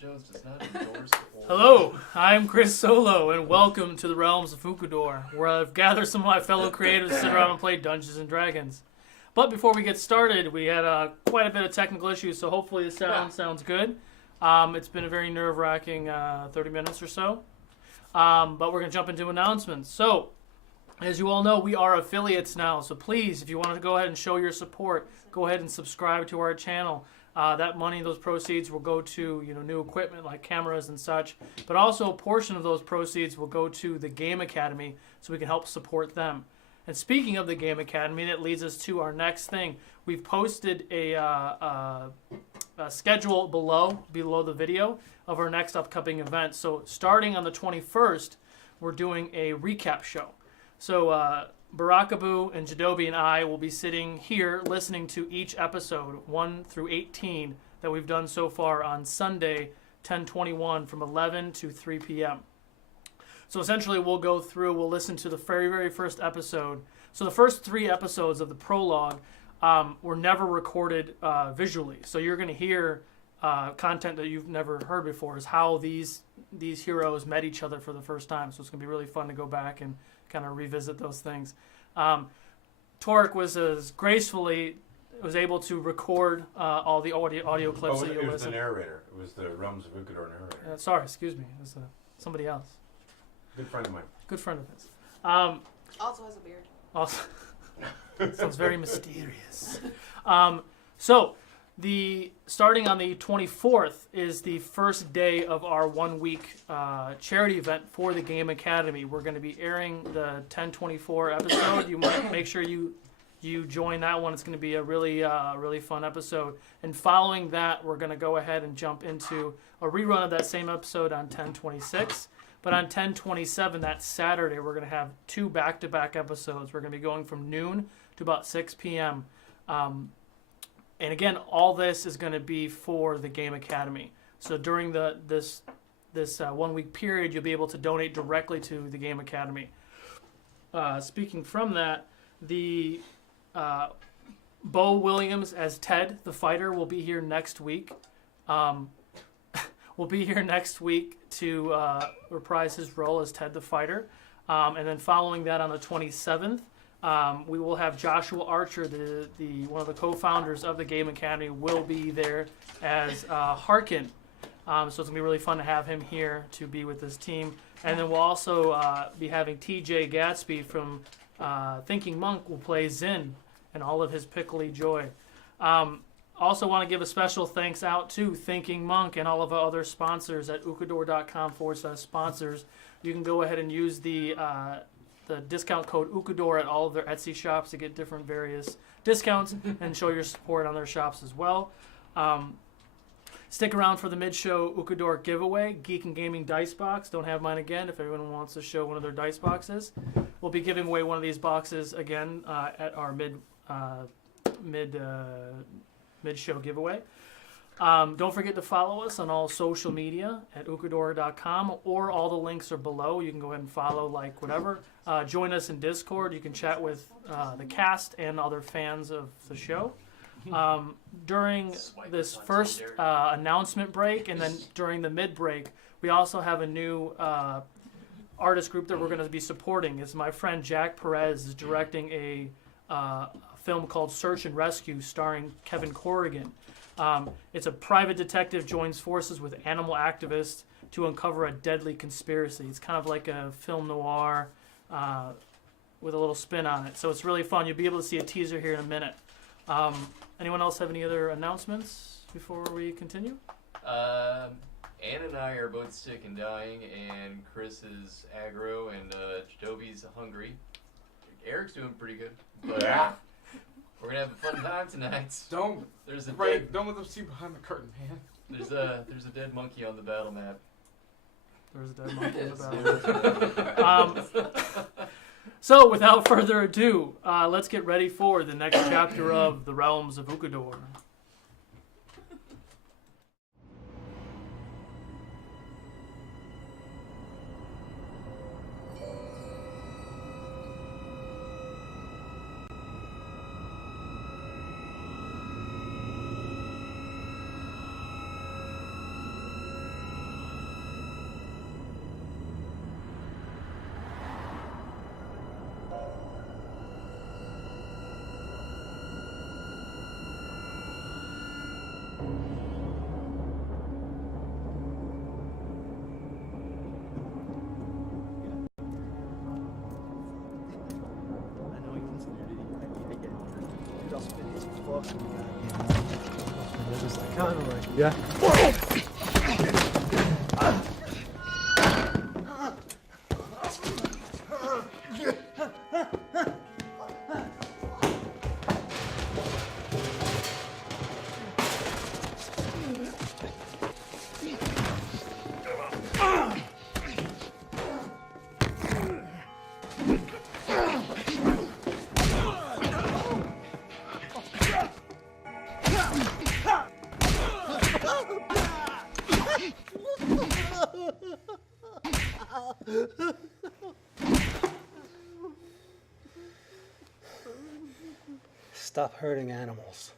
Jones does not endorse or... Hello, I'm Chris Solo, and welcome to the Realms of Ukodor, where I've gathered some of my fellow creators to sit around and play Dungeons & Dragons. But before we get started, we had quite a bit of technical issues, so hopefully the sound sounds good. It's been a very nerve-wracking 30 minutes or so. But we're going to jump into announcements. So, as you all know, we are affiliates now, so please, if you want to go ahead and show your support, go ahead and subscribe to our channel. That money, those proceeds will go to new equipment like cameras and such, but also a portion of those proceeds will go to the Game Academy so we can help support them. And speaking of the Game Academy, that leads us to our next thing. We've posted a schedule below the video of our next upcoming event. So starting on the 21st, we're doing a recap show. So Barakabu and Jadobi and I will be sitting here listening to each episode 1 through 18 that we've done so far on Sunday 10/21 from 11 to 3 p.m. So essentially we'll listen to the very, very first episode. So the first 3 episodes of the prologue were never recorded visually. So you're going to hear content that you've never heard before, is how these heroes met each other for the first time. So it's going to be really fun to go back and kind of revisit those things. Torek was able to record all the audio clips that you listen. It was the narrator. It was the Realms of Ukodor narrator. Sorry, excuse me. It was somebody else. Good friend of mine. Good friend of his. Also has a beard. Also, sounds very mysterious. So, starting on the 24th is the first day of our 1-week charity event for the Game Academy. We're going to be airing the 10/24 episode. You might make sure you join that one. It's going to be a really fun episode. And following that, we're going to go ahead and jump into a rerun of that same episode on 10/26. But on 10/27, that Saturday, we're going to have 2 back-to-back episodes. We're going to be going from noon to about 6 p.m. And again, all this is going to be for the Game Academy. So during this 1-week period, you'll be able to donate directly to the Game Academy. Speaking from that, the Bo Williams as Ted, the fighter, will be here next week. Will be here next week to reprise his role as Ted the fighter. And then following that on the 27th, we will have Joshua Archer, the one of the co-founders of the Game Academy, will be there as Harkin. So it's going to be really fun to have him here to be with this team. And then we'll also be having TJ Gatsby from Thinking Monk will play Zin and all of his pickly joy. Also want to give a special thanks out to Thinking Monk and all of our other sponsors at ukodor.com/sponsors. You can go ahead and use the discount code Ukodor at all of their Etsy shops to get different various discounts and show your support on their shops as well. Stick around for the mid-show Ukodor giveaway, Geek and Gaming Dice Box. Don't have mine again if everyone wants to show one of their dice boxes. We'll be giving away one of these boxes again at our mid-show giveaway. Don't forget to follow us on all social media at ukodor.com, or all the links are below. You can go ahead and follow, like, whatever. Join us in Discord. You can chat with the cast and other fans of the show. During this first announcement break, and then during the mid-break, we also have a new artist group that we're going to be supporting. It's my friend Jack Perez is directing a film called Search and Rescue starring Kevin Corrigan. It's a private detective joins forces with animal activists to uncover a deadly conspiracy. It's kind of like a film noir with a little spin on it. So it's really fun. You'll be able to see a teaser here in a minute. Anyone else have any other announcements before we continue? Ann and I are both sick and dying, and Chris is aggro, and Jadobi's hungry. Eric's doing pretty good. But, Yeah. We're gonna have a fun time tonight. Don't let them see behind the curtain, man. There's a dead monkey on the battle map. There's a dead monkey on the battle. So without further ado, let's get ready for the next chapter of the Realms of Ukodor. closer to that. As much as I can, alright. Yeah. Stop hurting animals.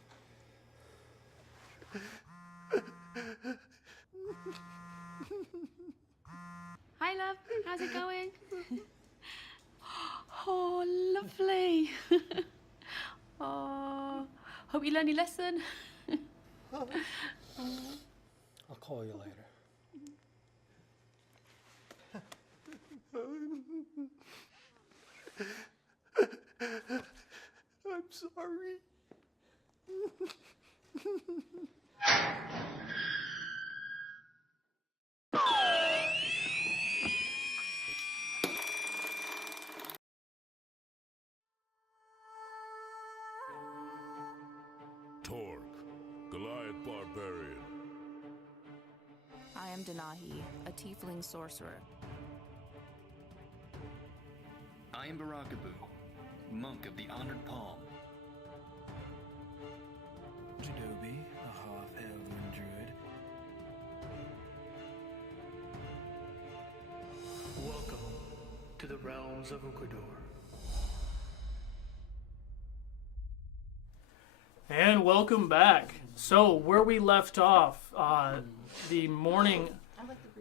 Hi, love. How's it going? Oh, lovely. Oh, hope you learned your lesson. I'll call you later. I'm sorry. Torque, Goliath Barbarian. I am Denahi, a tiefling sorcerer. I am Barakabu, monk of the Honored Palm. Jadobi, a half-elven druid. Welcome to the realms of Ukodor. And welcome back. So, where we left off, the morning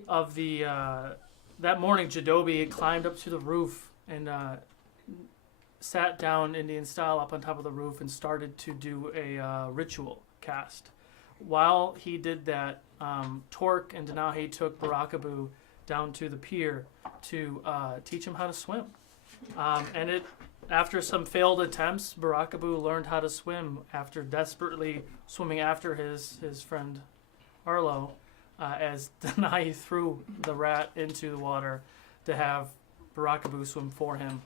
of the that morning, Jadobi had climbed up to the roof and sat down Indian style up on top of the roof and started to do a ritual cast. While he did that, Torque and Denahi took Barakabu down to the pier to teach him how to swim. After some failed attempts, Barakabu learned how to swim after desperately swimming after his friend Arlo, as Denahi threw the rat into the water to have Barakabu swim for him.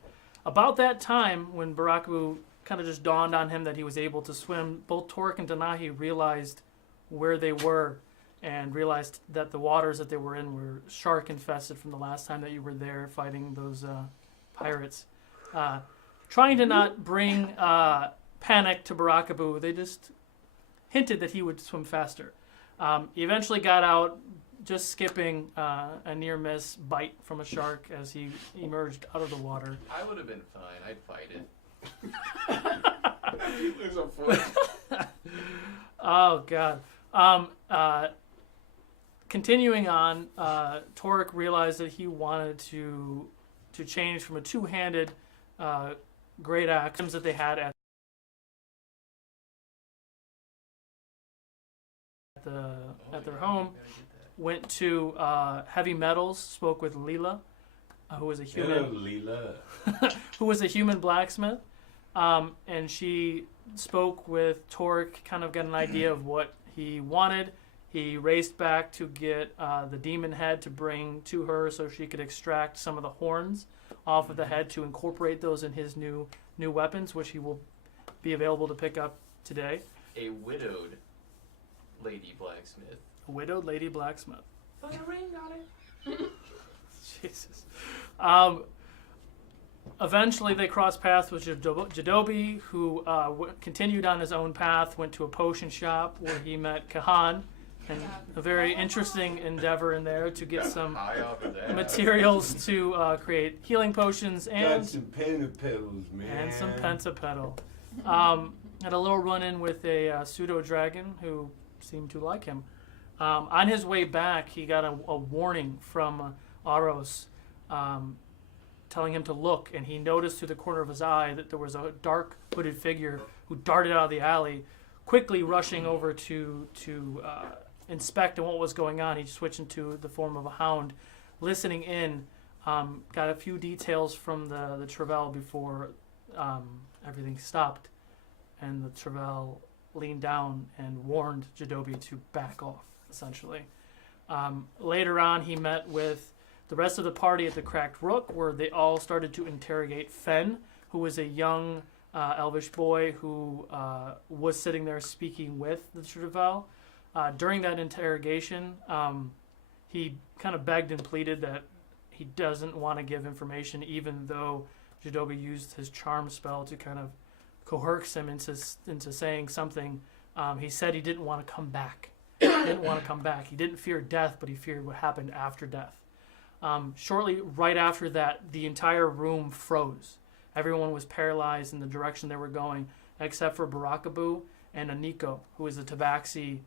About that time, when Barakabu kind of just dawned on him that he was able to swim, both Torque and Denahi realized where they were and realized that the waters that they were in were shark infested from the last time that you were there fighting those pirates. Trying to not bring panic to Barakabu, they just hinted that he would swim faster. He eventually got out, just skipping a near-miss bite from a shark as he emerged out of the water. I would have been fine. I'd fight it. There's a foot. Oh, God. Continuing on, Torque realized that he wanted to change from a two-handed great axe that they had at their home, went to heavy metals, spoke with Leela, who was a human. Hello, Leela. Who was a human blacksmith, and she spoke with Torque, kind of got an idea of what he wanted. He raced back to get the demon head to bring to her so she could extract some of the horns off of the head to incorporate those in his new weapons, which he will be available to pick up today. A widowed lady blacksmith. A widowed lady blacksmith. Put a ring on it. Jesus. Eventually, they crossed paths with Jadobi, who continued on his own path, went to a potion shop where he met Kahan, and a very interesting endeavor in there to get some materials to create healing potions and got some pentapetals, man. And some pentapetal. Had a little run-in with a pseudo-dragon who seemed to like him. On his way back, he got a warning from Aros telling him to look, and he noticed through the corner of his eye that there was a dark hooded figure who darted out of the alley, quickly rushing over to inspect what was going on. He switched into the form of a hound, listening in, got a few details from the Trevyl before everything stopped, and the Trevyl leaned down and warned Jadobi to back off, essentially. Later on, he met with the rest of the party at the Cracked Rook, where they all started to interrogate Fen, who was a young elvish boy who was sitting there speaking with the Trevyl. During that interrogation, he kind of begged and pleaded that he doesn't want to give information, even though Jadobi used his charm spell to kind of coerce him into saying something. He said he didn't want to come back. He didn't fear death, but he feared what happened after death. Shortly right after that, the entire room froze. Everyone was paralyzed in the direction they were going, except for Barakabu and Aniko, who is the Tabaxi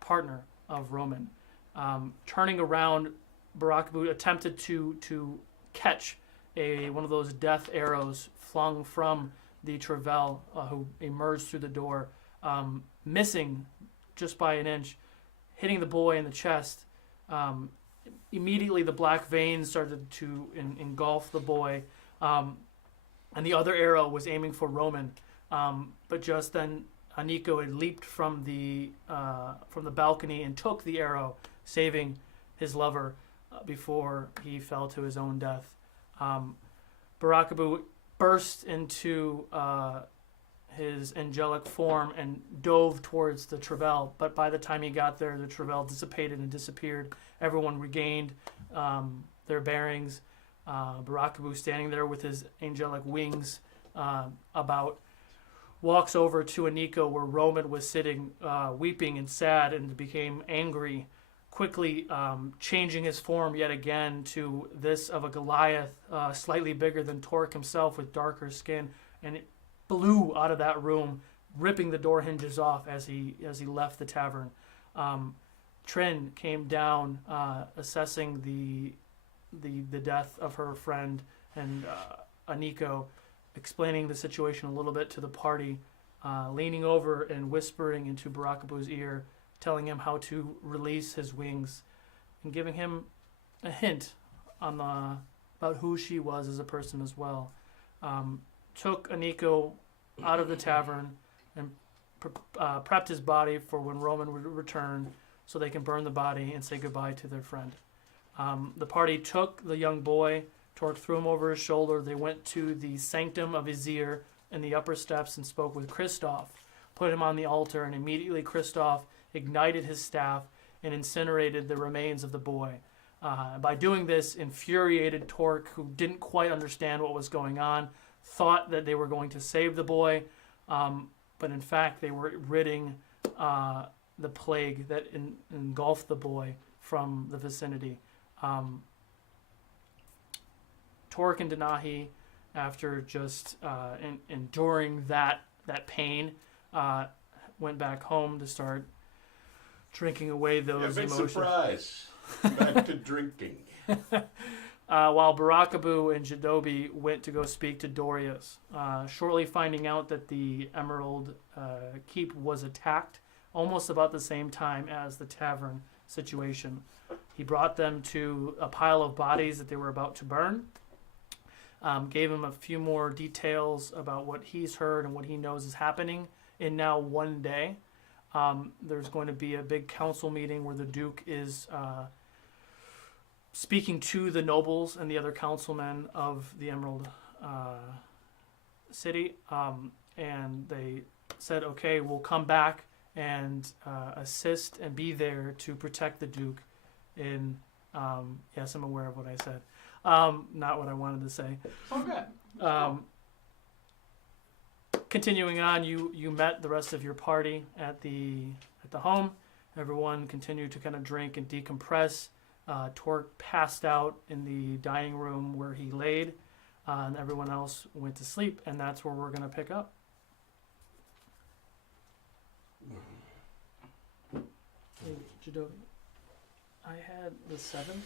partner of Roman. Turning around, Barakabu attempted to catch one of those death arrows flung from the Trevyl, who emerged through the door, missing just by an inch, hitting the boy in the chest. Immediately, the black veins started to engulf the boy, and the other arrow was aiming for Roman. But just then, Aniko had leaped from the balcony and took the arrow, saving his lover before he fell to his own death. Barakabu burst into his angelic form and dove towards the Trevyl, but by the time he got there, the Trevyl dissipated and disappeared. Everyone regained their bearings. Barakabu, standing there with his angelic wings about, walks over to Aniko, where Roman was sitting, weeping and sad, and became angry, quickly changing his form yet again to this of a Goliath, slightly bigger than Torque himself, with darker skin, and it blew out of that room, ripping the door hinges off as he left the tavern. Trin came down, assessing the death of her friend, and Aniko, explaining the situation a little bit to the party, leaning over and whispering into Barakabu's ear, telling him how to release his wings, and giving him a hint on about who she was as a person as well. Took Aniko out of the tavern and prepped his body for when Roman would return, so they can burn the body and say goodbye to their friend. The party took the young boy. Torque threw him over his shoulder. They went to the sanctum of Izir in the upper steps and spoke with Kristoff, put him on the altar, and immediately Kristoff ignited his staff and incinerated the remains of the boy. By doing this, infuriated Torque, who didn't quite understand what was going on, thought that they were going to save the boy, but in fact they were ridding the plague that engulfed the boy from the vicinity. Torque and Denahi, after just enduring that pain, went back home to start drinking away those emotions. Surprise. Back to drinking. While Barakabu and Jadobi went to go speak to Dorius, shortly finding out that the Emerald Keep was attacked almost about the same time as the tavern situation. He brought them to a pile of bodies that they were about to burn, gave him a few more details about what he's heard and what he knows is happening in now one day. There's going to be a big council meeting where the Duke is speaking to the nobles and the other councilmen of the Emerald City, and they said, okay, we'll come back and assist and be there to protect the Duke in, yes, I'm aware of what I said. Not what I wanted to say. Okay. Continuing on, you met the rest of your party at the home. Everyone continued to kind of drink and decompress. Torque passed out in the dining room where he laid, and everyone else went to sleep, and that's where we're going to pick up. Hey, Jadobi, I had the 7th.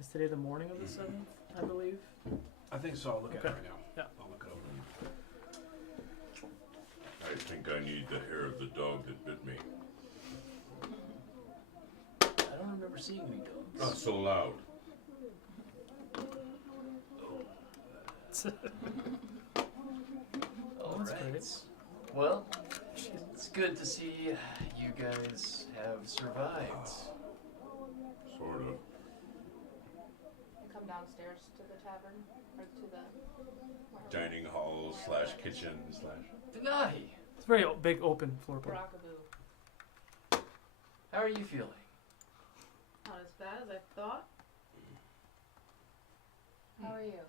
Is today the morning of the 7th, I believe? I think so. I'll look at it right now. Yeah. I'll look it over. I think I need the hair of the dog that bit me. I don't remember seeing any dogs. Not so loud. All That's right. great. Well, It's good to see you guys have survived. Sort of. You come downstairs to the tavern or to the Dining hall / kitchen / Deny. It's a very big open floor plan. Rockaboo. How are you feeling? Not as bad as I thought. How are you?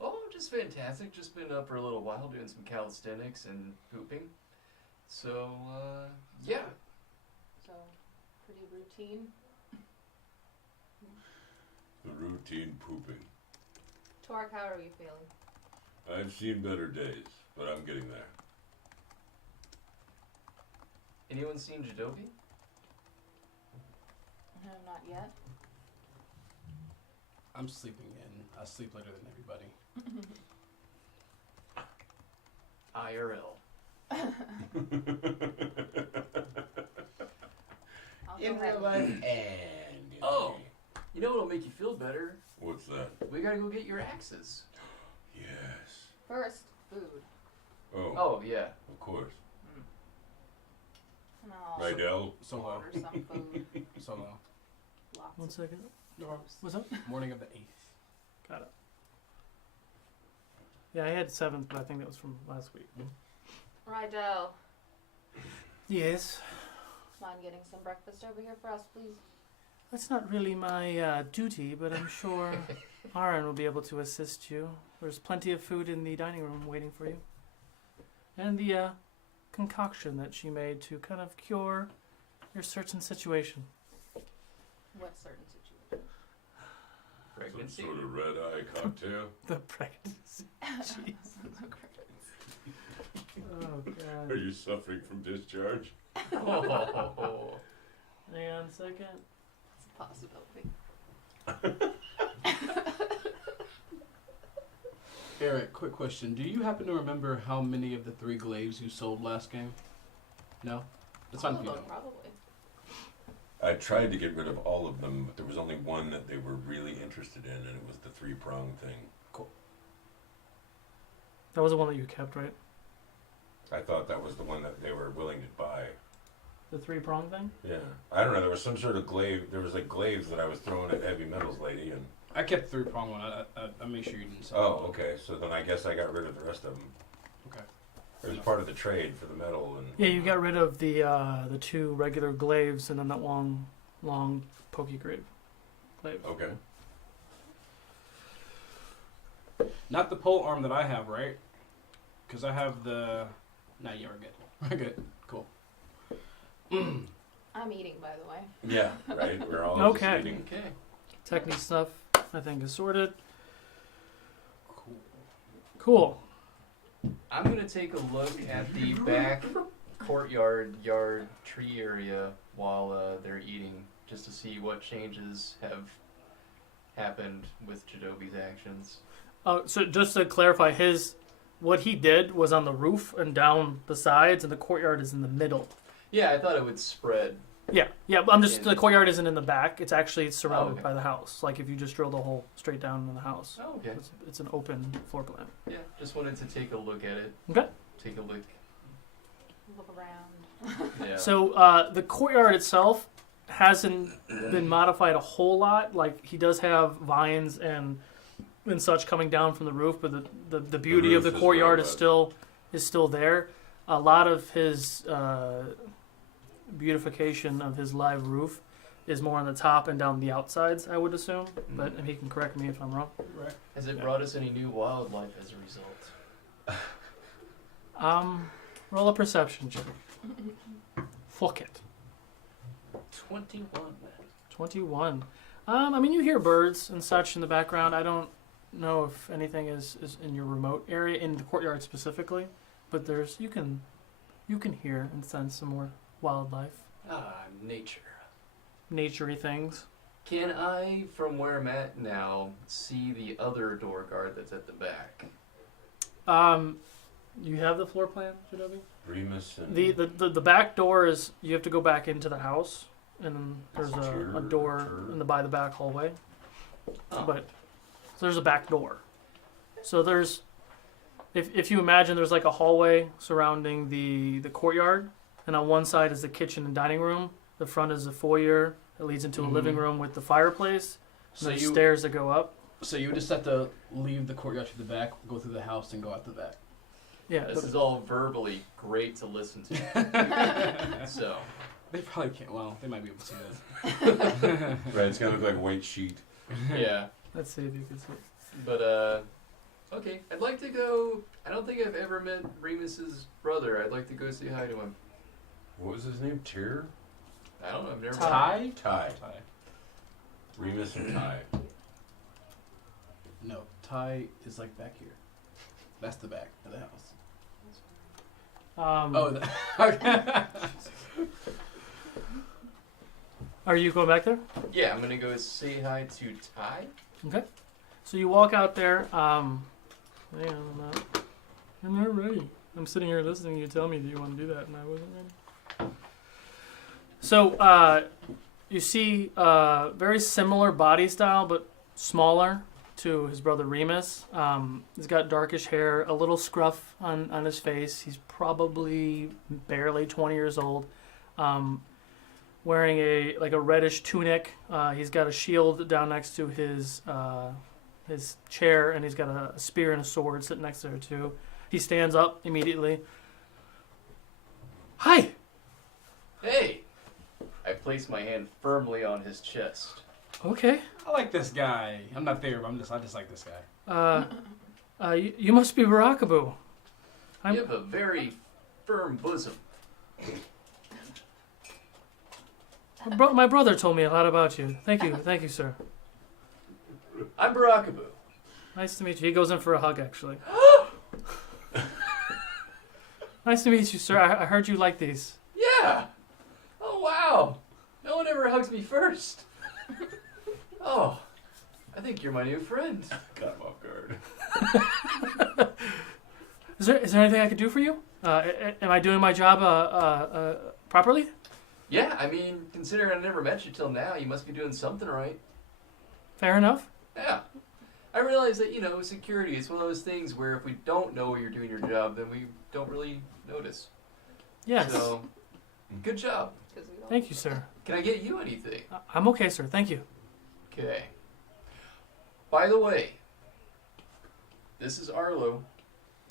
Oh, just fantastic. Just been up for a little while doing some calisthenics and pooping. So, yeah. So, pretty routine. The routine pooping. Torque, how are you feeling? I've seen better days, but I'm getting there. Anyone seen Jadobi? No, not yet. I'm sleeping in. I sleep later than everybody. IRL. I'll In go ahead. real life and in Oh! You know what'll make you feel better? What's that? We gotta go get your axes. Yes. First, food. Oh, Oh, yeah. of course. And I'll Right, El? Solo. order some food. Solo. Lots 1 of second. carbs. What's up? Morning of the 8th. Got it. Yeah, I had 7th, but I think that was from last week. Rydell, Yes. mind getting some breakfast over here for us, please? That's not really my duty, but I'm sure Aaron will be able to assist you. There's plenty of food in the dining room waiting for you. And the concoction that she made to kind of cure your certain situation. What certain situation? Some Pregnancy. sort of red-eye cocktail? The pregnancy. Jeez. Oh, Are God. you suffering from discharge? Oh. Hang on a second. It's a possibility. Eric, quick question. Do you happen to remember how many of the 3 glaives you sold last game? No? That's fine if you All of don't. them, probably. I tried to get rid of all of them, but there was only one that they were really interested in, and it was the 3-prong thing. That was the one that you kept, right? I thought that was the one that they were willing to buy. The 3-prong thing? Yeah. I don't know, there was some sort of glaive, there was like glaives that I was throwing at heavy metals lady, and... I kept the 3-prong one. I made sure you didn't sell Oh, okay, so then I guess I got rid of the rest of them. Okay. It was part of the trade for the metal, and... Yeah, you got rid of the 2 regular glaives and then that long pokey glaive. Okay. Not the pole arm that I have, right? Because I have the... Nah, you're good. We're good. Cool. I'm eating, by the way. Yeah, right, we're all Okay. just eating. Okay. Technique stuff, I think, is sorted. Cool. Cool. I'm gonna take a look at the back courtyard, yard, tree area while they're eating, just to see what changes have happened with Jadobi's actions. So just to clarify, what he did was on the roof and down the sides, and the courtyard is in the middle. Yeah, I thought it would spread. Yeah, but the courtyard isn't in the back. It's actually surrounded okay. by the house. Like if you just drilled a hole straight down in the house. Oh, okay. It's an open floor plan. Yeah, just wanted to take a look at it. Okay. Take a look. Look around. Yeah. So the courtyard itself hasn't been modified a whole lot. Like he does have vines and such coming down from the roof, but the beauty of the roof is courtyard well is still there. A lot of his beautification of his live roof is more on the top and down the outsides, I would assume. But he can correct me if I'm wrong. Right. Has it brought us any new wildlife as a result? Roll a perception check. Fuck it. 21. 21. I mean, you hear birds and such in the background. I don't know if anything is in your remote area, in the courtyard specifically, but you can hear and sense some more wildlife, Nature. naturey things. Can I, from where I'm at now, see the other door guard that's at the back? You have the floor plan, Jadobi? Remus and... The back door is, you have to go back into the house, and then there's a door by the back hallway. Oh. But so there's a back door. So there's if you imagine there's like a hallway surrounding the courtyard, and on one side is the kitchen and dining room. The front is a foyer that leads into a living room with the fireplace. So and there's stairs that go up. So you just have to leave the courtyard to the back, go through the house, and go out the back. Yeah. This is all verbally great to listen to. So They probably can't. Well, they might be able to see Right, it's gonna look like a white sheet. yeah, Let's see if you can see. but okay. I'd like to go. I don't think I've ever met Remus's brother. I'd like to go say hi to him. What was his name? Tyr? I don't know. I've never. Ty? Ty. Ty. Remus and Ty. No, Ty is like back here. That's the back of the house. Oh, are you going back there? Yeah, I'm gonna go say hi to Ty. Okay. So you walk out there. I'm not ready. I'm sitting here listening to you tell me that you want to do that, and I wasn't ready. So you see very similar body style, but smaller to his brother Remus. He's got darkish hair, a little scruff on his face. He's probably barely 20 years old. Wearing a reddish tunic. He's got a shield down next to his chair, and he's got a spear and a sword sitting next to her too. He stands up immediately. Hi. Hey. I place my hand firmly on his chest. Okay. I like this guy. I'm not there, but I just like this guy. You must be Barakabu. You have a very firm bosom. My brother told me a lot about you. Thank you, sir. I'm Barakabu. Nice to meet you. He goes in for a hug, actually. Nice to meet you, sir. I heard you like these. Yeah. Oh, wow. No one ever hugs me first. Oh, I think you're my new friend. Got him off guard. Is there anything I can do for you? Am I doing my job properly? Yeah, I mean, considering I never met you till now, you must be doing something right. Fair enough. Yeah. I realize that, security is one of those things where if we don't know you're doing your job, then we don't really notice. Yes. So, good job. Thank you, sir. Can I get you anything? I'm okay, sir. Thank you. Okay. By the way, this is Arlo.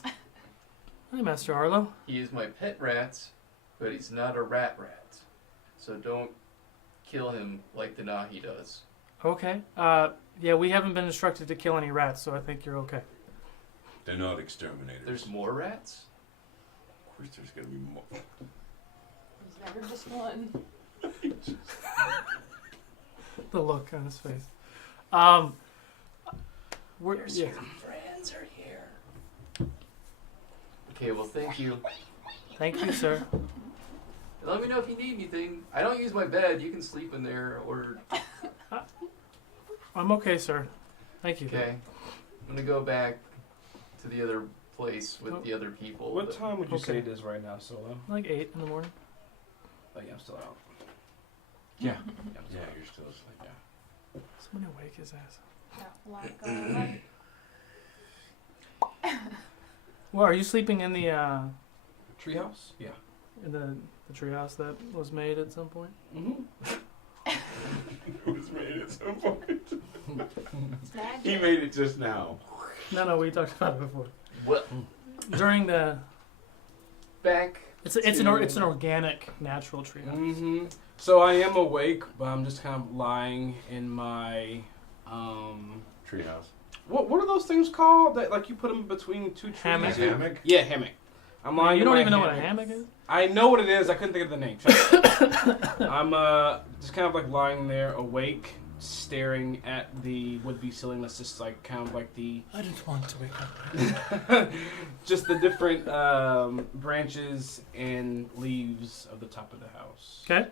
Hi, Master Arlo. He is my pet rat, but he's not a rat. So don't kill him like the Nahi does. Okay. Yeah, we haven't been instructed to kill any rats, so I think you're okay. They're not exterminators. There's more rats? Of course there's gonna be more. There's never just one. The look on his face. Your certain friends are here. Okay, well, thank you. Thank you, sir. Let me know if you need anything. I don't use my bed. You can sleep in there, or... I'm okay, sir. Thank you. Okay. I'm gonna go back to the other place with the other people. What but- time would you Okay. say it is right now, Solo? Like 8 in the morning. Oh, yeah, I'm still out. Yeah. I'm still Yeah, out. you're still asleep. Yeah. Somebody wake his ass. Well, are you sleeping in the Treehouse? Yeah. in the treehouse that was made at some point? Mm-hmm. It was made at some point. It's magic. He made it just now. No, we talked about it before. Well, During the back. it's an organic natural treehouse. Mm-hmm. So I am awake, but I'm just kind of lying in my Treehouse. What are those things called? That like you put them between two trees? Hammock. Hammock? Yeah, hammock. I'm lying. You in don't my even know what a hammock. hammock is? I know what it is. I couldn't think of the name. I'm just kind of like lying there awake, staring at the would-be ceiling. That's just like kind of like the I didn't want to wake up. just the different branches and leaves of the top of the house. Okay,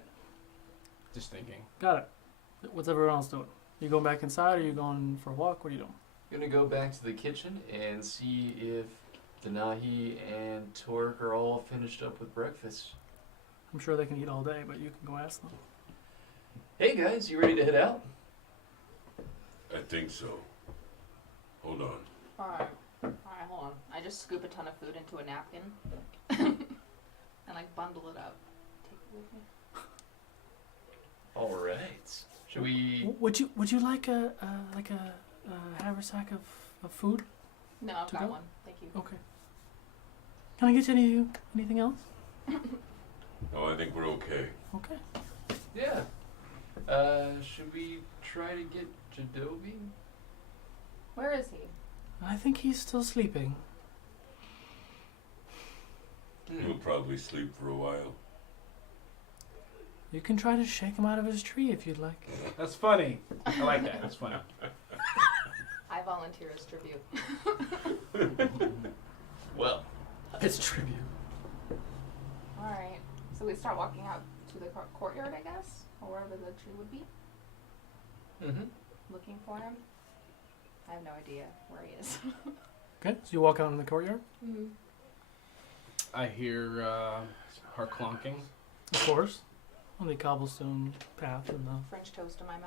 Just thinking. got it. What's everyone else doing? You going back inside, or you going for a walk? What are you doing? Gonna go back to the kitchen and see if Danahi and Torque are all finished up with breakfast. I'm sure they can eat all day, but you can go ask them. Hey guys, you ready to head out? I think so. Hold on. Alright, hold one. I just scoop a ton of food into a napkin and like bundle it up. Take it with me. All right. Should we? Would you like a haversack of food? No, I've To got go? one. Thank you. Okay. Can I get you anything else? No, I think we're okay. Okay. Yeah. Should we try to get Jadobi? Where is he? I think he's still sleeping. He'll probably sleep for a while. You can try to shake him out of his tree if you'd like. That's funny. I like that. That's funny. I volunteer as tribute. Well, it's tribute. Alright. So we start walking out to the courtyard, I guess? Or wherever the tree would be? Mm-hmm. Looking for him? I have no idea where he is. Okay, so you walk out in the courtyard. Mm-hmm. I hear her clonking. Of course. On the cobblestone path and the... French toast in my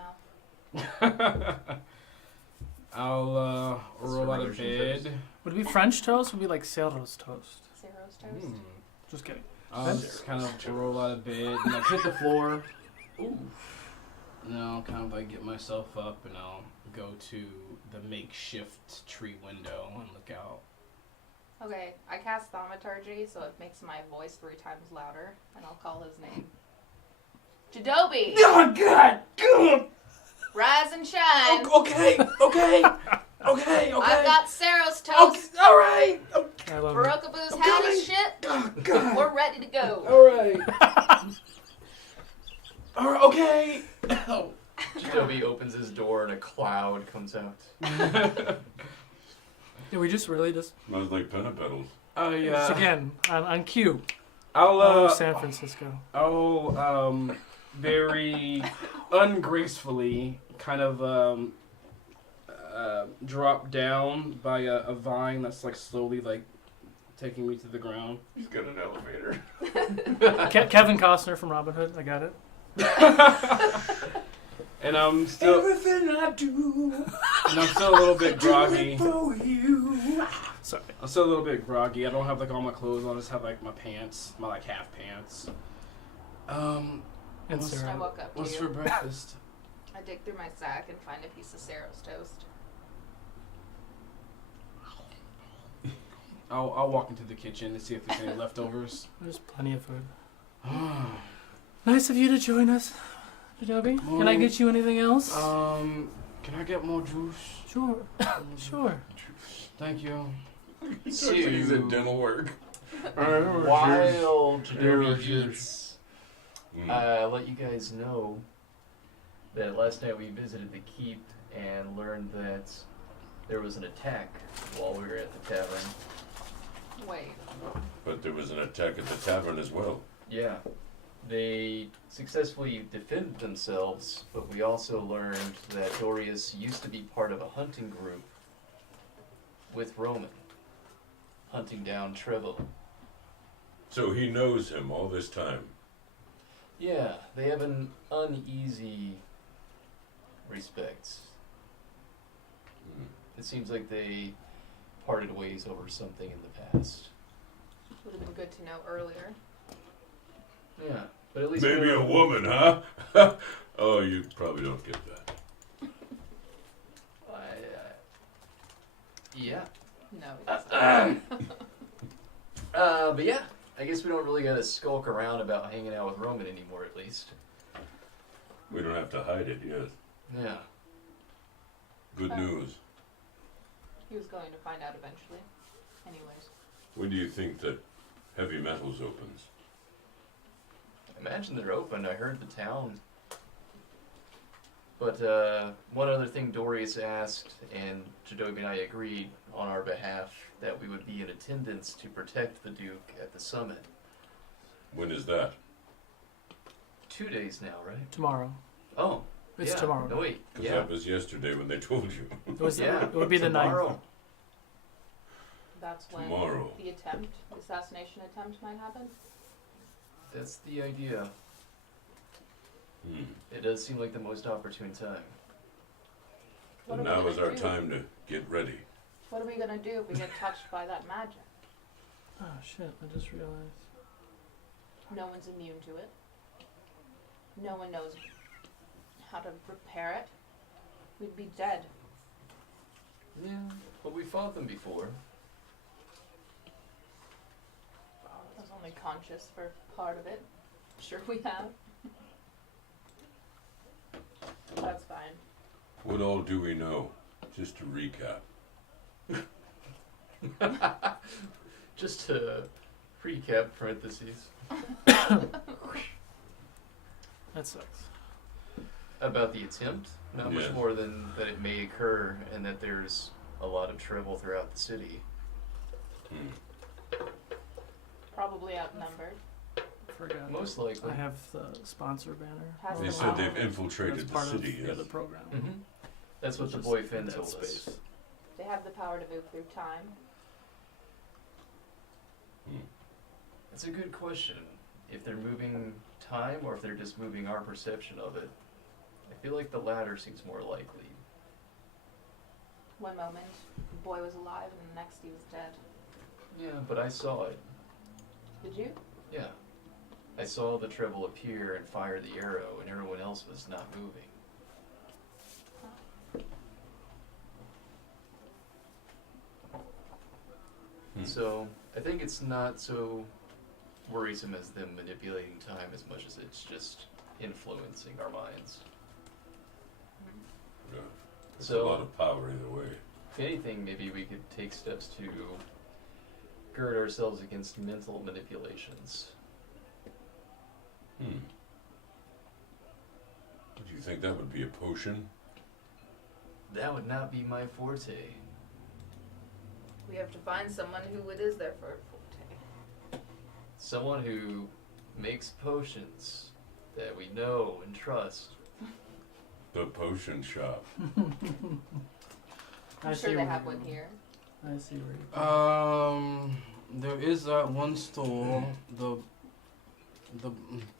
mouth. I'll roll out of bed. Would it be French toast? Would it be like Ceros toast? Ceros toast. Just kidding. I'll just kind of roll out of bed and like hit the floor. Ooh. And I'll kind of like get myself up and I'll go to the makeshift tree window and look out. Okay, I cast thaumaturgy, so it makes my voice 3 times louder, and I'll call his name. Jadobi! Oh God! God! Rise and shine! Okay! Okay! I've got Ceros toast! All right! I love it. Barokabu's had his shit! Oh God! We're ready to go! All right! All right! Okay! Jadobi opens his door and a cloud comes out. Yeah, we just really just... Smells like penna petals. Just again, on cue. I'll San Francisco. I'll very ungracefully kind of drop down by a vine that's like slowly like taking me to the ground. He's got an elevator. Kevin Costner from Robin Hood. I got it. And I'm still Everything I do, and I'm still a little bit groggy. for you. Sorry. I'm still a little bit groggy. I don't have like all my clothes on. I just have like my pants, my like half pants. And What's- I Sarah. walk up to What's you. for breakfast? I dig through my sack and find a piece of Ceros toast. I'll walk into the kitchen to see if there's any leftovers. There's plenty of food. Nice of you to join us, Jadobi. Can I get you anything else? Can I get more juice? Sure. Sure. Thank you. He's at dental work. While Jadobi Juice. eats, Mm. I'll let you guys know that last night we visited the keep and learned that there was an attack while we were at the tavern. Wait. But there was an attack at the tavern as well. Yeah. They successfully defended themselves, but we also learned that Dorius used to be part of a hunting group with Roman, hunting down Trevyl. So he knows him all this time. Yeah, they have an uneasy respect. Mm. It seems like they parted ways over something in the past. Would have been good to know earlier. Yeah, but at least Maybe we a know- woman, huh? Oh, you probably don't get that. Yeah. No, it doesn't. But yeah, I guess we don't really gotta skulk around about hanging out with Roman anymore, at least. We don't have to hide it, yes. Yeah. Good news. He was going to find out eventually. Anyways. When do you think that Heavy Metals opens? Imagine they're open. I heard the town. But one other thing Dorius asked, and Jadobi and I agreed on our behalf, that we would be in attendance to protect the Duke at the summit. When is that? 2 days now, right? Tomorrow. Oh, It's yeah. tomorrow. No, wait. Because Yeah. that was yesterday when they told you. It was. Yeah. It would be the 9th. Tomorrow. That's when Tomorrow. the assassination attempt might happen. That's the idea. Hmm. It does seem like the most opportune time. What And are we now is gonna our do? time to get ready. What are we gonna do if we get touched by that magic? Oh shit! I just realized. No one's immune to it. No one knows how to repair it. We'd be dead. Yeah, but we fought them before. I was only conscious for part of it. Sure we have. That's fine. What all do we know? Just to recap. Just to recap, parentheses, That sucks. about the attempt. Not much Yes. more than that it may occur and that there's a lot of trouble throughout the city. Hmm. Probably outnumbered. Forgot. Most likely. I have the sponsor banner. Has They the said they've power. infiltrated That's the part city. of Yes. the program. Mm-hmm. That's what the Just boy in Finn that told space. us. They have the power to move through time. Hmm. That's a good question. If they're moving time or if they're just moving our perception of it. I feel like the latter seems more likely. One moment, the boy was alive, and the next he was dead. Yeah, but I saw it. Did you? Yeah. I saw the Trevyl appear and fire the arrow, and everyone else was not moving. Hmm. So, I think it's not so worrisome as them manipulating time as much as it's just influencing our minds. Yeah. It's So- a lot of power either way. If anything, maybe we could take steps to gird ourselves against mental manipulations. Hmm. Do you think that would be a potion? That would not be my forte. We have to find someone who it is their forte. Someone who makes potions that we know and trust. The potion shop. I'm sure they have one here. I see where you. There is that one store, the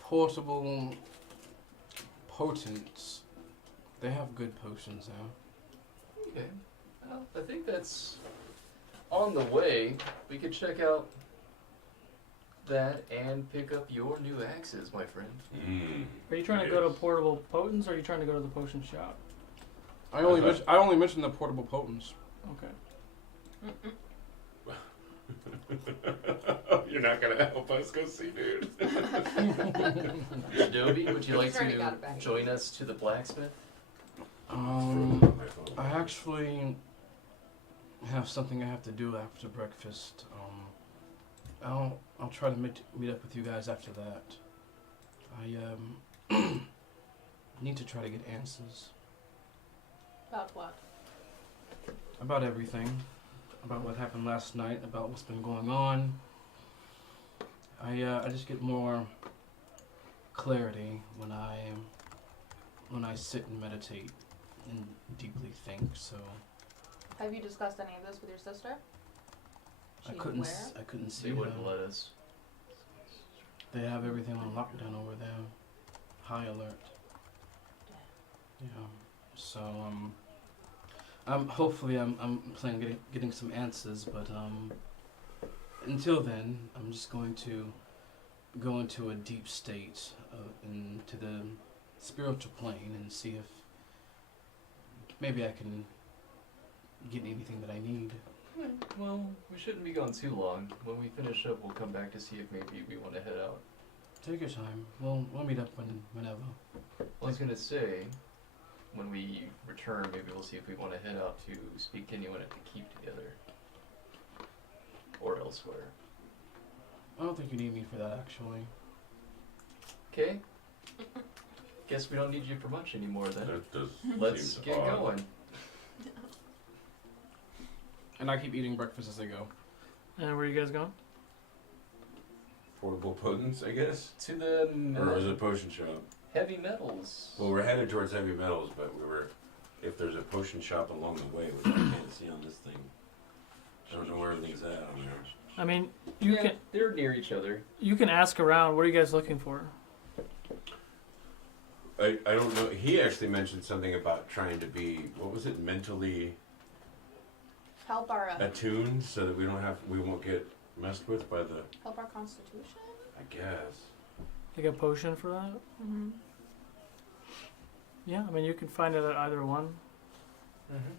portable potents. They have good potions there. Okay. Well, I think that's on the way. We could check out that and pick up your new axes, my friend. Mm. Are you trying to go to portable potents, or are you trying to go to the potion shop? I only mentioned the portable potents. Okay. You're not gonna help us go see, dude. Adobe, would you like He's already got to it back. join us to the blacksmith? I actually have something I have to do after breakfast. I'll try to meet up with you guys after that. I need to try to get answers About what? about everything, about what happened last night, about what's been going on. I just get more clarity when I sit and meditate and deeply think. So Have you discussed any of this with your sister? I She's couldn't aware? I couldn't see They wouldn't them. let us. They have everything on lockdown over there. High alert. Yeah. So hopefully I'm planning on getting some answers, but until then I'm just going to go into a deep state into the spiritual plane and see if maybe I can get anything that I need. Well, we shouldn't be gone too long. When we finish up, we'll come back to see if maybe we want to head out. Take your time. We'll meet up whenever. Well, I was gonna say, when we return, maybe we'll see if we want to head out to speak to anyone at the keep together, or elsewhere. I don't think you need me for that, actually. Okay. Guess we don't need you for much anymore then. That does Let's seems get odd. going. And I keep eating breakfast as I go. And where are you guys going? Portable potents, I guess? To the Or is it potion shop? heavy metals. Well, we're headed towards heavy metals, but if there's a potion shop along the way, which I can't see on this thing. I don't know where everything's at on there. I mean, you Yeah, they're near each other. can ask around. What are you guys looking for? I don't know. He actually mentioned something about trying to be, what was it, mentally Help our attuned so that we won't get messed with by the, help our constitution. I guess. Like a potion for that? Mm-hmm. Yeah, I mean, you can find it at either one. Mm-hmm.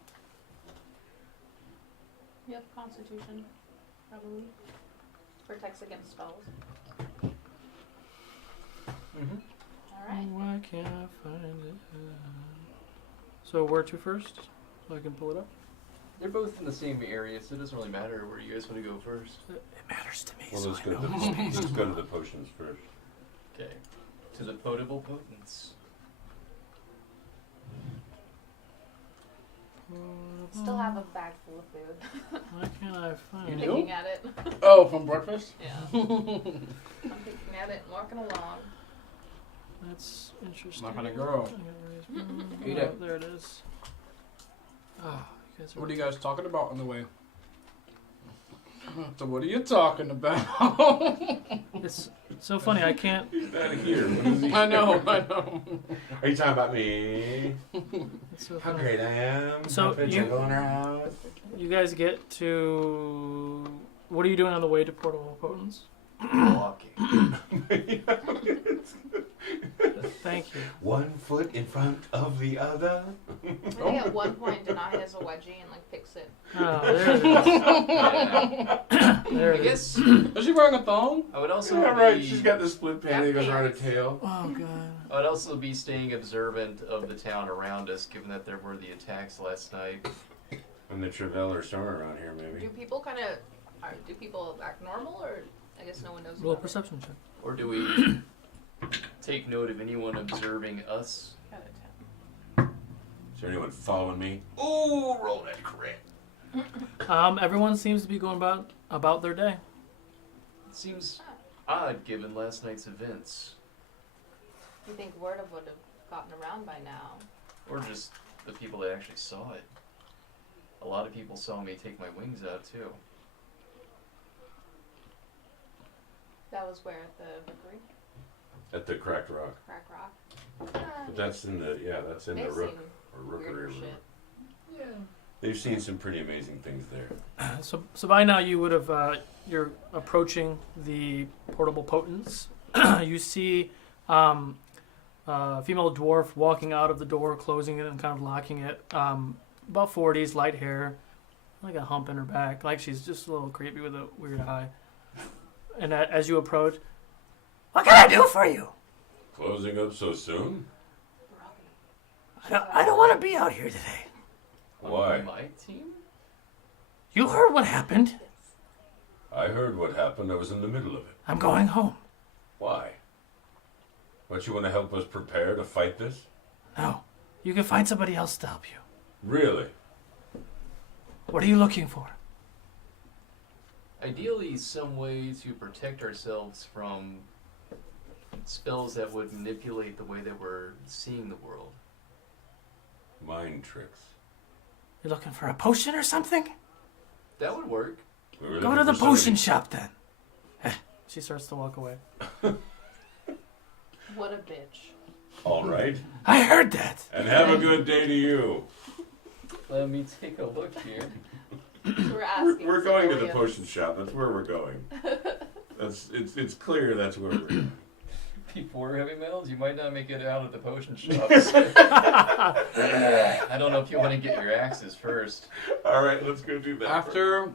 Yep, constitution, probably protects against spells. Mm-hmm. All right. Why can't I find it? So where to first? So I can pull it up. They're both in the same area, so it doesn't really matter where you guys want to go first. It matters to me. Well, so let's I go know. to the potions first. Okay. To the potable potents. Still have a bag full of food. Why can't I find You it? do? Picking at it. Oh, from breakfast? Yeah. I'm picking at it and walking along. That's interesting. Not gonna grow. Eat it. There it is. Oh, you guys are What are you guys talking about on the way? So what are you talking about? It's so funny. I can't. He's not here. What is he? I know. Are you talking about me? It's so How funny. great I am. So How fits you- I go in our house. You guys get to. What are you doing on the way to Portable Potents? Walking. Thank you. 1 foot in front of the other. I think at one point Denai has a wedgie and like picks it. Oh, there it is. There I it is. guess Is she wearing a thong? I would also Yeah, right. be, She's got the split panty that goes around her tail. Oh god. I would also be staying observant of the town around us, given that there were the attacks last night. And the Trevyl are somewhere around here, maybe. Do people do people act normal, or I guess no one knows Roll a about it? perception check. Or do we take note of anyone observing us? Out of town. Is there anyone following me? Ooh, roll that crit. Everyone seems to be going about their day. It seems odd given last night's events. You think word of would have gotten around by now? Or just the people that actually saw it. A lot of people saw me take my wings out too. That was where at the Rookery, At the Cracked Rock. Crack Rock. But that's in the, that's in the They've Rook, seen or Rookery. weirder or shit. Yeah. They've seen some pretty amazing things there. So by now you would have you're approaching the Portable Potents. You see a female dwarf walking out of the door, closing it and kind of locking it. About 40s, light hair, like a hump in her back, like she's just a little creepy with a weird eye. And as you approach, what can I do for you? Closing up so soon? I don't want to be out here today. Why? On my team? You heard what happened. I heard what happened. I was in the middle of it. I'm going home. Why? Don't you want to help us prepare to fight this? No, you can find somebody else to help you. Really? What are you looking for? Ideally, some way to protect ourselves from spells that would manipulate the way that we're seeing the world. Mind tricks. You're looking for a potion or something? That would work. We were Go looking to the for somebody- potion shop then. She starts to walk away. What a bitch. All right. I heard that. And have a good day to you. Let me take a look here. So we're asking. We're going to the civilians. potion shop. That's where we're going. It's clear that's where we're going. Before heavy metals, you might not make it out at the potion shops. I don't know if you want to get your axes first. All right, let's go do that. After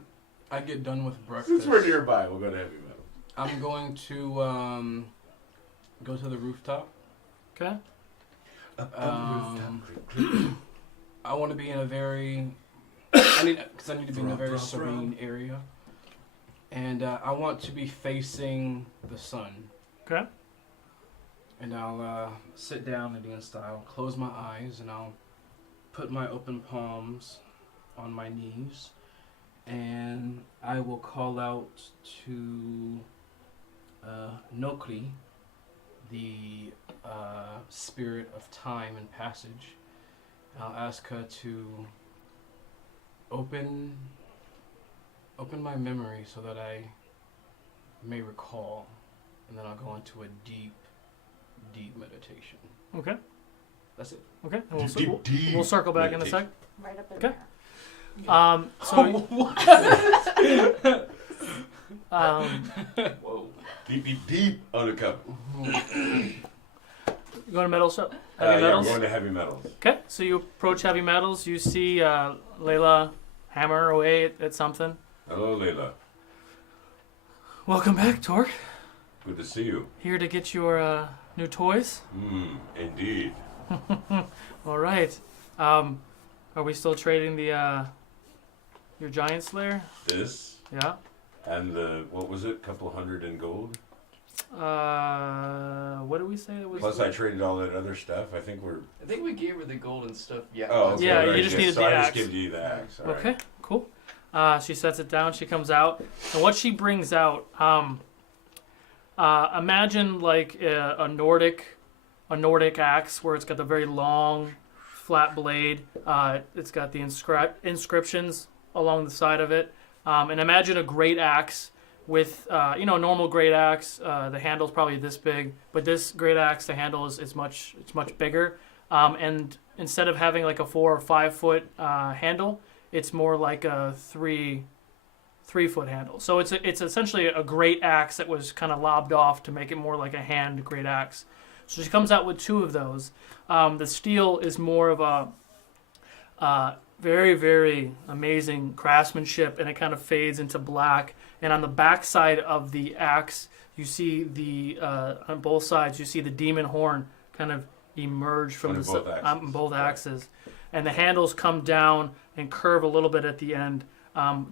I get done with Since breakfast, we're nearby, we'll go to heavy metal. I'm going to go to the rooftop. Okay. I want to be in a very, I need to be in a very serene area, and I want to be facing the sun. Okay. And I'll sit down Indian style, close my eyes, and I'll put my open palms on my knees, and I will call out to Nokri, the spirit of time and passage. I'll ask her to open my memory so that I may recall, and then I'll go into a deep meditation. Okay. That's it. Okay. And Deep we'll circle back in a sec. Right up in Okay. there. So Whoa. Deep undercover. you going to metals? Heavy Yeah, metals. I'm going to heavy metals. Okay, so you approach heavy metals. You see Layla hammer away at something. Hello, Layla. Welcome back, Torque. Good to see you. Here to get your new toys. Indeed. All right. Are we still trading the your giant slayer? This Yeah. and the, what was it? Couple hundred in gold. What did we say it was? Plus, I traded all that other stuff. I think we're. I think we gave her the golden stuff. Yeah. Oh, okay, Yeah, right, you just yes, needed so the I axe. just give you the axe. All Okay, right. cool. She sets it down. She comes out, and what she brings out, imagine like a Nordic axe where it's got the very long, flat blade. It's got the inscriptions along the side of it, and imagine a great axe with a normal great axe. The handle's probably this big, but this great axe, the handle is much bigger, and instead of having like a 4 or 5 foot handle, it's more like a 3 foot handle. So it's essentially a great axe that was kind of lobbed off to make it more like a hand great axe. So she comes out with 2 of those. The steel is more of a very, very amazing craftsmanship, and it kind of fades into black. And on the back side of the axe, you see on both sides, you see the demon horn kind of emerge from both axes. And the handles come down and curve a little bit at the end,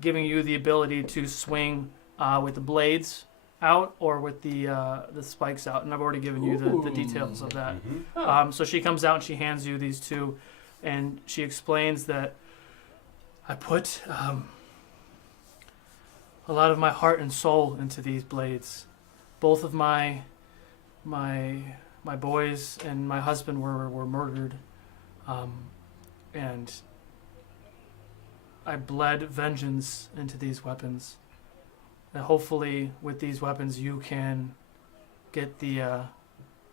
giving you the ability to swing with the blades out or with the spikes out. And I've already given you the details of that. So she comes out and she hands you these 2, and she explains that I put a lot of my heart and soul into these blades. Both of my boys and my husband were murdered. And I bled vengeance into these weapons. And hopefully, with these weapons, you can get the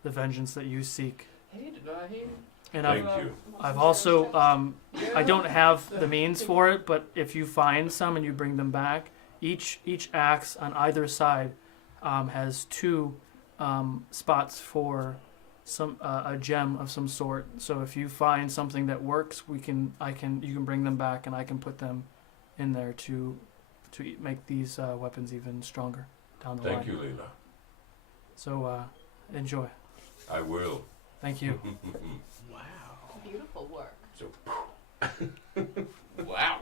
vengeance that you seek. And Thank you. I've also, I don't have the means for it, but if you find some and you bring them back, each axe on either side has 2 spots for a gem of some sort. So if you find something that works, you can bring them back, and I can put them in there to make these weapons even stronger down the line. Thank you, Leela. So enjoy. I will. Thank you. Wow. Beautiful work. So, Wow.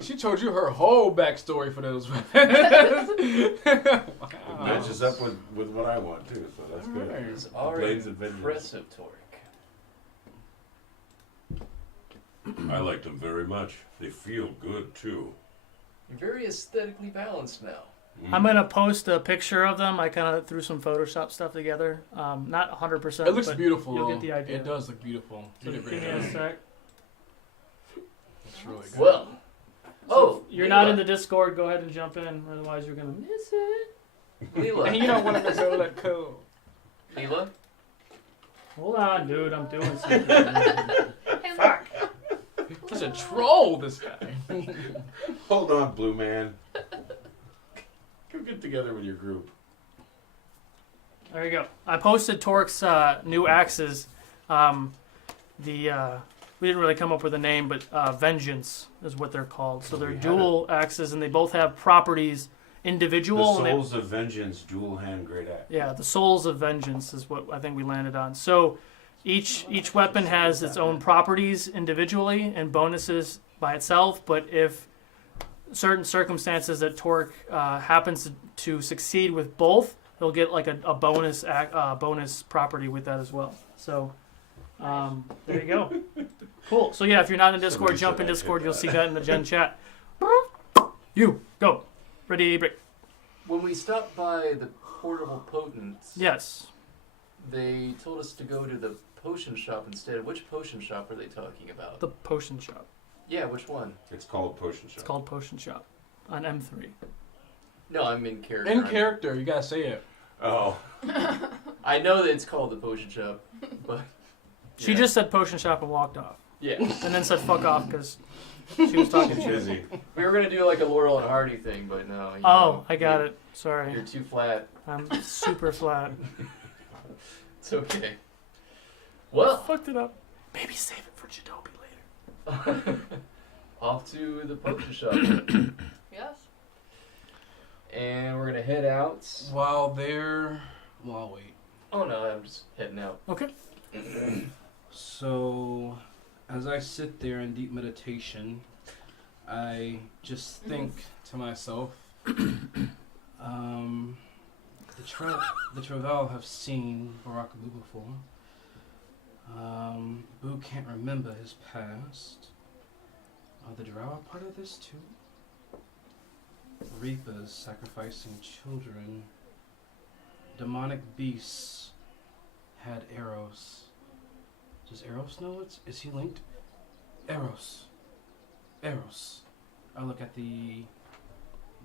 She told you her whole backstory for those weapons. it matches up with what I want too, so that's good. Alright. It's already Blades of vengeance. impressive, Torque. I like them very much. They feel good too. You're very aesthetically balanced now. I'm going to post a picture of them. I kind of threw some Photoshop stuff together. Not 100%. It looks but beautiful. You'll though. get the idea. It does look beautiful. So Look at give me it. a sec. It's really good. Well. So if you're not Leela. in the Discord, go ahead and jump in. Otherwise, you're going to miss it. Leela. And you don't want to go that cool. Leela. Hold on, dude. I'm doing something. Fuck. Such a troll, this guy. Hold on, Blue Man. Come get together with your group. There you go. I posted Torque's new axes. We didn't really come up with a name, but Vengeance is what they're called. So they're dual axes, and they both have properties individual. The and Souls of Vengeance dual hand great axe. yeah, the Souls of Vengeance is what I think we landed on. So each weapon has its own properties individually and bonuses by itself, but if certain circumstances that Torque happens to succeed with both, he'll get like a bonus bonus property with that as well. So there you go. Cool. So yeah, if you're not in Discord, Somebody jump said in I Discord. did You'll that. see that in the Gen chat. You go. Ready, break. When we stopped by the portable potents, Yes. they told us to go to the potion shop instead. Which potion shop are they talking about? The potion shop. Yeah, which one? It's called Potion Shop. It's called Potion Shop on M3. No, I'm in character. In character, you gotta say it. Oh. I know that it's called the potion shop, but She yeah. just said Potion Shop and walked off. Yeah. And then said fuck off because She was talking to you. Busy. We were gonna do like a Laurel and Hardy thing, but no. you Oh, know, I got you're- it. Sorry. You're too flat. I'm super flat. It's okay. I Well, fucked it up. Maybe save it for Jadobi later. off to the potion shop, Yes. and we're gonna head out. Well, I'll wait. Oh no, I'm just heading out. Okay. So, as I sit there in deep meditation, I just think to myself, the Trevyl have seen Barakabu before. Boo can't remember his past. Are the Drow a part of this too? Reapers sacrificing children. Demonic beasts had Eros. Does Eros know it? Is he linked? Eros. I look at the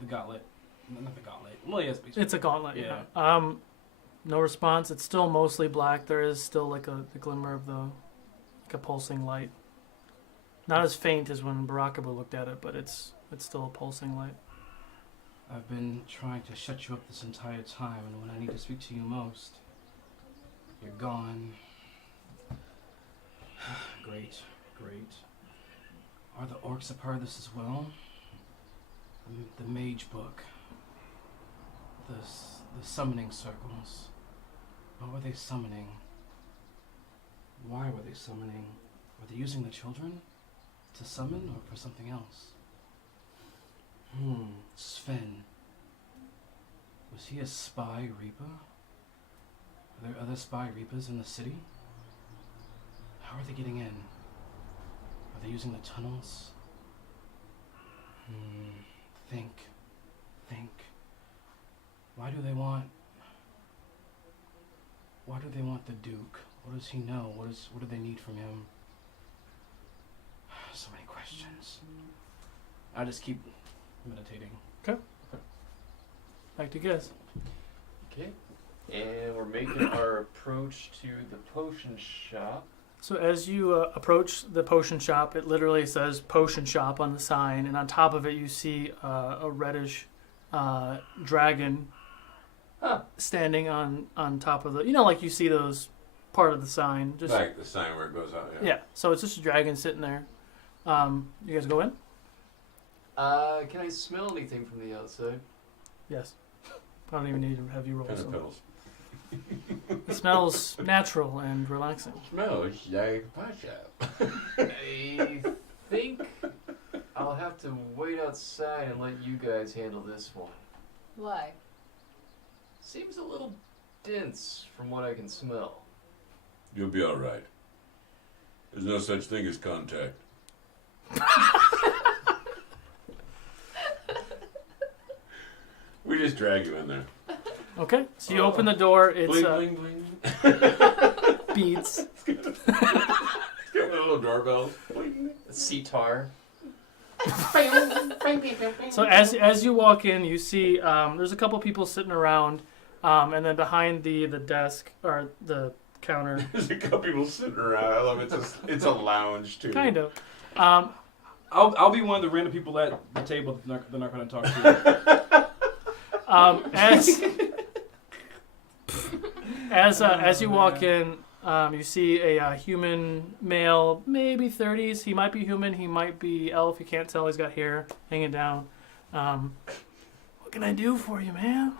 gauntlet. Not the gauntlet. Well, yes, basically. It's a gauntlet. Yeah. No response. It's still mostly black. There is still like the glimmer of like a pulsing light. Not as faint as when Barakabu looked at it, but it's still a pulsing light. I've been trying to shut you up this entire time, and when I need to speak to you most, you're gone. Great. Are the orcs a part of this as well? The mage book. The summoning circles. What were they summoning? Why were they summoning? Were they using the children to summon, or for something else? Sven. Was he a spy reaper? Are there other spy reapers in the city? How are they getting in? Are they using the tunnels? Think. Why do they want the Duke? What does he know? What do they need from him? So many questions. I just keep meditating. Back to guess. Okay. And we're making our approach to the potion shop. So as you approach the potion shop, it literally says potion shop on the sign, and on top of it you see a reddish dragon standing on top of like you see those part of the sign. Just Like the sign where it goes out. yeah. So it's just a dragon sitting there. You guys go in? Can I smell anything from the outside? Yes. I don't even need to have you roll. Kind of So. pills. It smells natural and relaxing. Smells like a pot shop. I think I'll have to wait outside and let you guys handle this one. Why? Seems a little dense from what I can smell. You'll be alright. There's no such thing as contact. We just drag you in there. Okay. So you open the door. It's Bling, bling, bling. beads. It's got little doorbells. Bling. Sitar. So as you walk in, you see there's a couple people sitting around, and then behind the desk or the counter, There's a couple people sitting around. I love it. It's a lounge too. kind of. I'll be one of the random people at the table that they're not going to talk to. As you walk in, you see a human male, maybe 30s. He might be human. He might be elf. You can't tell. He's got hair hanging down. What can I do for you, man?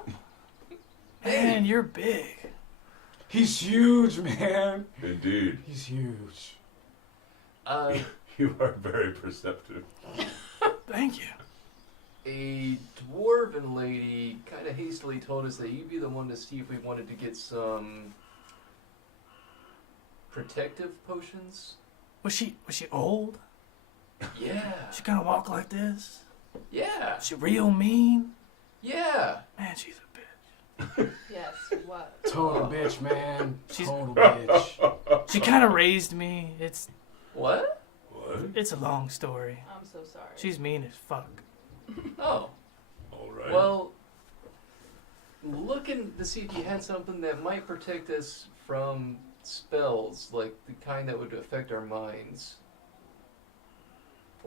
Man, you're big. He's huge, man. Indeed. He's huge. You are very perceptive. Thank you. A dwarven lady kind of hastily told us that you'd be the one to see if we wanted to get some protective potions. Was she old? Yeah. She gonna walk like this? Yeah. She real mean? Yeah. Man, she's a bitch. Yes, what? Total bitch, man. She's- Total bitch. She kind of raised me. It's What? a long story. I'm so sorry. She's mean as fuck. Oh. Alright. Well, looking to see if you had something that might protect us from spells, like the kind that would affect our minds.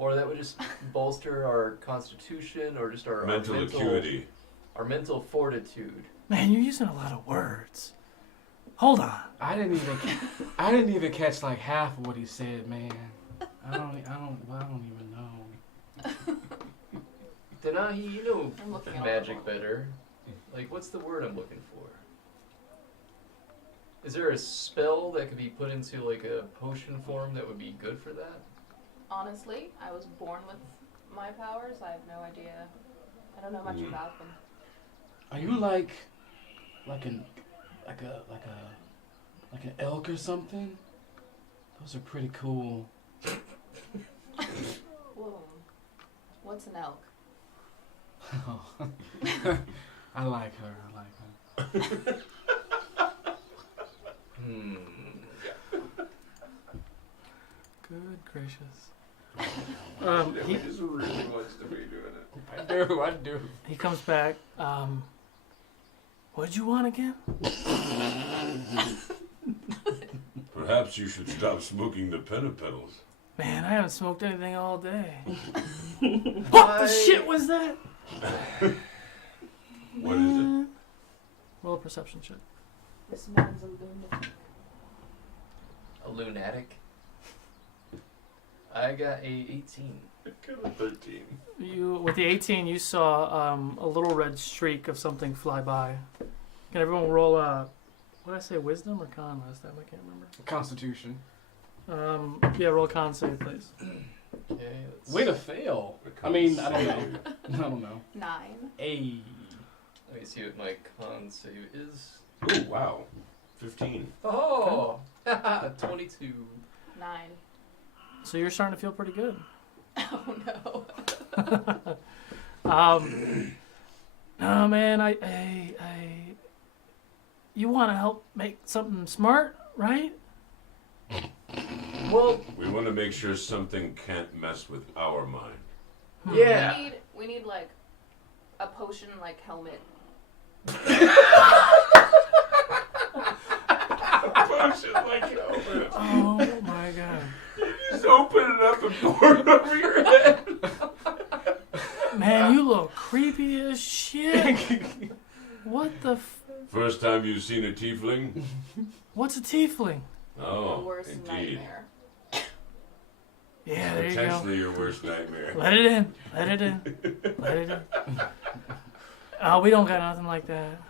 Or that would just bolster our constitution, or just our Mental acuity. our mental fortitude. Man, you're using a lot of words. Hold on. I didn't even catch like half of what he said, man. I don't even know. Denahi, you know I'm looking at magic all of them. better. Like, what's the word I'm looking for? Is there a spell that could be put into like a potion form that would be good for that? Honestly, I was born with my powers. I have no idea. I don't know much about them. Are you like an elk or something? Those are pretty cool. Whoa. What's an elk? I like her. Good gracious. He just really wants to be doing it. I do. He comes back. What'd you want again? Perhaps you should stop smoking the pentapedals. Man, I haven't smoked anything all day. What the shit was that? What is it? Roll a perception check. This man's a lunatic. A lunatic? I got a 18. I got a 13. You, with the 18, you saw a little red streak of something fly by. Can everyone roll what did I say, wisdom or con last time? I can't remember. Constitution. Yeah, roll a con save, please. Okay, let's... Way to fail. I mean, I don't know. I don't know. 9. Hey. Let me see what my con save is. Oh, wow. 15. Oh! 22. 9. So you're starting to feel pretty good. Oh no. No, man, you want to help make something smart, right? Well, We want to make sure something can't mess with our mind. yeah. We need like a potion like helmet. Potion like helmet. Oh my god. Just open it up and pour it over your head. Man, you look creepy as shit. What the First time you've seen a tiefling? What's a tiefling? The Oh, worst indeed. nightmare. Yeah, there you go. Potentially your worst nightmare. Let it in. Let it in. Let it in. Oh, we don't got nothing like that.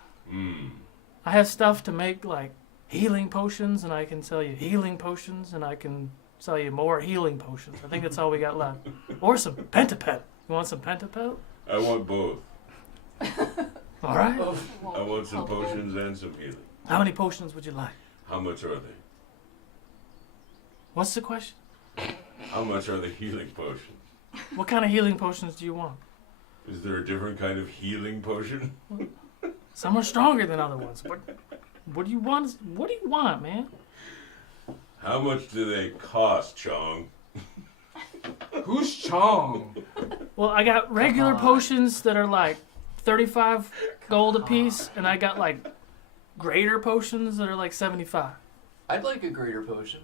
I have stuff to make like healing potions, and I can sell you healing potions, and I can sell you more healing potions. I think that's all we got left. Or some pentapet. You want some pentapet? I want both. All right. I want some potions and some healing. How many potions would you like? How much are they? What's the question? How much are the healing potions? What kind of healing potions do you want? Is there a different kind of healing potion? Some are stronger than other ones. What do you want? What do you want, man? How much do they cost, Chong? Who's Chong? Well, I got regular potions that are like 35 gold a piece, and I got like greater potions that are like 75. I'd like a greater potion.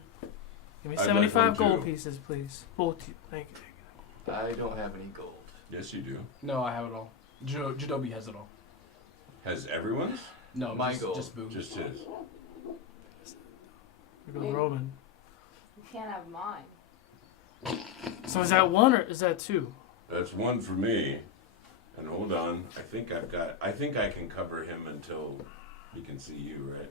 Give me I'd like 75 one, gold too. pieces, please. Both you. Thank you. I don't have any gold. Yes, you do. No, I have it all. Jadobi has it all. Has everyone's? No, My just, gold. just Boo. Just his. Here goes Roman. You can't have mine. So is that one or is that two? That's one for me. And hold on, I think I can cover him until he can see you, right?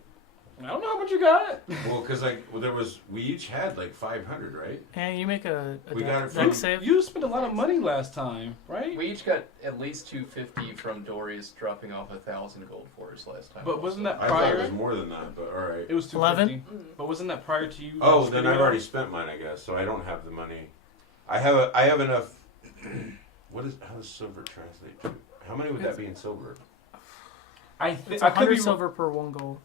I don't know how much you got. Well, because we each had like 500, right? And you make a We got it dex from- save. You spent a lot of money last time, right? We each got at least 250 from Dorius dropping off 1,000 gold for us last time. But wasn't that I thought it prior? was more than that, but all right. It was 250. But wasn't that prior to you? Oh, then spending I've it? already spent mine, I guess. So I don't have the money. I have enough. How does silver translate to? How many would that be in silver? I think It's I could 100 be silver per 1 gold.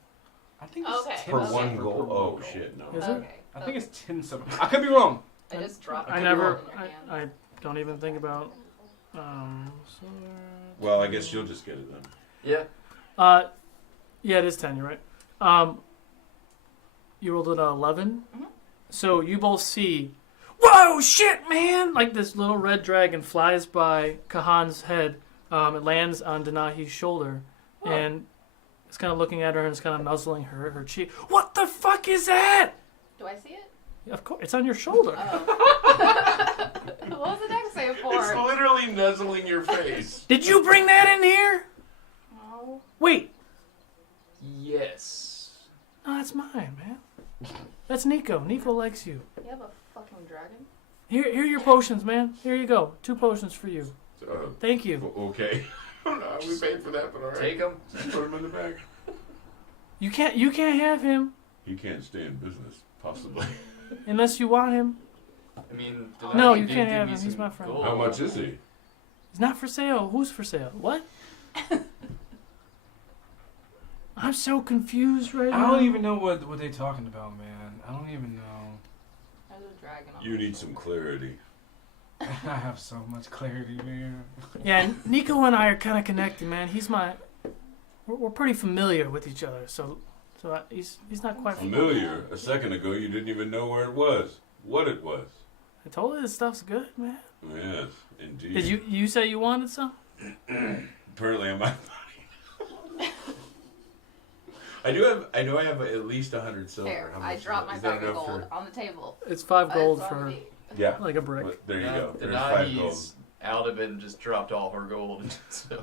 I think it's Okay. 10 Per Okay. one silver gold? per Oh one gold. shit, no. Is it? Okay. I think it's 10 silver. I could be wrong. I just dropped I it never. in your hand. I don't even think about. Well, I guess you'll just get it then. Yeah. Yeah, it is 10. You're right. You rolled an 11. Mhm. So you both see. whoa, shit, man! Like this little red dragon flies by Kahan's head. It lands on Denahi's shoulder, and it's kind of looking at her and it's kind of nuzzling her cheek. What the fuck is that? Do I see it? Of course, it's on your shoulder. Oh. What was the next say for? It's literally nuzzling your face. Did you bring that in here? No. Wait. Yes. No, that's mine, man. That's Nico. Nico likes you. You have a fucking dragon? Here are your potions, man. Here you go. 2 potions for you. Thank you. Okay. We paid for that, but all right. Take him. Put him in the bag. You can't have him He can't stay in business, possibly. unless you want him. I mean, No, Denahi you did can't give have me him. He's some my friend. gold. How much is he? He's not for sale. Who's for sale? What? I'm so confused right I now. don't even know what they're talking about, man. I don't even know. There's a dragon on You my need shoulder. some clarity. I have so much clarity, man. Yeah, Nico and I are kind of connected, man. We're pretty familiar with each other, so he's not quite Familiar? A second ago, you didn't even know where it was. What it was. I told you this stuff's good, man. Yes, indeed. Did you say you wanted some? Apparently, I'm out. I know I have at least 100 silver. Here, How I much dropped my is that fucking enough gold for? on the table. It's 5 gold It's on for me. Yeah. like a brick. But there you go. There's 5 gold. Denahi's out of it and just dropped all her gold. So.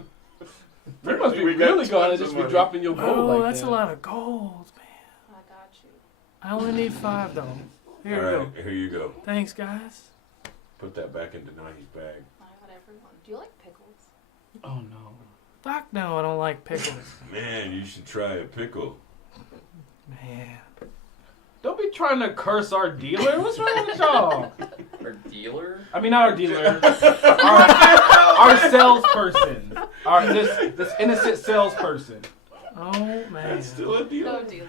You must be We got really gonna tons just of be money. dropping your gold Oh, like that's that. a lot of gold, man. I got you. I only need 5 though. Here All we right, go. here you go. Thanks, guys. Put that back into Nahi's bag. I got everyone. Do you like pickles? Oh no. Fuck no, I don't like pickles. Man, you should try a pickle. Man. Don't be trying to curse our dealer. What's wrong with y'all? Our dealer? I mean, not our dealer. our salesperson. This innocent salesperson. Oh man. That's still a dealer. No dealer,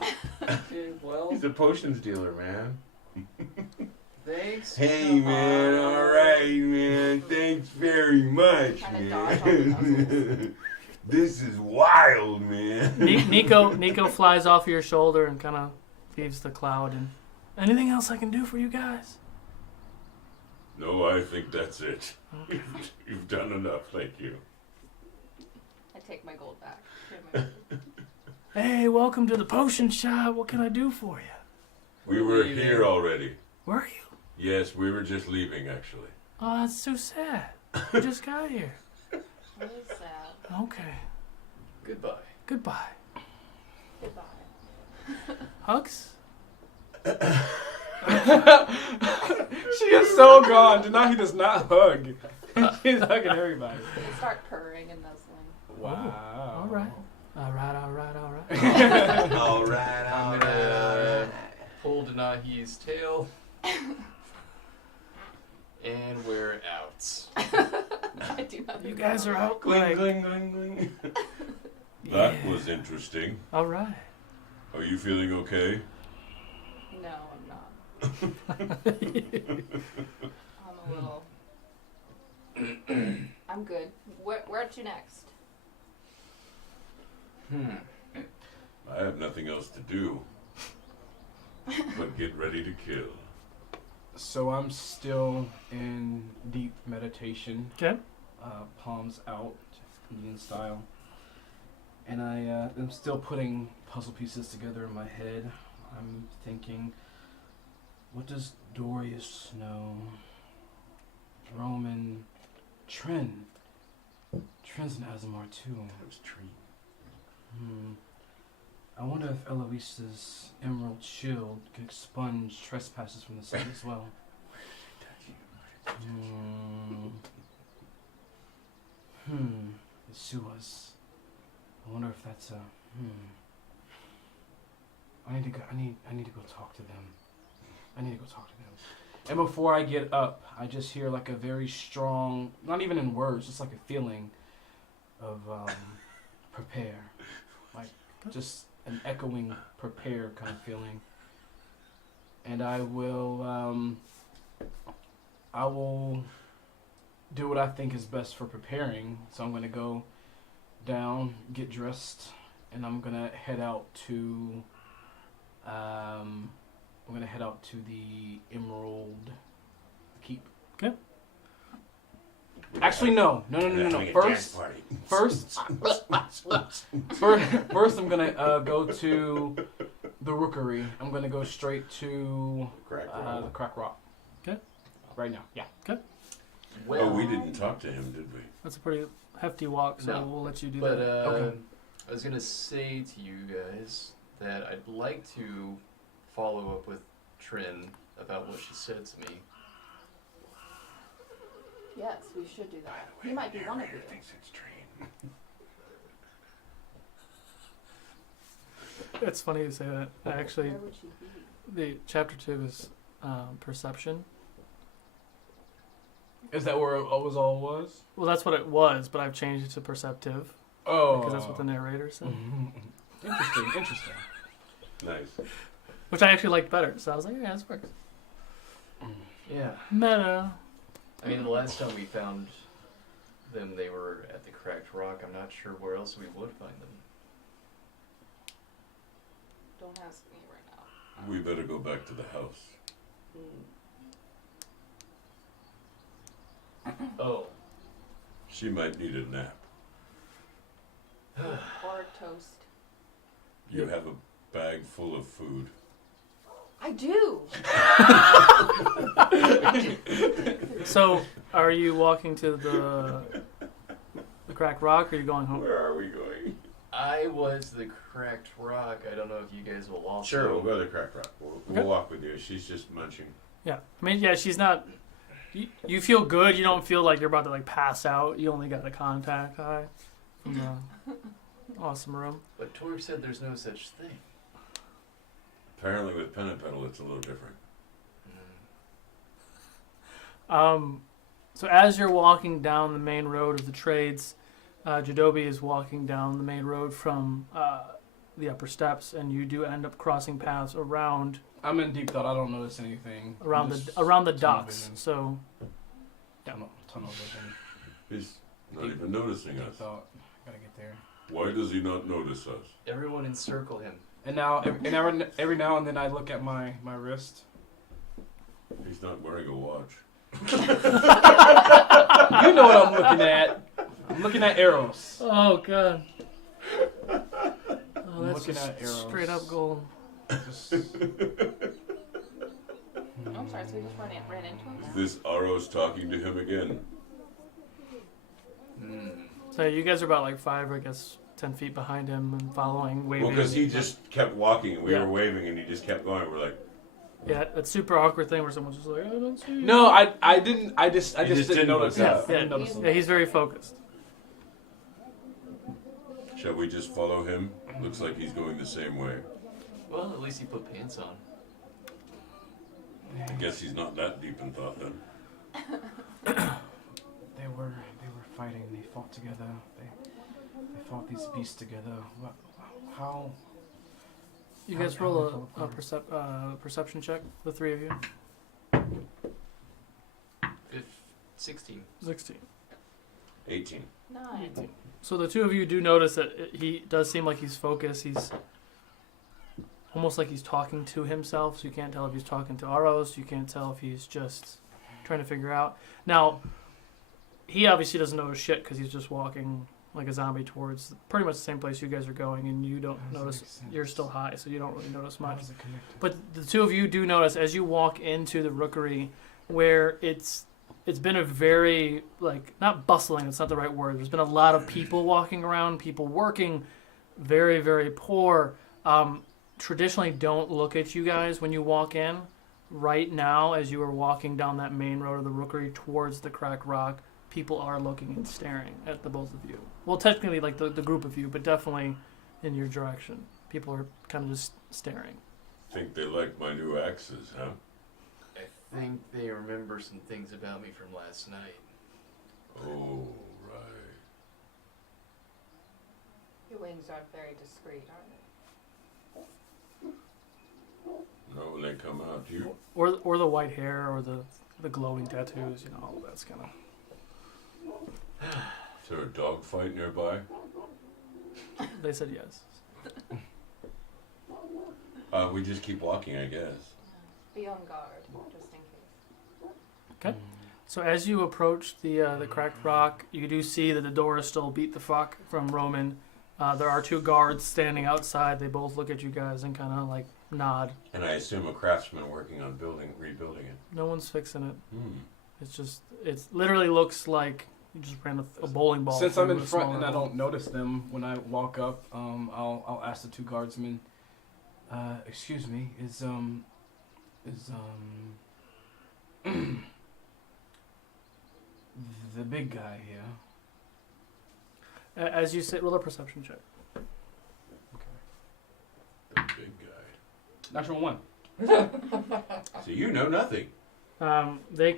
yeah. Well, He's a potions dealer, man. thanks. Hey, man. All right, man. Thanks very much, Kinda dodge all the man. nuzzles. This is wild, man. Nico flies off your shoulder and kind of leaves the cloud. And anything else I can do for you guys? No, I think that's it. You've done enough, thank you. I take my gold back. Give my gold. Hey, welcome to the potion shop. What can I do for you? We were here already. Were you? Yes, we were just leaving, actually. Oh, that's so sad. We just got here. It is sad. Okay. Goodbye. Goodbye. Goodbye. Hugs? She is so gone. Denahi does not hug. She's hugging everybody. They start purring and nuzzling. Wow. All right. All right. All right, I'm gonna pull Denahi's tail. And we're out. I do not You think guys that are was out. Gling, Like, gling, gling, gling. yeah. That was interesting. All right. Are you feeling okay? right. No, I'm not. I'm a little. I'm good. Where to next? I have nothing else to do but get ready to kill. So I'm still in deep meditation. Okay. Palms out, Indian style. And I am still putting puzzle pieces together in my head. I'm thinking, what does Dorius know? Roman, Tren. Tren's an Azamar too. That was tree. I wonder if Eloise's emerald shield can expunge trespasses from the site as well. It's Sua's. I wonder if that's a. I need to go. I need to go talk to them. And before I get up, I just hear like a very strong, not even in words, just like a feeling of prepare, like just an echoing prepare kind of feeling. And I will do what I think is best for preparing. So I'm gonna go down, get dressed, and I'm gonna head out to I'm gonna head out to the Emerald Keep. Okay. Actually, no. First, I'm gonna go to the Rookery. I'm gonna go straight to the Crack Rock. Okay. Right now, yeah. Okay. Well, we didn't talk to him, did we? That's a pretty hefty walk, so No. we'll let you do But that. Okay. I was gonna say to you guys that I'd like to follow up with Trin about what she said to me. Yes, we should do that. He might be one of you. Thinks it's train. It's funny you say that. Actually, Where would she be? the chapter 2 is perception. Is that where it all was? Well, that's what it was, but I've changed it to perceptive Oh. because that's what the narrator said, Interesting. Nice. which I actually liked better. So I was like, yeah, this works. Yeah. Meta. I mean, the last time we found them, they were at the Cracked Rock. I'm not sure where else we would find them. Don't ask me right now. We better go back to the house. Oh. She might need a nap. Or toast. You have a bag full of food. I do. So, are you walking to the Crack Rock, or are you going home? Where are we going? I was the Cracked Rock. I don't know if you guys will also. Sure, we'll go to the Crack Rock. We'll walk with you. She's just munching. Yeah, I mean, yeah, she's not. You feel good. You don't feel like you're about to like pass out. You only got a contact high from the awesome room. But Torg said there's no such thing. Apparently with Pen and Pedal it's a little different. So as you're walking down the main road of the trades, Jadobi is walking down the main road from the upper steps, and you do end up crossing paths around. I'm in deep thought. I don't notice anything. Around the docks. Vision. So Tunnel vision. He's not even noticing Deep us. thought. Gotta get there. Why does he not notice us? Everyone encircle him. And now, every now and then, I look at my wrist. He's not wearing a watch. You know what I'm looking at. I'm looking at arrows. oh god. Oh, I'm that's looking just at arrows. straight up gold. Just, I'm sorry, so we just ran into him now? This Aro's talking to him again. So you guys are about like 5, I guess, 10 feet behind him and following, waving. Well, because he just kept walking and we Yeah. were waving and he just kept going. We're like, Yeah, that super awkward thing where someone's just like, I don't see you. no, I didn't. I just didn't notice. look Yeah, up. I didn't notice. Yeah, he's very focused. shall we just follow him? Looks like he's going the same way. Well, at least he put pants on. I guess he's not that deep in thought then. They were fighting. They fought together. They fought these beasts together. How? You guys roll a perception check, the 3 of you. 16. 16. 18. 9. So the 2 of you do notice that he does seem like he's focused. He's almost like he's talking to himself, so you can't tell if he's talking to Aros. You can't tell if he's just trying to figure out. Now, he obviously doesn't know shit because he's just walking like a zombie towards pretty much the same place you guys are going, and you don't How does it notice. make sense? You're still high, so you don't really notice How much. does it connect? But the 2 of you do notice as you walk into the Rookery, where it's been a very, like, not bustling, it's not the right word. There's been a lot of people walking around, people working, very, very poor. Traditionally don't look at you guys when you walk in. Right now, as you are walking down that main road of the Rookery towards the Crack Rock, people are looking and staring at the both of you. Well, technically, like, the group of you, but definitely in your direction. People are kind of just staring. Think they like my new axes, huh? I think they remember some things about me from last night. Oh, right. Your wings aren't very discreet, are they? No, when they come out, you. Or the white hair, or the glowing tattoos, you know, all that's kind of... Is there a dog fight nearby? They said yes. We just keep walking, I guess. Be on guard, just in case. So as you approach the cracked rock, you do see that the door is still beat the fuck from Roman. There are two guards standing outside. They both look at you guys and kind of like nod. And I assume a craftsman working on rebuilding it. No one's fixing it. It literally looks like you just ran a bowling ball. Since I'm through in a front smaller and I hole. don't notice them when I walk up, I'll ask the two guardsmen. Excuse me, is the big guy here? As you sit, roll a perception check. The big guy. Natural 1. So you know nothing. They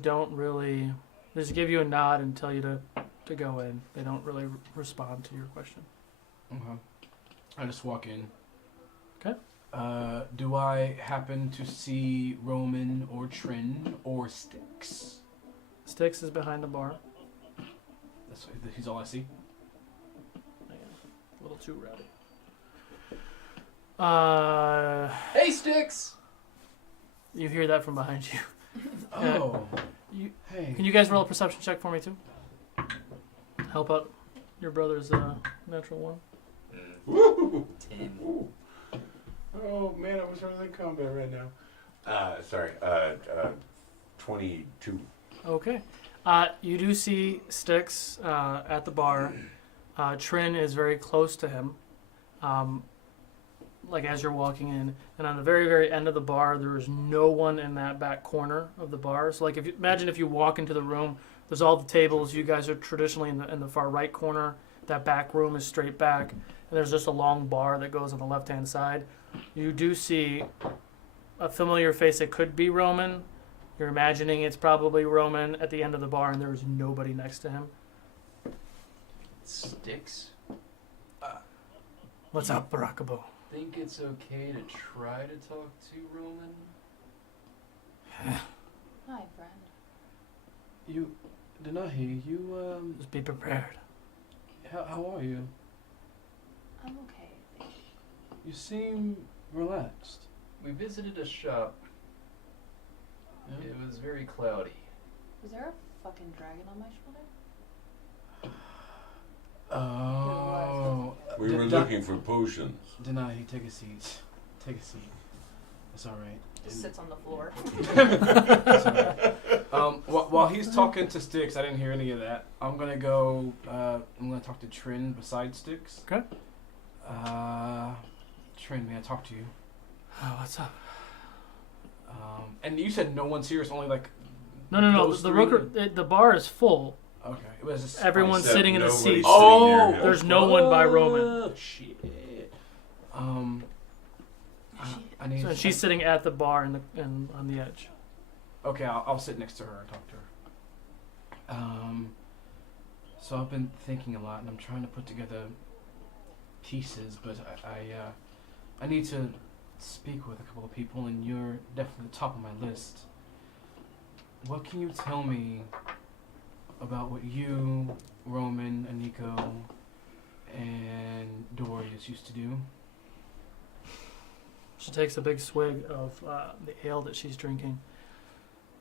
don't really. They just give you a nod and tell you to go in. They don't really respond to your question. Okay. I just walk in. Okay. Do I happen to see Roman or Trin or Styx? Styx is behind the bar. He's all I see. Yeah, a little too rowdy. Hey, Sticks! You hear that from behind you. Oh. Hey. Can you guys roll a perception check for me too? Help out your brother's natural 1. Woo! 10. Oh man, I was running in combat right now. 22. Okay. You do see Styx at the bar. Trin is very close to him, like as you're walking in. And on the very, very end of the bar, there is no one in that back corner of the bar. So, like, imagine if you walk into the room, there's all the tables. You guys are traditionally in the far right corner. That back room is straight back, and there's just a long bar that goes on the left-hand side. You do see a familiar face. It could be Roman. You're imagining it's probably Roman at the end of the bar, and there's nobody next to him. Sticks? What's up, Barakabo? Think it's okay to try to talk to Roman? Hi, friend. Denahi, Just be prepared. how are you? I'm okay, thank you. You seem relaxed. We visited a shop. Yeah? It was very cloudy. Was there a fucking dragon on my shoulder? Oh. We were looking for potions. Denahi, take a seat. Take a seat. It's all right. Just sits on the floor. It's all right. While he's talking to Styx, I didn't hear any of that. I'm gonna go. I'm gonna talk to Trin beside Styx. Okay. Trin, may I talk to you? Oh, what's up? And you said no one's here. It's only like. No. those The three? the bar is full. Okay. It was just Everyone's Except sitting in the nobody's seats. sitting Oh! there. There's no one by Roman. Oh, shit. I need. So she's sitting at the bar and on the edge. Okay, I'll sit next to her and talk to her. So I've been thinking a lot, and I'm trying to put together pieces, but I need to speak with a couple of people, and you're definitely the top of my list. What can you tell me about what you, Roman, Aniko, and Dorius used to do? She takes a big swig of the ale that she's drinking.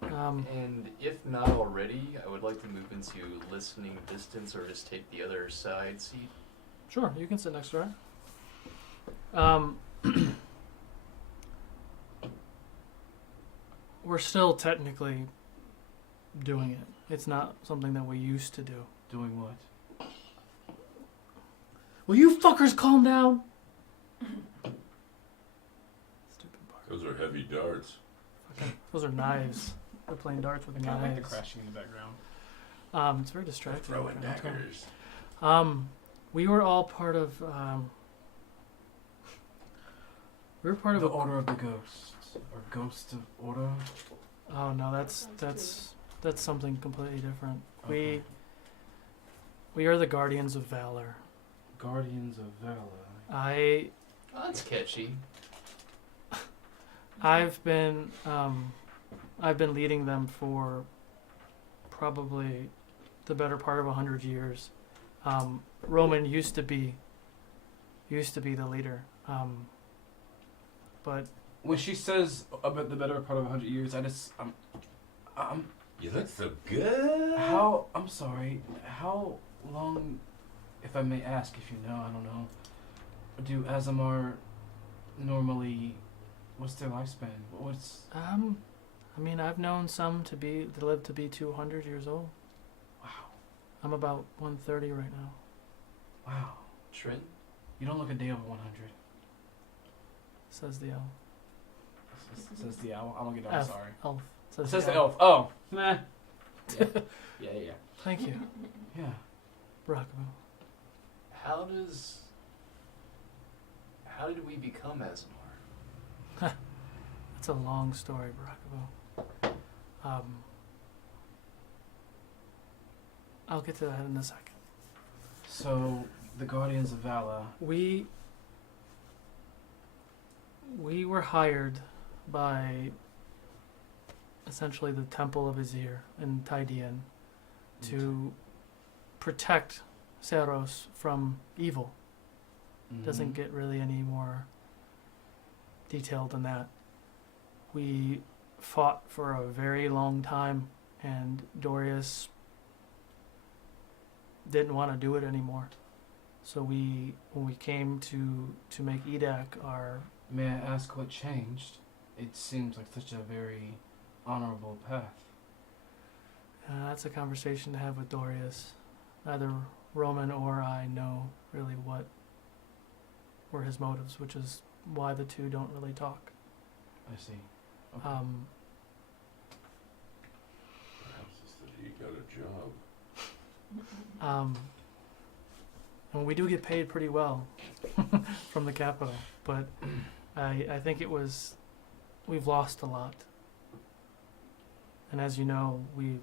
And if not already, I would like to move into listening distance or just take the other side seat. Sure, you can sit next to her. We're still technically doing it. It's not something that we used to do. Doing what? Will you fuckers calm down? Stupid bar. Those are heavy darts. Those are knives. They're playing darts with I kind of like the knives. crashing in the background. It's very distracting. Throwing I'll tell you. daggers. We were all part of. We were part of The a. Order of the Ghost, or Ghost of Order. Oh no, that's something completely different. Okay. We are the Guardians of Valor. Guardians of Valor. I Oh, that's catchy. I've been leading them for probably the better part of 100 years. Roman used to be the leader, but when she says about the better part of 100 years, I'm You look so good. I'm sorry, how long, if I may ask, if you know, I don't know, do Azamar normally, what's their lifespan? I mean, I've known some to live to be 200 years old. Wow. I'm about 130 right now. Wow. Trin? You don't look a day over 100. Says the elf. Says the owl. I don't get it. I'm Elf. sorry. Elf. It says the elf. Oh. Nah. Yeah. Yeah. Thank you, Yeah. Rockaboo. How did we become Azamar? It's a long story, Rockaboo. I'll get to that in a second. So, the Guardians of Vala. We were hired by essentially the Temple of Azir in Taidian to protect Saros from evil. Doesn't get really any more detailed than that. We fought for a very long time, and Dorius didn't want to do it anymore. So when we came to make Edak our... May I ask what changed? It seems like such a very honorable path. That's a conversation to have with Dorius. Neither Roman or I know really what were his motives, which is why the two don't really talk. I see. Okay. Perhaps it's that he got a job. And we do get paid pretty well from the capital, but I think we've lost a lot. And as you know, we've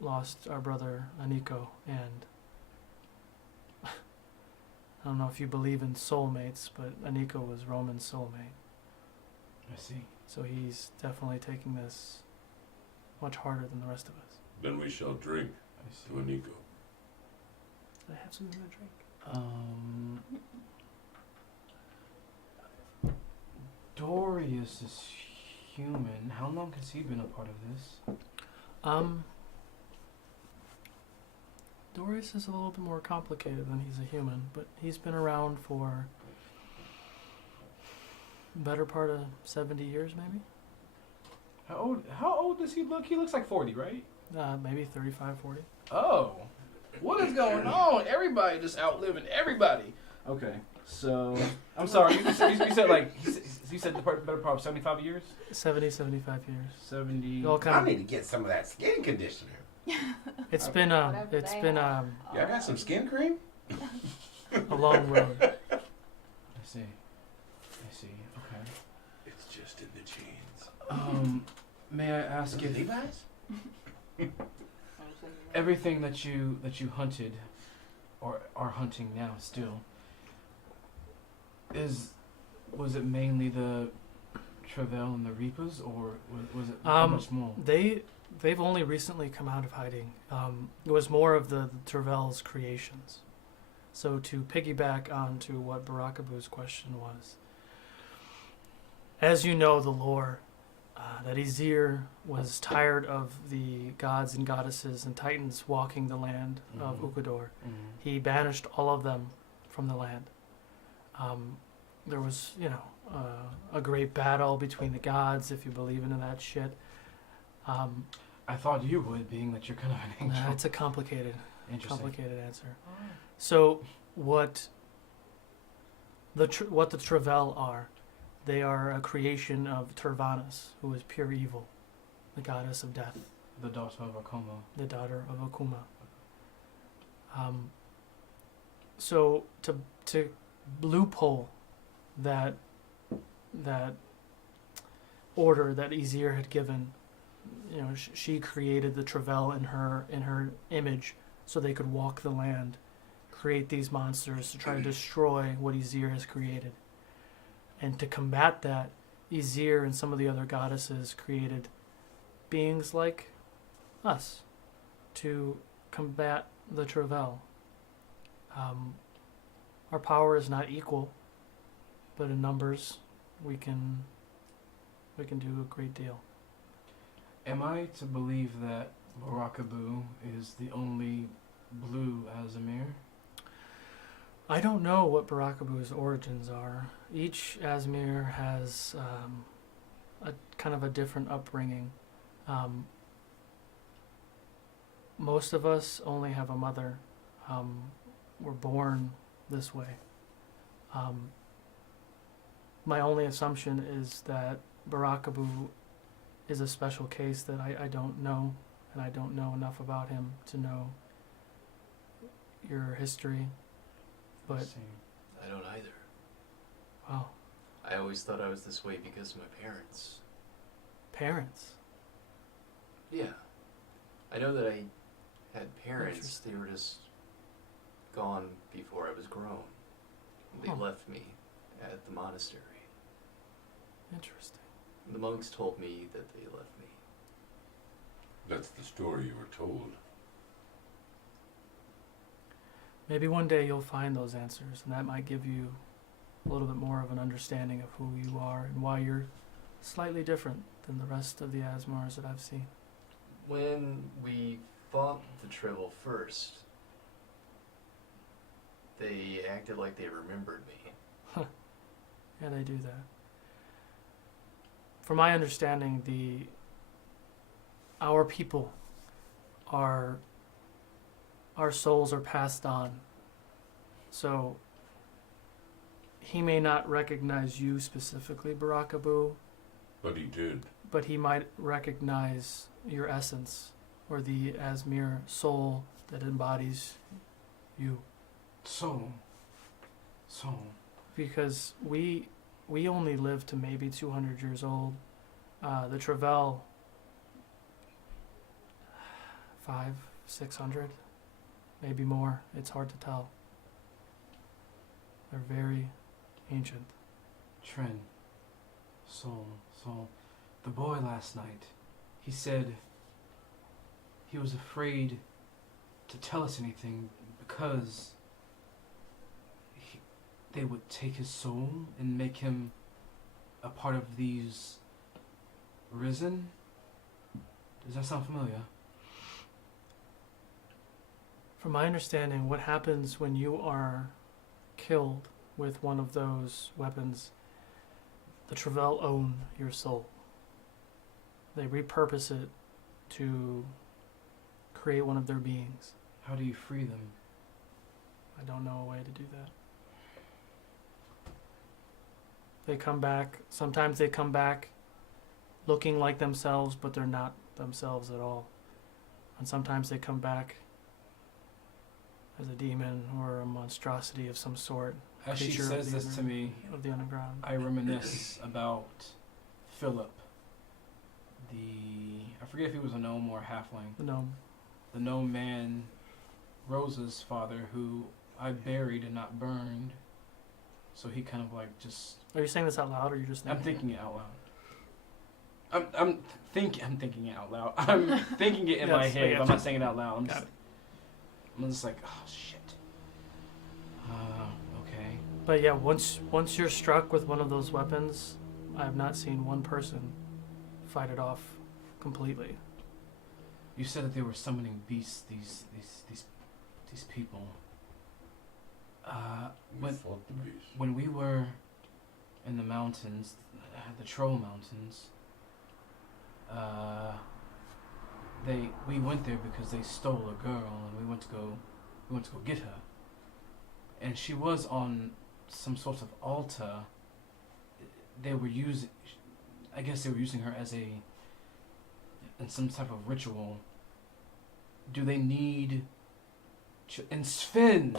lost our brother Aniko, and I don't know if you believe in soulmates, but Aniko was Roman's soulmate. I see. So he's definitely taking this much harder than the rest of us. Then we shall drink I see. to Aniko. Did I have something to drink? Dorius is human. How long has he been a part of this? Dorius is a little bit more complicated than he's a human, but he's been around for better part of 70 years, maybe. How old does he look? He looks like 40, right? Maybe 35, 40. Oh. What is going on? Everybody just outliving everybody. Okay, so I'm sorry. You said like you said the better part of 75 years. 70, 75 years. 70. All I kind need to get some of that skin conditioner. it's been Whatever it's they been have. Y'all got some skin cream? a long road. I see. Okay. It's just in the jeans. May I ask if Levi's? everything that you hunted, or are hunting now still, was it mainly the Trevyl and the Reapers, or was it much more? They've only recently come out of hiding. It was more of the Trevyl's creations. So to piggyback onto what Barakabu's question was, as you know, the lore, that Azir was tired of the gods and goddesses and titans walking the land of Ukodor. He banished all of them from the land. There was, a great battle between the gods, if you believe in that shit. I thought you would, being that you're kind of an angel. It's a complicated Interesting. answer. So what the Trevyl are, they are a creation of Turvanas, who is pure evil, the goddess of death, The daughter of Akoma. the daughter of Akuma. So to loophole that order that Azir had given, she created the Trevyl in her image, so they could walk the land, create these monsters to try to destroy what Azir has created. And to combat that, Azir and some of the other goddesses created beings like us to combat the Trevyl. Our power is not equal, but in numbers we can we can do a great deal. Am I to believe that Barakabu is the only blue Azamir? I don't know what Barakabu's origins are. Each Azmir has a kind of a different upbringing. Most of us only have a mother. We're born this way. My only assumption is that Barakabu is a special case that I don't know, and I don't know enough about him to know your history. But I don't either. wow, I always thought I was this way because of my parents. parents. Yeah. I know that I had parents. Interesting. They were just gone before I was grown. They Huh. left me at the monastery. Interesting. The monks told me that they left me. That's the story you were told. Maybe one day you'll find those answers, and that might give you a little bit more of an understanding of who you are and why you're slightly different than the rest of the Asmars that I've seen. When we fought the Trevyl first, they acted like they remembered me. Yeah, they do that. From my understanding, our people our souls are passed on. So he may not recognize you specifically, Barakabu, But he did. but he might recognize your essence or the Asmir soul that embodies you. Soul. Because we only live to maybe 200 years old. The Trevyl, 500-600, maybe more. It's hard to tell. They're very ancient. Tren. Soul. The boy last night, he said he was afraid to tell us anything because they would take his soul and make him a part of these risen. Does that sound familiar? From my understanding, what happens when you are killed with one of those weapons, the Trevyl own your soul. They repurpose it to create one of their beings. How do you free them? I don't know a way to do that. They come back. Sometimes they come back looking like themselves, but they're not themselves at all. And sometimes they come back as a demon or a monstrosity of some sort. As she Creature of says the this to me, of the underground. I reminisce about Philip, I forget if he was a gnome or a halfling. The gnome man, Rosa's father, who I buried and not burned. So he kind of like just... Are you saying this out loud, or you're just I'm thinking? thinking it out loud. I'm thinking it out loud. I'm thinking it in my Yes, I head, but I'm gotcha. not saying it out loud. Got it. I'm just like, oh shit. Okay. But yeah, once you're struck with one of those weapons, I have not seen one person fight it off completely. You said that they were summoning beasts. These people. We fought the beast. When we were in the mountains, the Troll Mountains, we went there because they stole a girl, and we went to go get her. And she was on some sort of altar. They were using her as in some type of ritual. Do they need? And Sven,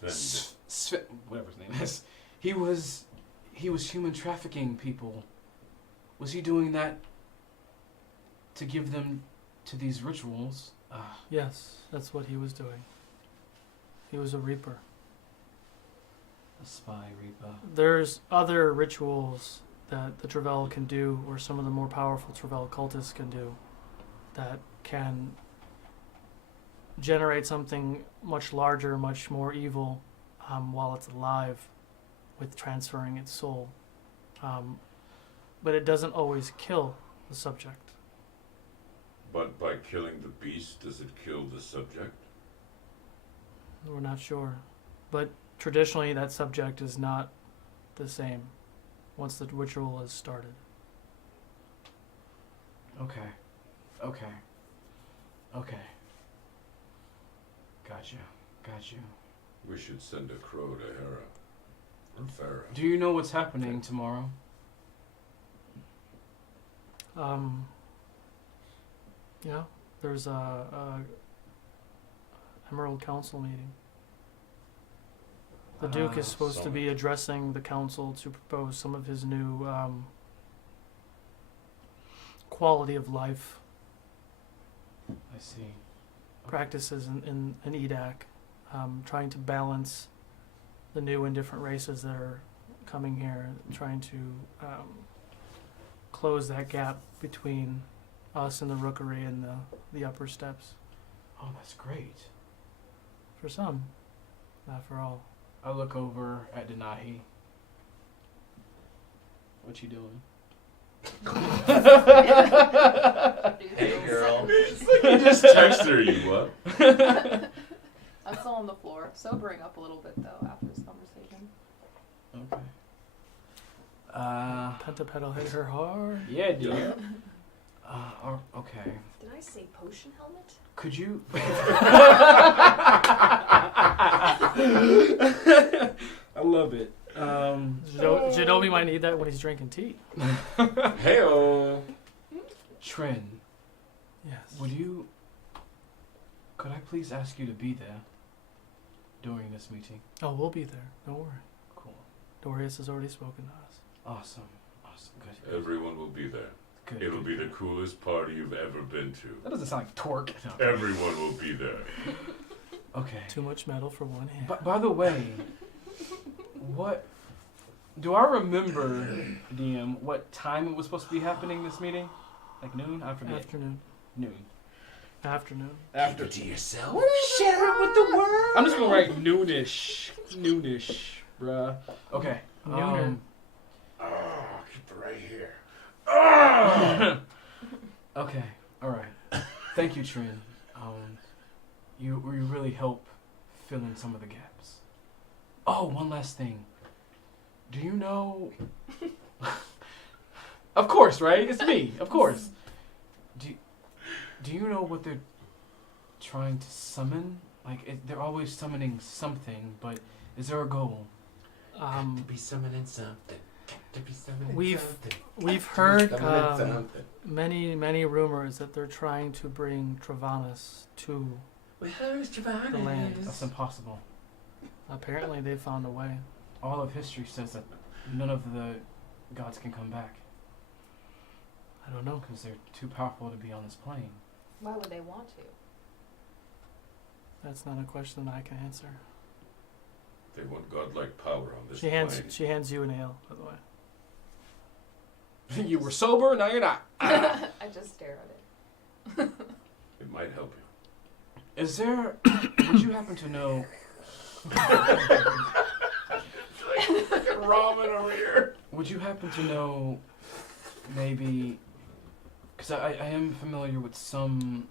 whatever his name is, he was human trafficking people. Was he doing that to give them to these rituals? Yes, that's what he was doing. He was a reaper. A spy reaper. There's other rituals that the Trevyl can do, or some of the more powerful Trevyl cultists can do, that can generate something much larger, much more evil, while it's alive, with transferring its soul. but it doesn't always kill the subject. But by killing the beast, does it kill the subject? We're not sure. But traditionally, that subject is not the same once the ritual is started. Okay. Gotcha. We should send a crow to Hera. Or Farah. Do you know what's happening tomorrow? Yeah, there's a Emerald Council meeting. The Duke is supposed to be addressing the council to propose some of his new quality of life I see. practices in EDAC, trying to balance the new and different races that are coming here, trying to close that gap between us and the Rookery and the upper steps. Oh, that's great. For some, not for all. I look over at Denahi. What you doing? Hey, girl. It's like you just text her, you what? I'm still on the floor, sobering up a little bit though after this conversation. Okay. Pentapedal hit her hard. Yeah, dude. Okay. Did I say potion helmet? Could you? I love it. Janobi might need that when he's drinking tea. Hey-o. Trin, Yes. could I please ask you to be there during this meeting? Oh, we'll be there. Don't worry. Cool. Dorius has already spoken to us. Awesome. Good. Everyone will be there. Good. It'll be the coolest party you've ever been to. That doesn't sound like torque. Everyone will be there. Okay. Too much metal for one hand. By the way, what do I remember, DM? What time it was supposed to be happening? This meeting, like noon? I forget. Afternoon. Noon. Afternoon. After to yourself. Share it with the world. I'm just gonna write noonish, bruh. Okay. Nooner. Oh, keep it right here. Okay. All right. Thank you, Trin. You really help fill in some of the gaps. Oh, one last thing. Do you know? Of course, right? It's me. Of course. Do you know what they're trying to summon? Like, they're always summoning something, but is there a goal? To be summoning something. To be summoning We've something. We've heard Summoning something. many rumors that they're trying to bring Travanis to We heard Travanis. the land. That's impossible. Apparently, they found a way. All of history says that none of the gods can come back I don't know. because they're too powerful to be on this plane. Why would they want to? That's not a question I can answer. They want godlike power on this She hands plane. you an ale, by the way. You were sober, now you're not. I just stare at it. It might help you. Is there? Would you happen to know? Ramen over here. Would you happen to know? Maybe, because I am familiar with some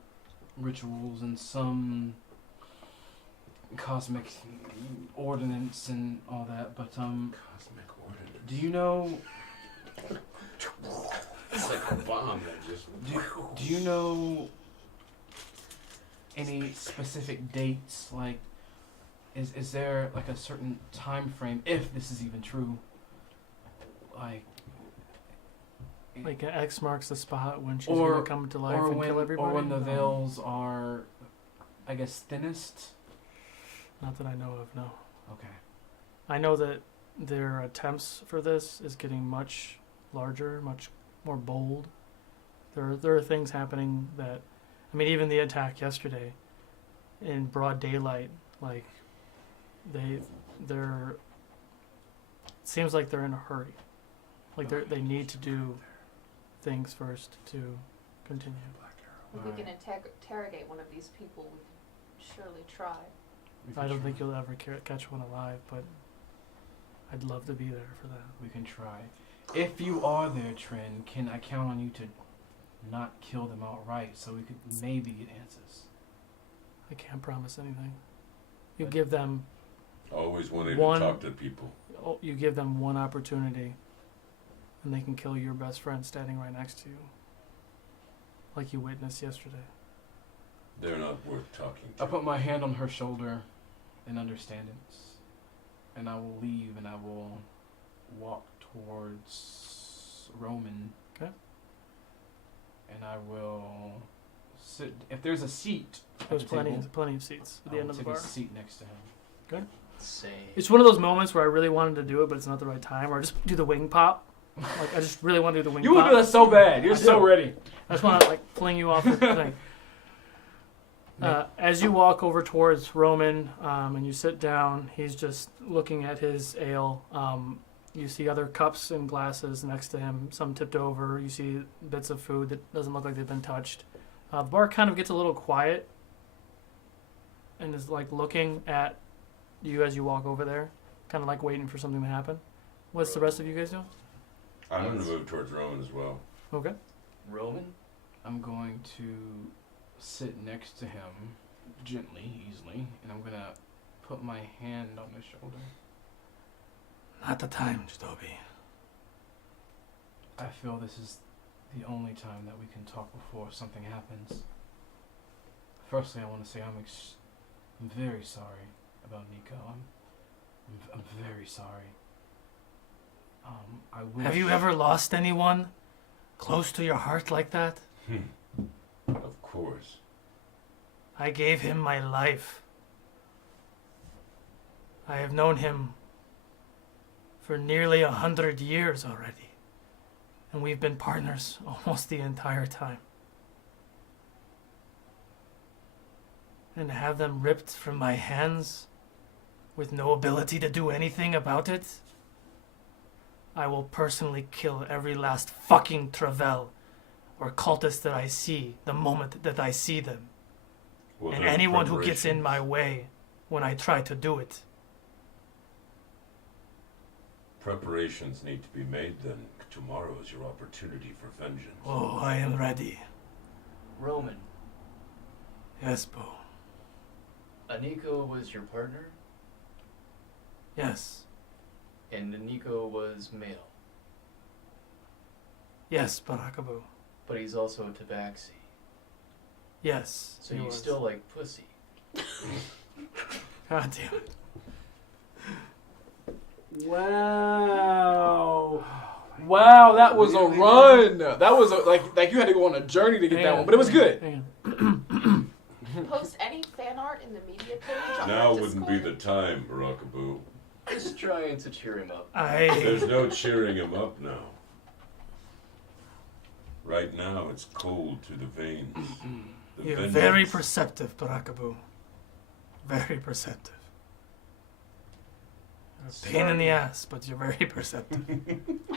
rituals and some cosmic ordinance and all that, but Cosmic ordinance. do you know? It's like a bomb that just. Do you know any specific dates? Like, is there like a certain time frame, if this is even true? Like X marks the spot when she's Or- gonna come to life or and when, kill everybody. or when the veils are, I guess, thinnest. Not that I know of. No. Okay. I know that their attempts for this is getting much larger, much more bold. There are things happening that, I mean, even the attack yesterday, in broad daylight, like they're. It seems like they're in a hurry. Like they need to do things first to continue. If we can interrogate one of these people, we can surely try. I don't think you'll ever catch one alive, but I'd love to be there for that. we can try. If you are there, Trin, can I count on you to not kill them outright so we could maybe get answers? I can't promise anything. You give them Always wanted One- to talk to people. you give them one opportunity, and they can kill your best friend standing right next to you, like you witnessed yesterday. They're not worth talking I to. put my hand on her shoulder in understandings, and I will leave and I will walk towards Roman. Okay. And I will sit. If there's a seat, at There's the plenty table, of seats at I the end will of the take bar. a seat next to him. Same. It's one of those moments where I really wanted to do it, but it's not the right time. Or I just do the wing pop. Like I just really want to do the wing You pop. would do that so bad. You're I so do. ready. I just want to like fling you off the thing. As you walk over towards Roman and you sit down, he's just looking at his ale. You see other cups and glasses next to him, some tipped over. You see bits of food that doesn't look like they've been touched. The bar kind of gets a little quiet and is like looking at you as you walk over there, kind of like waiting for something to happen. What's the rest of you guys doing? I'm going to move towards Roman as well. Okay. Roman? I'm going to sit next to him gently, easily, and I'm gonna put my hand on his shoulder. Not the time, Jadobi. I feel this is the only time that we can talk before something happens. Firstly, I want to say I'm very sorry about Nico. I'm very sorry. I wish. Have you ever lost anyone close to your heart like that? Of course. I gave him my life. I have known him for nearly 100 years already. And we've been partners almost the entire time. And to have them ripped from my hands with no ability to do anything about it, I will personally kill every last fucking Trevyl or cultist that I see the moment that I see them. Well, And then anyone who gets in preparations. my way when I try to do it. Preparations need to be made then. Tomorrow is your opportunity for vengeance. Oh, I am ready. Roman. Yes, Bo. Aniko was your partner, Yes. and Aniko was male, Yes, Barakabu. but he's also a tabaxi. Yes. So he you was. still like pussy. God damn it. Wow. Wow, that was a run. That was like you had to go on a journey to get that one, but it was good. Hang on. Post any fan art in the media page on Now our wouldn't be Discord. the time, Barakaboo. Just trying to cheer him up. There's no cheering him up now. Right now, it's cold to the veins. The You're vengeance- very perceptive, Barakabu. Very perceptive. You're a pain in the ass, but you're very perceptive.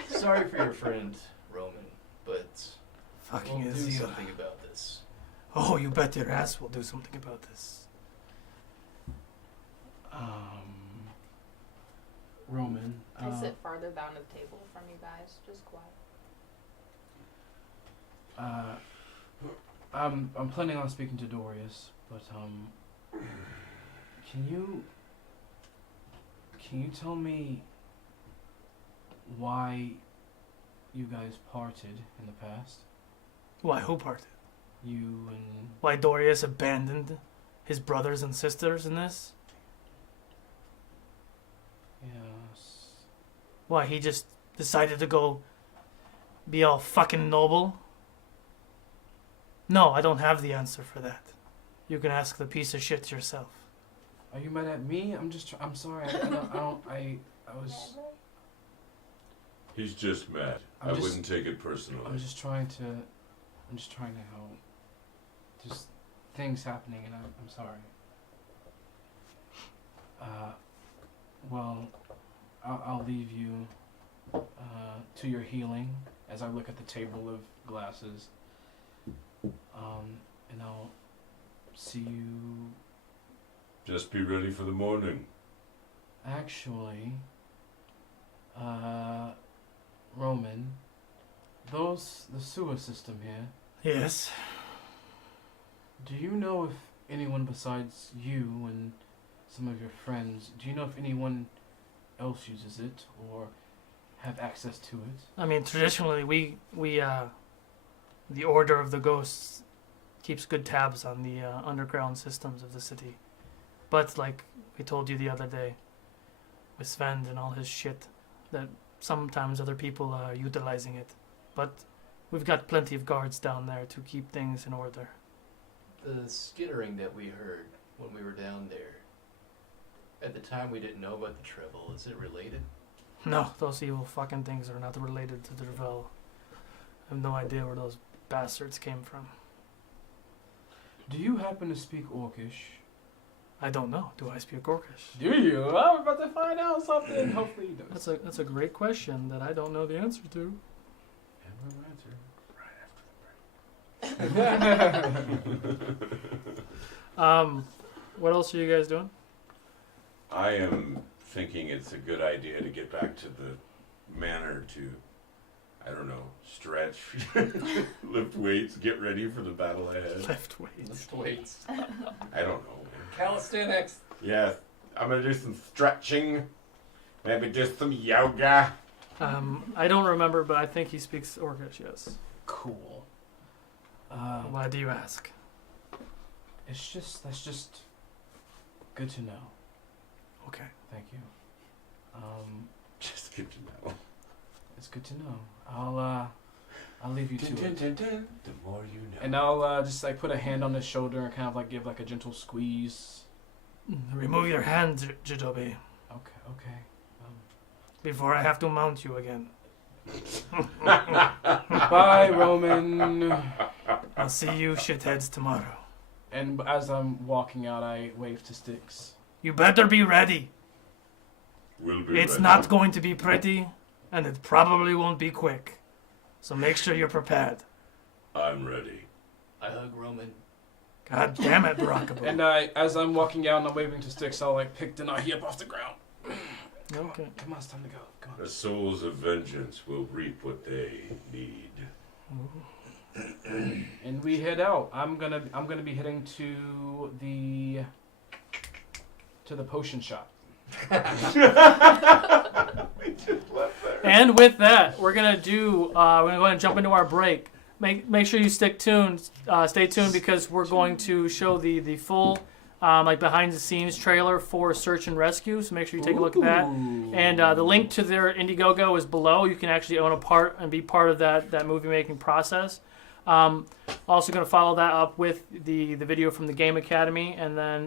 Sorry for your friend, Roman, but Fucking we'll do Azir. something about this. Oh, you bet your ass we'll do something about this. Roman. I sit farther down the table from you guys, just quiet. I'm planning on speaking to Dorius, but can you tell me why you guys parted in the past? Why, who parted? You and Why Dorius abandoned his brothers and sisters in this? yes. Why, he just decided to go be all fucking noble? No, I don't have the answer for that. You can ask the piece of shit yourself. Are you mad at me? I'm sorry. I was. He's just mad. I'm I just- wouldn't take it personally. I'm just trying to help. Just things happening, and I'm sorry. Well, I'll leave you to your healing as I look at the table of glasses. And I'll see you. Just be ready for the morning. Actually, Roman, the sewer system here, Yes. do you know if anyone besides you and some of your friends, do you know if anyone else uses it or have access to it? I mean, traditionally, the Order of the Ghosts keeps good tabs on the underground systems of the city. But, like we told you the other day, with Sven and all his shit, that sometimes other people are utilizing it. But we've got plenty of guards down there to keep things in order. The skittering that we heard when we were down there, at the time we didn't know about the Trevyl. Is it related? No, those evil fucking things are not related to the Trevyl. I have no idea where those bastards came from. Do you happen to speak Orcish? I don't know. Do I speak Orcish? Do you? I'm about to find out something. Hopefully you do. That's a great question that I don't know the answer to. And we'll answer right after What else are you guys doing? I am thinking it's a good idea to get back to the manor to, I don't know, stretch, lift weights, get ready for the battle ahead. Lift weights. Lift weights. I don't know. Calisthenics. Yeah, I'm gonna do some stretching, maybe do some yoga. I don't remember, but I think he speaks Orcish, yes. Cool. Why do you ask? That's just good to know. Okay. Thank you. Just good to know. It's good to know. I'll leave you to it. The more you know. And I'll just like put a hand on his shoulder and kind of like give like a gentle squeeze. Remove your hand, Jidobi, Okay. before I have to mount you again. Bye, Roman. I'll see you shitheads tomorrow. And as I'm walking out, I wave to Styx. You better be ready. We'll be It's ready. not going to be pretty, and it probably won't be quick. So make sure you're prepared. I'm ready. I hug Roman. God damn it, Barakabu. And as I'm walking out and I'm waving to Styx, I'll like pick Denahi up off the ground. Okay. Come on, it's time to go. Come on. The souls of vengeance will reap what they need. And we head out. I'm gonna be heading to the potion shop. And with that, we're gonna go ahead and jump into our break. Make sure you stay tuned because we're going to show the full like behind the scenes trailer for Search and Rescue. So make sure you take a look at that. And the link to their Indiegogo is below. You can actually own a part and be part of that movie making process. Also going to follow that up with the video from the Game Academy, and then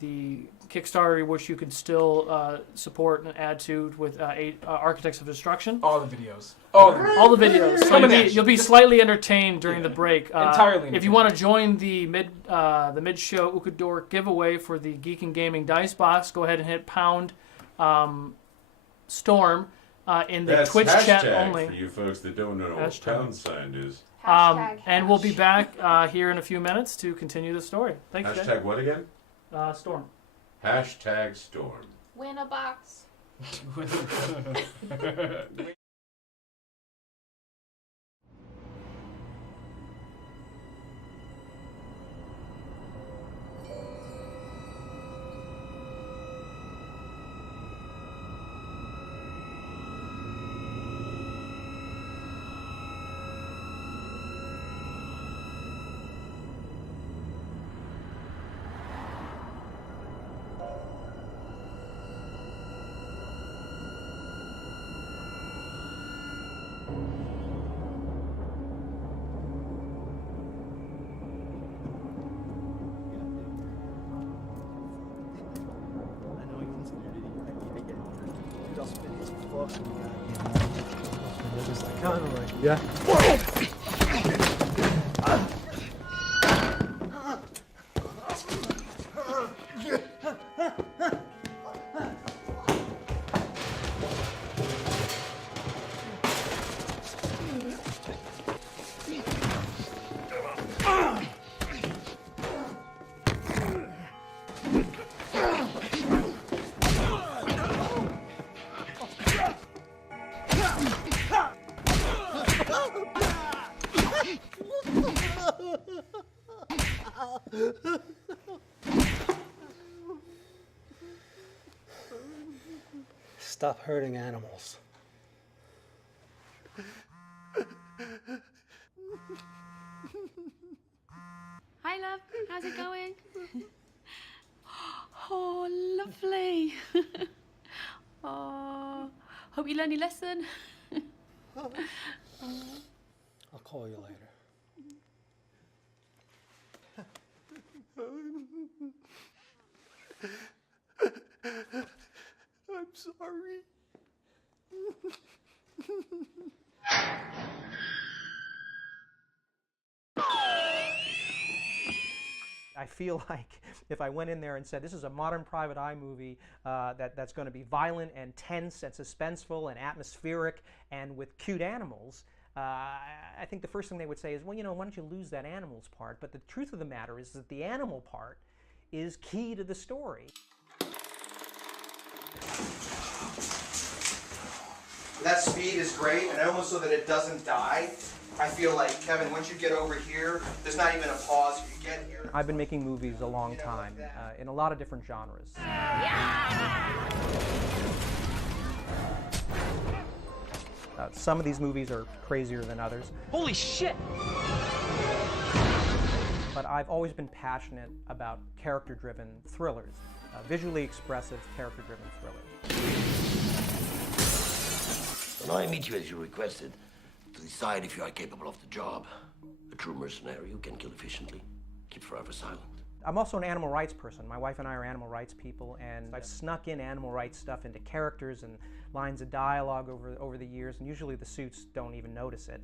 the Kickstarter, which you can still support and add to with Architects of Destruction. All the videos. All the videos. So you'll be slightly entertained during the break. Entirely. If you want to join the mid-show Ukodor giveaway for the Geek and Gaming Dice Box, go ahead and hit pound storm in the That's Twitch chat hashtag only. for you folks that don't know Hashtag. what pound sign is. And we'll be back here in a few minutes to continue the story. Thanks, guys. Hashtag what again? Storm. Hashtag storm. Win a box. Yeah. Stop hurting animals. Hi, love. How's it going? Oh, lovely. Oh, hope you learned your lesson. I'll call you later. I'm sorry. I feel like if I went in there and said, this is a modern private eye movie that's going to be violent and tense and suspenseful and atmospheric and with cute animals, I think the first thing they would say is, well, you know, why don't you lose that animals part? But the truth of the matter is that the animal part is key to the story. That speed is great, and almost so that it doesn't die. I feel like, Kevin, once you get over here, there's not even a pause. You get here. I've been making movies a long time, in a lot of different genres. Some of these movies are crazier than others. Holy shit! But I've always been passionate about character-driven thrillers, visually expressive, character-driven thrillers. When I meet you as you requested, to decide if you are capable of the job. A true mercenary who can kill efficiently, keep forever silent. I'm also an animal rights person. My wife and I are animal rights people, and I've snuck in animal rights stuff into characters and lines of dialogue over the years, and usually the suits don't even notice it.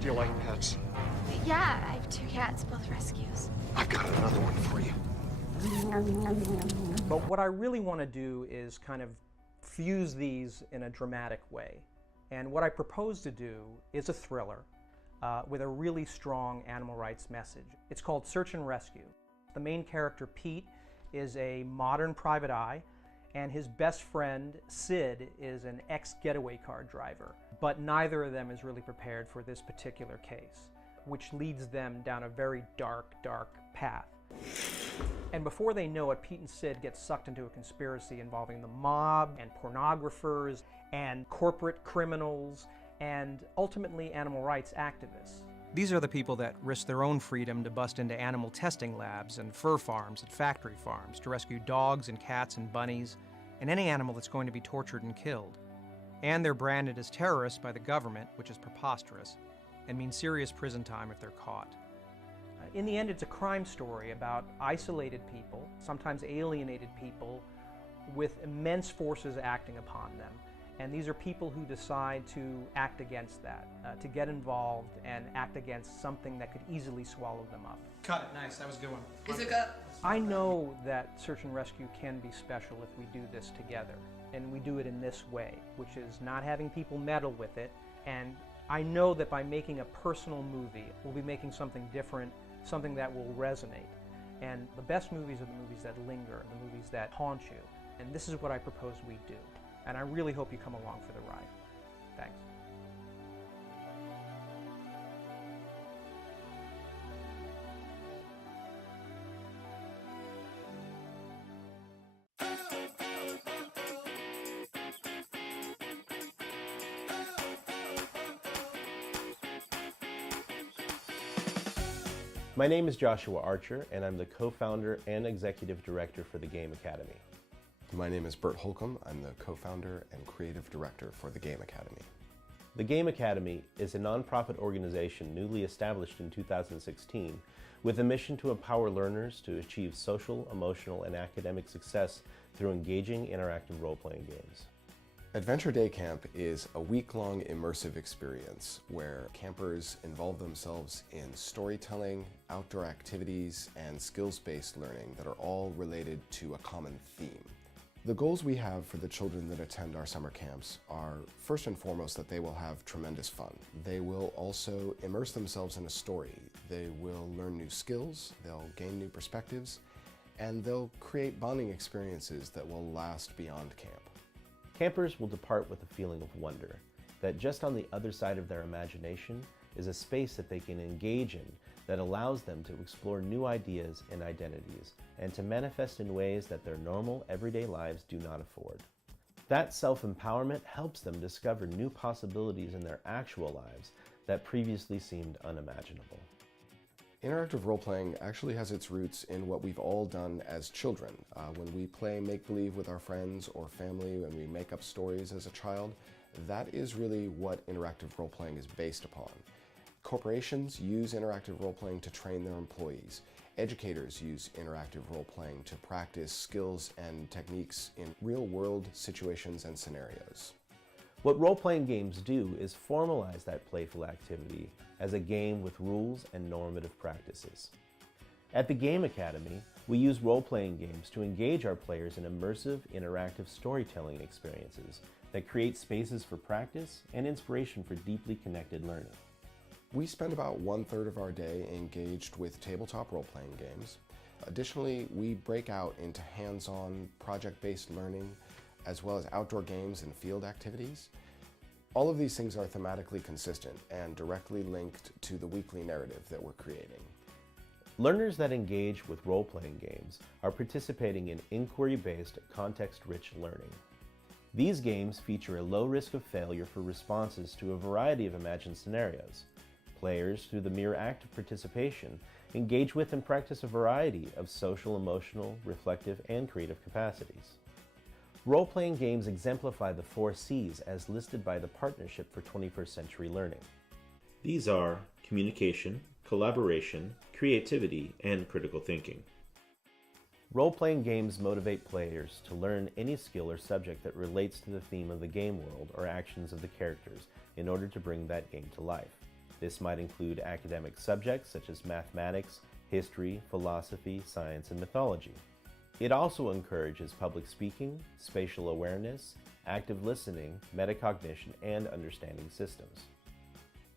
Do you like pets? Yeah, I have 2 cats, both rescues. I've got another one for you. But what I really want to do is kind of fuse these in a dramatic way. And what I propose to do is a thriller with a really strong animal rights message. It's called Search and Rescue. The main character, Pete, is a modern private eye, and his best friend, Sid, is an ex-getaway car driver. But neither of them is really prepared for this particular case, which leads them down a very dark, dark path. And before they know it, Pete and Sid get sucked into a conspiracy involving the mob and pornographers and corporate criminals and ultimately animal rights activists. These are the people that risk their own freedom to bust into animal testing labs and fur farms and factory farms to rescue dogs and cats and bunnies and any animal that's going to be tortured and killed. And they're branded as terrorists by the government, which is preposterous, and means serious prison time if they're caught. In the end, it's a crime story about isolated people, sometimes alienated people, with immense forces acting upon them. And these are people who decide to act against that, to get involved and act against something that could easily swallow them up. Cut it. Nice. That was a good one. Is it cut? I know that Search and Rescue can be special if we do this together. And we do it in this way, which is not having people meddle with it. And I know that by making a personal movie, we'll be making something different, something that will resonate. And the best movies are the movies that linger, the movies that haunt you. And this is what I propose we do. And I really hope you come along for the ride. Thanks. My name is Joshua Archer, and I'm the co-founder and executive director for the Game Academy. My name is Bert Holcomb. I'm the co-founder and creative director for the Game Academy. The Game Academy is a nonprofit organization newly established in 2016 with a mission to empower learners to achieve social, emotional, and academic success through engaging, interactive role-playing games. Adventure Day Camp is a week-long immersive experience where campers involve themselves in storytelling, outdoor activities, and skills-based learning that are all related to a common theme. The goals we have for the children that attend our summer camps are first and foremost that they will have tremendous fun. They will also immerse themselves in a story. They will learn new skills, they'll gain new perspectives, and they'll create bonding experiences that will last beyond camp. Campers will depart with a feeling of wonder, that just on the other side of their imagination is a space that they can engage in that allows them to explore new ideas and identities and to manifest in ways that their normal, everyday lives do not afford. That self-empowerment helps them discover new possibilities in their actual lives that previously seemed unimaginable. Interactive role-playing actually has its roots in what we've all done as children. When we play make-believe with our friends or family, when we make up stories as a child, that is really what interactive role-playing is based upon. Corporations use interactive role-playing to train their employees. Educators use interactive role-playing to practice skills and techniques in real-world situations and scenarios. What role-playing games do is formalize that playful activity as a game with rules and normative practices. At the Game Academy, we use role-playing games to engage our players in immersive, interactive storytelling experiences that create spaces for practice and inspiration for deeply connected learning. We spend about 1/3 of our day engaged with tabletop role-playing games. Additionally, we break out into hands-on, project-based learning, as well as outdoor games and field activities. All of these things are thematically consistent and directly linked to the weekly narrative that we're creating. Learners that engage with role-playing games are participating in inquiry-based, context-rich learning. These games feature a low risk of failure for responses to a variety of imagined scenarios. Players, through the mere act of participation, engage with and practice a variety of social, emotional, reflective, and creative capacities. Role-playing games exemplify the 4 C's as listed by the Partnership for 21st Century Learning. These are communication, collaboration, creativity, and critical thinking. Role-playing games motivate players to learn any skill or subject that relates to the theme of the game world or actions of the characters in order to bring that game to life. This might include academic subjects such as mathematics, history, philosophy, science, and mythology. It also encourages public speaking, spatial awareness, active listening, metacognition, and understanding systems.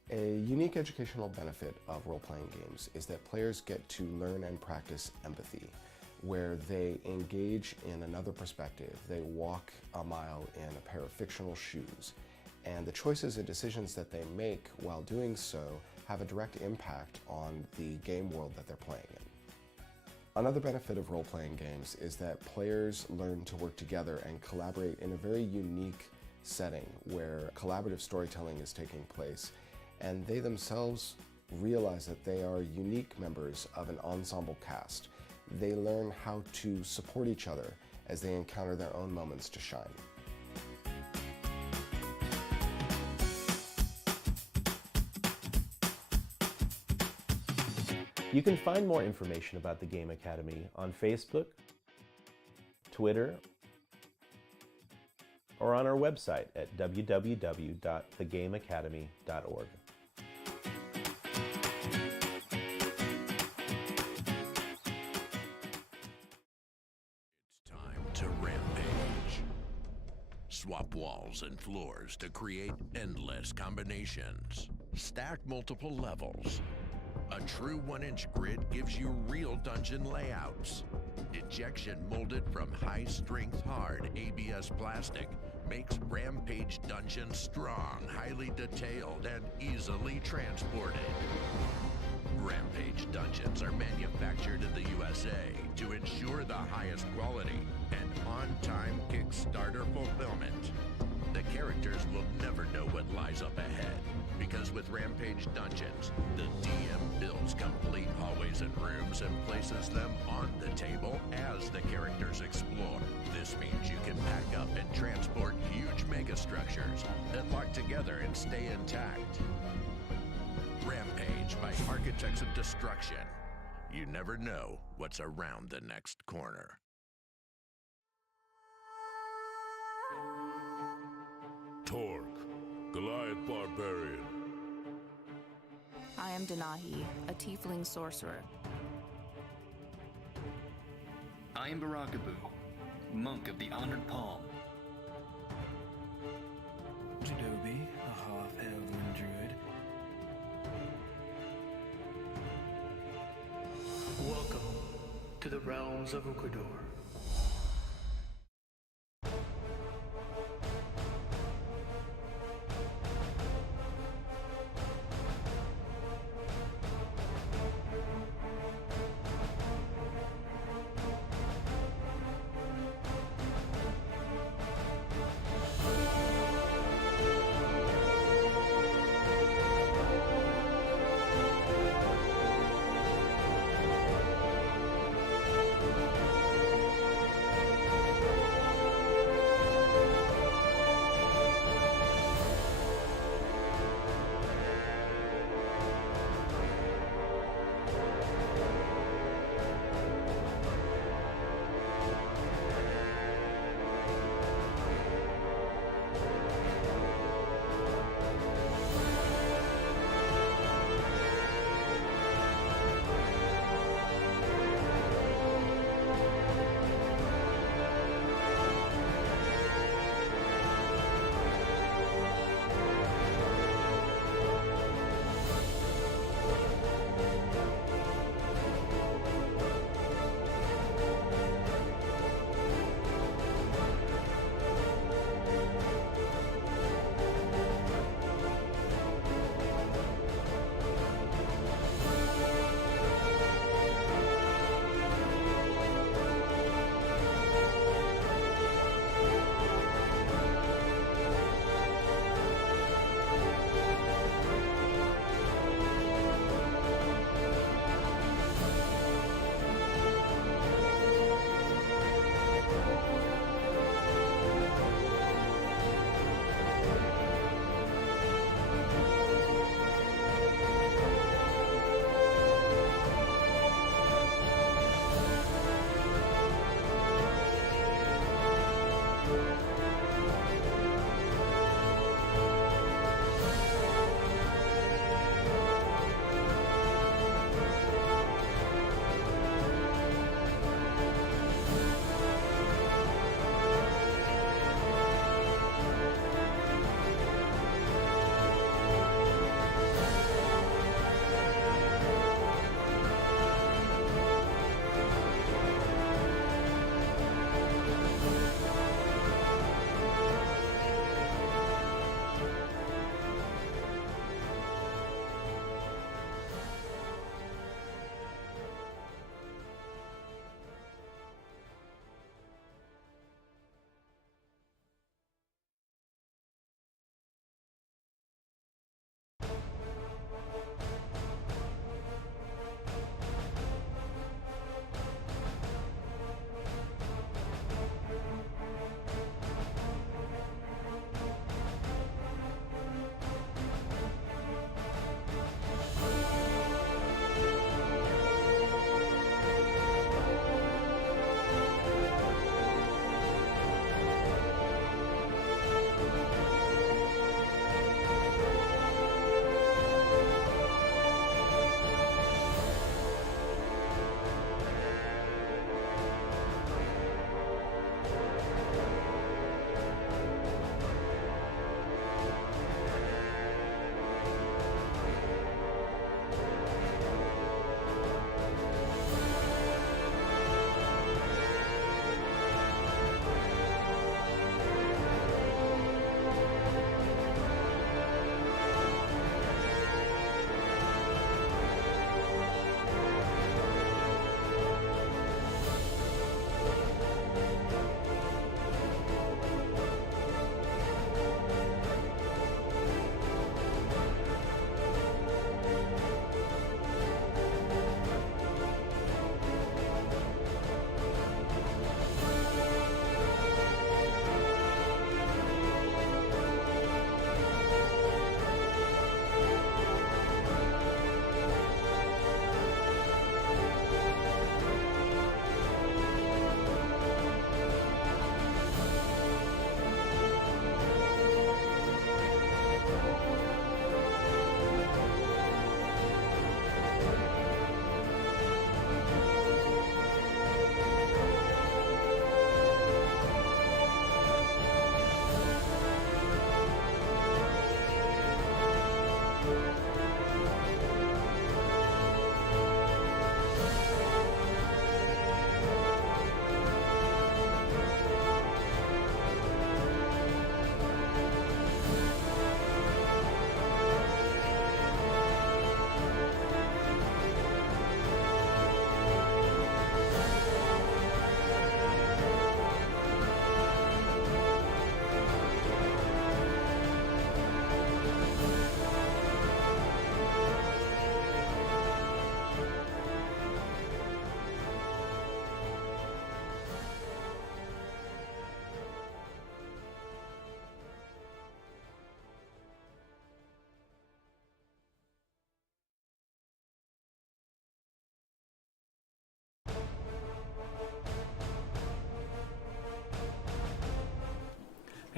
A unique educational benefit of role-playing games is that players get to learn and practice empathy, where they engage in another perspective. They walk a mile in a pair of fictional shoes, and the choices and decisions that they make while doing so have a direct impact on the game world that they're playing in. Another benefit of role-playing games is that players learn to work together and collaborate in a very unique setting where collaborative storytelling is taking place, and they themselves realize that they are unique members of an ensemble cast. They learn how to support each other as they encounter their own moments to shine. You can find more information about the Game Academy on Facebook, Twitter, or on our website at www.thegameacademy.org. It's time to rampage. Swap walls and floors to create endless combinations. Stack multiple levels. A true 1-inch grid gives you real dungeon layouts. Ejection molded from high-strength hard ABS plastic makes Rampage dungeons strong, highly detailed, and easily transported. Rampage dungeons are manufactured in the USA to ensure the highest quality and on-time Kickstarter fulfillment. The characters will never know what lies up ahead, because with Rampage Dungeons, the DM builds complete hallways and rooms and places them on the table as the characters explore. This means you can pack up and transport huge megastructures that lock together and stay intact. Rampage by Architects of Destruction. You never know what's around the next corner. Torque, Goliath Barbarian. I am Denahi, a tiefling sorcerer. I am Barakabu, monk of the Honored Palm. Jadobi, a half-elven druid. Welcome to the realms of Ukodor.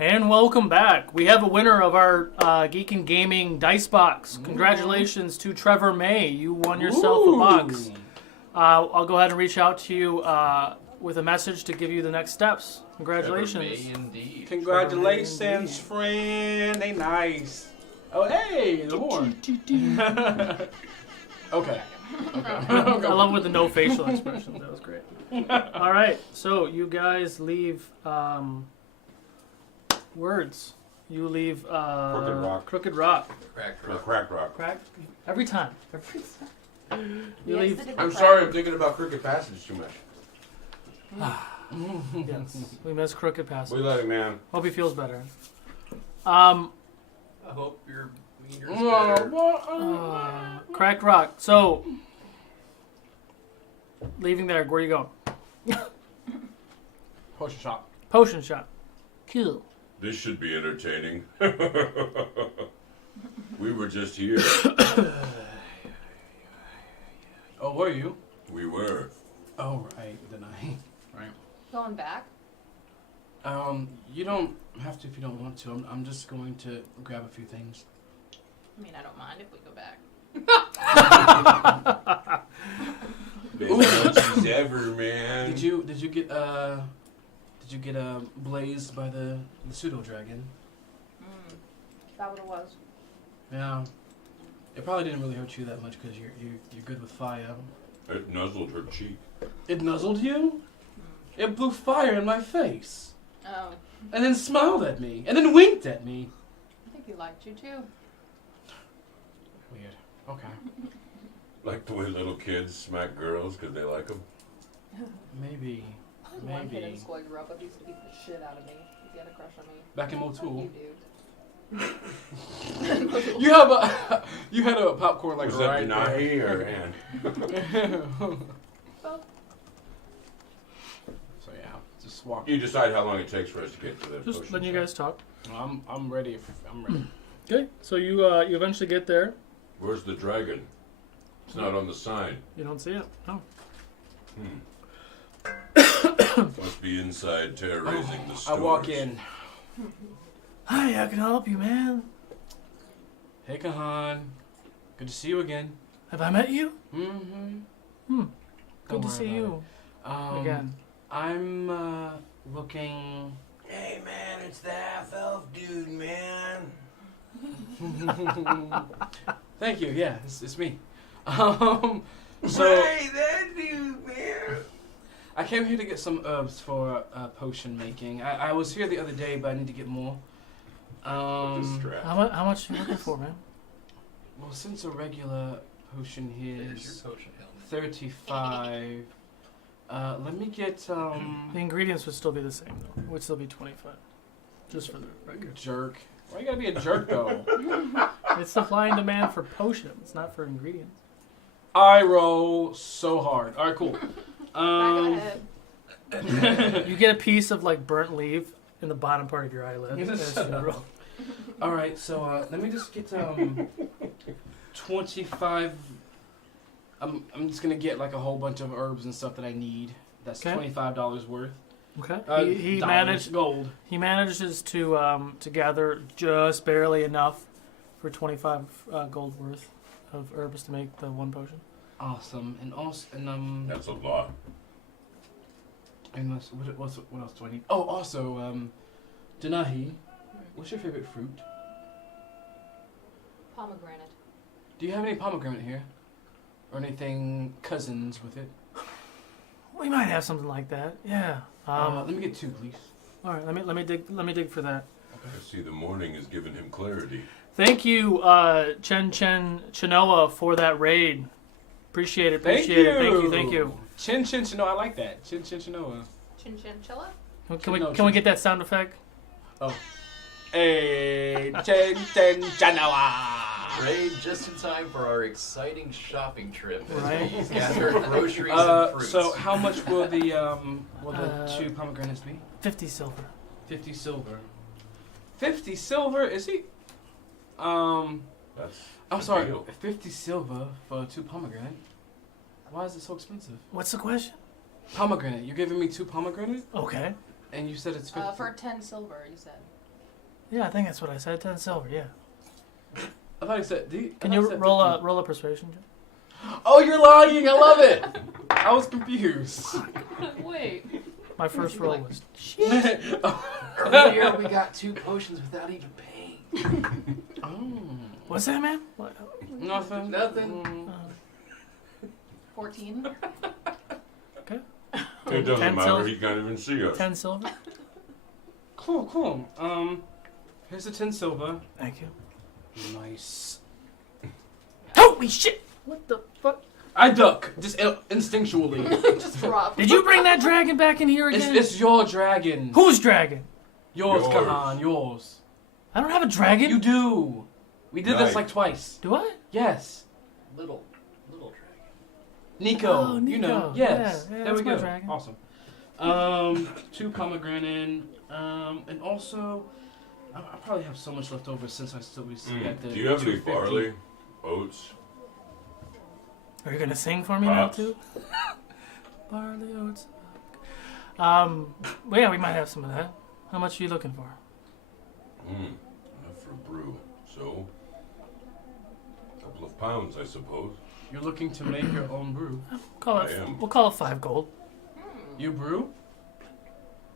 And welcome back. We have a winner of our Geek and Gaming Dice Box. Congratulations to Trevor May. You won yourself a box. I'll go ahead and reach out to you with a message to give you the next steps. Congratulations. Trevor May indeed. Congratulations, friend. They nice. Oh, hey, the horn. Okay. I love with the no facial expressions. That was great. All right, so you guys leave words. You leave Crooked Rock. Crooked Rock. Cracked Rock. Every time. You leave. I'm sorry, I'm thinking about Crooked Passage too much. Yes, we miss Crooked Passage. We love you, man. Hope he feels better. I hope your wiener's better. Cracked Rock. So, leaving there, where you going? Potion shop. Potion shop. Cool. This should be entertaining. We were just here. Oh, were you? We were. Oh, right. Then I. Right. Going back? You don't have to if you don't want to. I'm just going to grab a few things. I mean, I don't mind if we go back. Best lunches ever, man. Did you get blazed by the pseudo dragon? Is that what it was? Yeah. It probably didn't really hurt you that much because you're good with fire. It nuzzled her cheek. It nuzzled you? It blew fire in my face. Oh. And then smiled at me. And then winked at me. I think he liked you too. Weird. Okay. Like the way little kids smack girls because they like them. Maybe. There's one kid in school I grew up with who used to beat the shit out of me. He had a crush on me. Back in Fuck Motul. you, dude. You had a popcorn like was right that Denahi there. or Ann? Both. So yeah, just walk. You decide how long it takes for us to get to the Just potion letting you shop. guys talk. I'm ready. I'm ready. Okay, so you eventually get there. Where's the dragon? It's not on the sign. You don't see it. No. Must be inside terrorizing the I stores. walk in. Hi, how can I help you, man? Hey, Kahan. Good to see you again. Have I met you? Mm-hmm. Good to see you. Again. I'm looking. Hey, man, it's the half-elf dude, man. Thank you. Yeah, it's me. So Hey, that dude, man. I came here to get some herbs for potion making. I was here the other day, but I need to get more. How much are you looking for, man? Well, since a regular potion here There's is your potion. 35, let me get The ingredients would still be the same, though. It would still be 25. Just for the record. Jerk. Why you gotta be a jerk, though? It's supply and demand for potions, not for ingredients. I roll so hard. All right, cool. You get a piece of like burnt leaf in the bottom part of your eyelid. as you roll. All right, so let me just get 25. I'm just gonna get like a whole bunch of herbs and stuff that I need. That's Okay. $25 worth. Okay. He dollars, managed gold. He manages to gather just barely enough for 25 gold worth of herbs to make the one potion. Awesome, and also That's a lot. And what else do I need? Oh, also Denahi, what's your favorite fruit? Pomegranate. Do you have any pomegranate here, or anything cousins with it? We might have something like that. Yeah. Let me get 2, please. All right. Let me dig for that. I see the morning has given him clarity. Thank you, Chen Chenoa, for that raid. Appreciate it. Thank Appreciate it. Thank you. Chin Chinoa, I like that. Chin Chinoa. Chin Chinchilla? Can we get that sound effect? Oh. Hey, Chin Chinoa. Raid just in time for our exciting shopping trip. As Right. we gather groceries and fruits. So how much will the 2 pomegranates be? 50 silver. 50 silver. 50 silver? Is he? That's I'm sorry. deal. 50 silver for 2 pomegranate. Why is it so expensive? What's the question? Pomegranate. You're giving me 2 pomegranate? Okay. And you said it's 50. For 10 silver, you said. Yeah, I think that's what I said. 10 silver. Yeah. I thought you said. Can you roll a persuasion check? Oh, you're lying! I love it. I was confused. Wait. My first roll was Earlier we got 2 potions without even paying. What's that, man? What? Nothing. Nothing. 14. Okay. It doesn't matter. He can't even see us. 10 silver. Cool. Here's the 10 silver. Thank you. Nice. Holy shit! What the fuck? I duck, just instinctually. Just drop. Did you bring that dragon back in here again? It's your dragon. Whose dragon? Yours, Kahan, yours. I don't have a dragon. You do. We did this like twice. Do I? Yes. Little dragon. Nico. Oh, You know. Nico. Yes. Yeah, there that's we my go. dragon. Awesome. 2 pomegranate. And also, I probably have so much left over since I still be at the. Do you have any 250. barley, oats? Are you gonna sing for me Pops. now too? Barley oats. Well, yeah, we might have some of that. How much are you looking for? Enough for a brew. So, a couple of pounds, I suppose. You're looking to make your own brew. We'll call it 5 gold. You brew?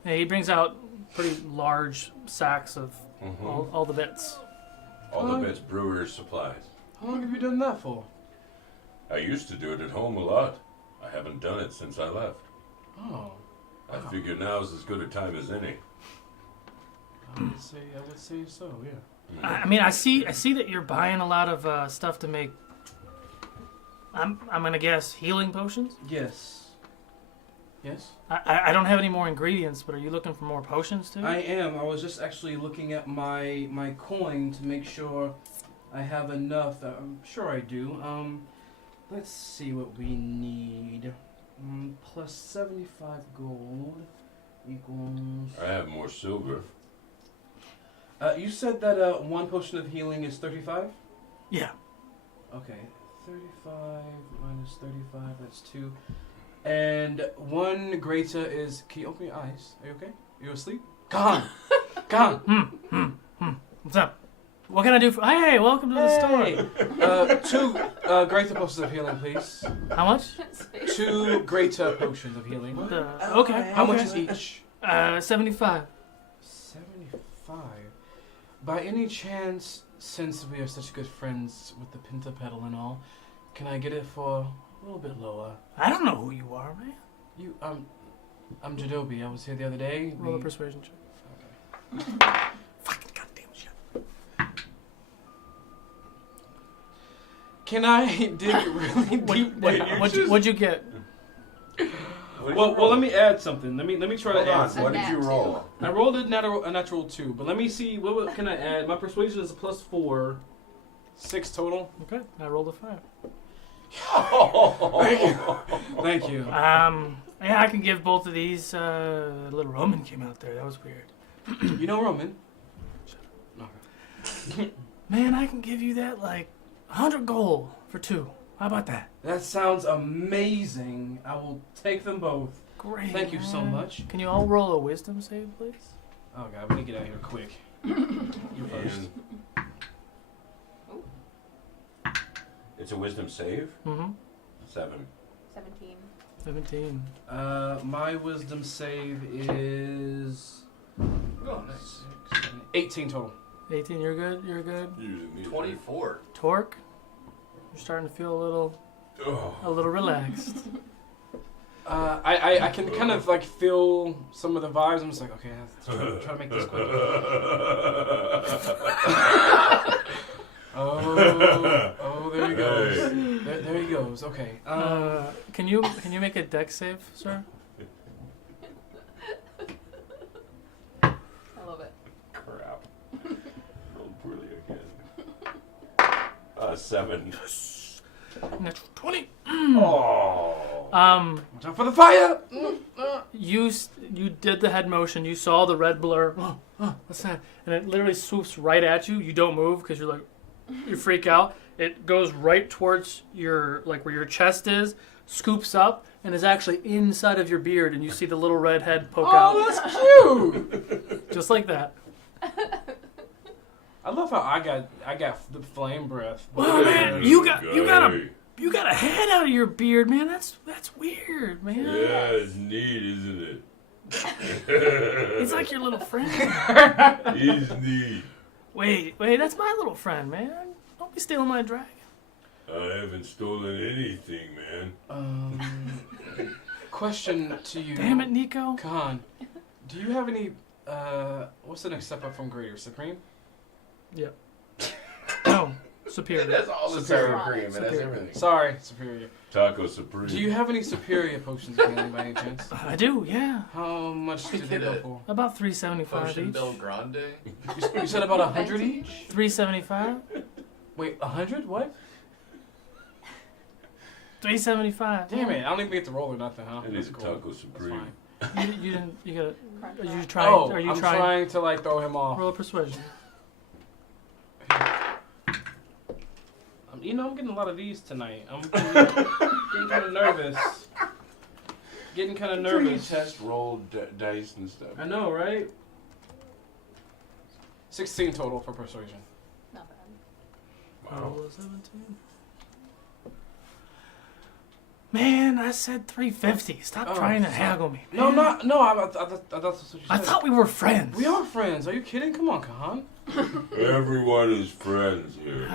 Yeah, he brings out pretty large sacks of Mhm. all the bits. All the bits brewer's supplies. How long have you done that for? I used to do it at home a lot. I haven't done it since I left. Oh. I figure now's as good a time as any. I would say so, yeah. I mean, I see that you're buying a lot of stuff to make. I'm gonna guess healing potions. Yes. Yes. I don't have any more ingredients, but are you looking for more potions too? I am. I was just actually looking at my coin to make sure I have enough. I'm sure I do. Let's see what we need. Plus 75 gold equals. I have more silver. You said that 1 potion of healing is 35? Yeah. Okay. 35 minus 35, that's 2. And 1 greater is. Can you open your eyes? Are you okay? Are you asleep? Come on! What's up? What can I do for? Hey, welcome to the store. 2 greater potions of healing, please. How much? 2 greater potions of healing. Okay. How much is each? 75. 75. By any chance, since we are such good friends with the Pinta pedal and all, can I get it for a little bit lower? I don't know who you are, man. I'm Jadobi. I was here the other day. Roll a persuasion check. Fucking goddamn shit. Can I dig really deep? What'd you get? Well, let me add something. Let me try to add. What did you roll? I rolled a natural 2, but let me see what can I add. My persuasion is a +4, 6 total. Okay, I rolled a 5. Thank you. Yeah, I can give both of these. Little Roman came out there. That was weird. You know Roman? Man, I can give you that like 100 gold for 2. How about that? That sounds amazing. I will take them both. Great. Thank you so much. Can you all roll a wisdom save, please? Oh god, we need to get out of here quick. You first. It's a wisdom save? Mm-hmm. 7. 17. 17. My wisdom save is. Oh, nice. 18 total. 18, you're good? You're good? 24. Torque? You're starting to feel a little relaxed. I can kind of like feel some of the vibes. I'm just like, okay, let's try to make this quick. Oh, there he goes. There he goes. Okay. Can you make a dex save, sir? I love it. Crap. Rolled poorly again. 7. Natural 20. Oh. Watch out for the fire! You did the head motion. You saw the red blur. What's that? And it literally swoops right at you. You don't move because you're like, you freak out. It goes right towards your, like where your chest is, scoops up, and is actually inside of your beard. And you see the little red head poke out. Oh, that's cute! Just like that. I love how I got the flame breath. Whoa, man, you got a head out of your beard, man. That's weird, man. Yeah, it's neat, isn't it? He's like your little friend. He's neat. Wait, that's my little friend, man. Don't be stealing my dragon. I haven't stolen anything, man. Question to you. Damn it, Nico. Khan, do you have any, what's the next step up from Greater? Supreme? Yep. No, Superior. That's all the sour cream, and that's everything. Sorry, Superior. Taco Supreme. Do you have any Superior potions available by any chance? I do, yeah. How much do they go for? About $3.75 Potion each. Bel Grande. You said about 100 each? $3.75. Wait, 100? What? $3.75. Damn it! I don't even get to roll or nothing, huh? It is a Taco Supreme. You didn't. You got. Are you trying? Oh, are you I'm trying to like throw him off. Roll a persuasion. I'm getting a lot of these tonight. I'm getting kind of nervous. Getting kind of nervous. Test roll dice and stuff. I know, right? 16 total for persuasion. Not bad. Roll a 17. Man, I said $3.50. Stop trying to haggle me. No, man. no. I thought that's what you said. I thought we were friends. We are friends. Are you kidding? Come on, Khan. Everyone is friends here.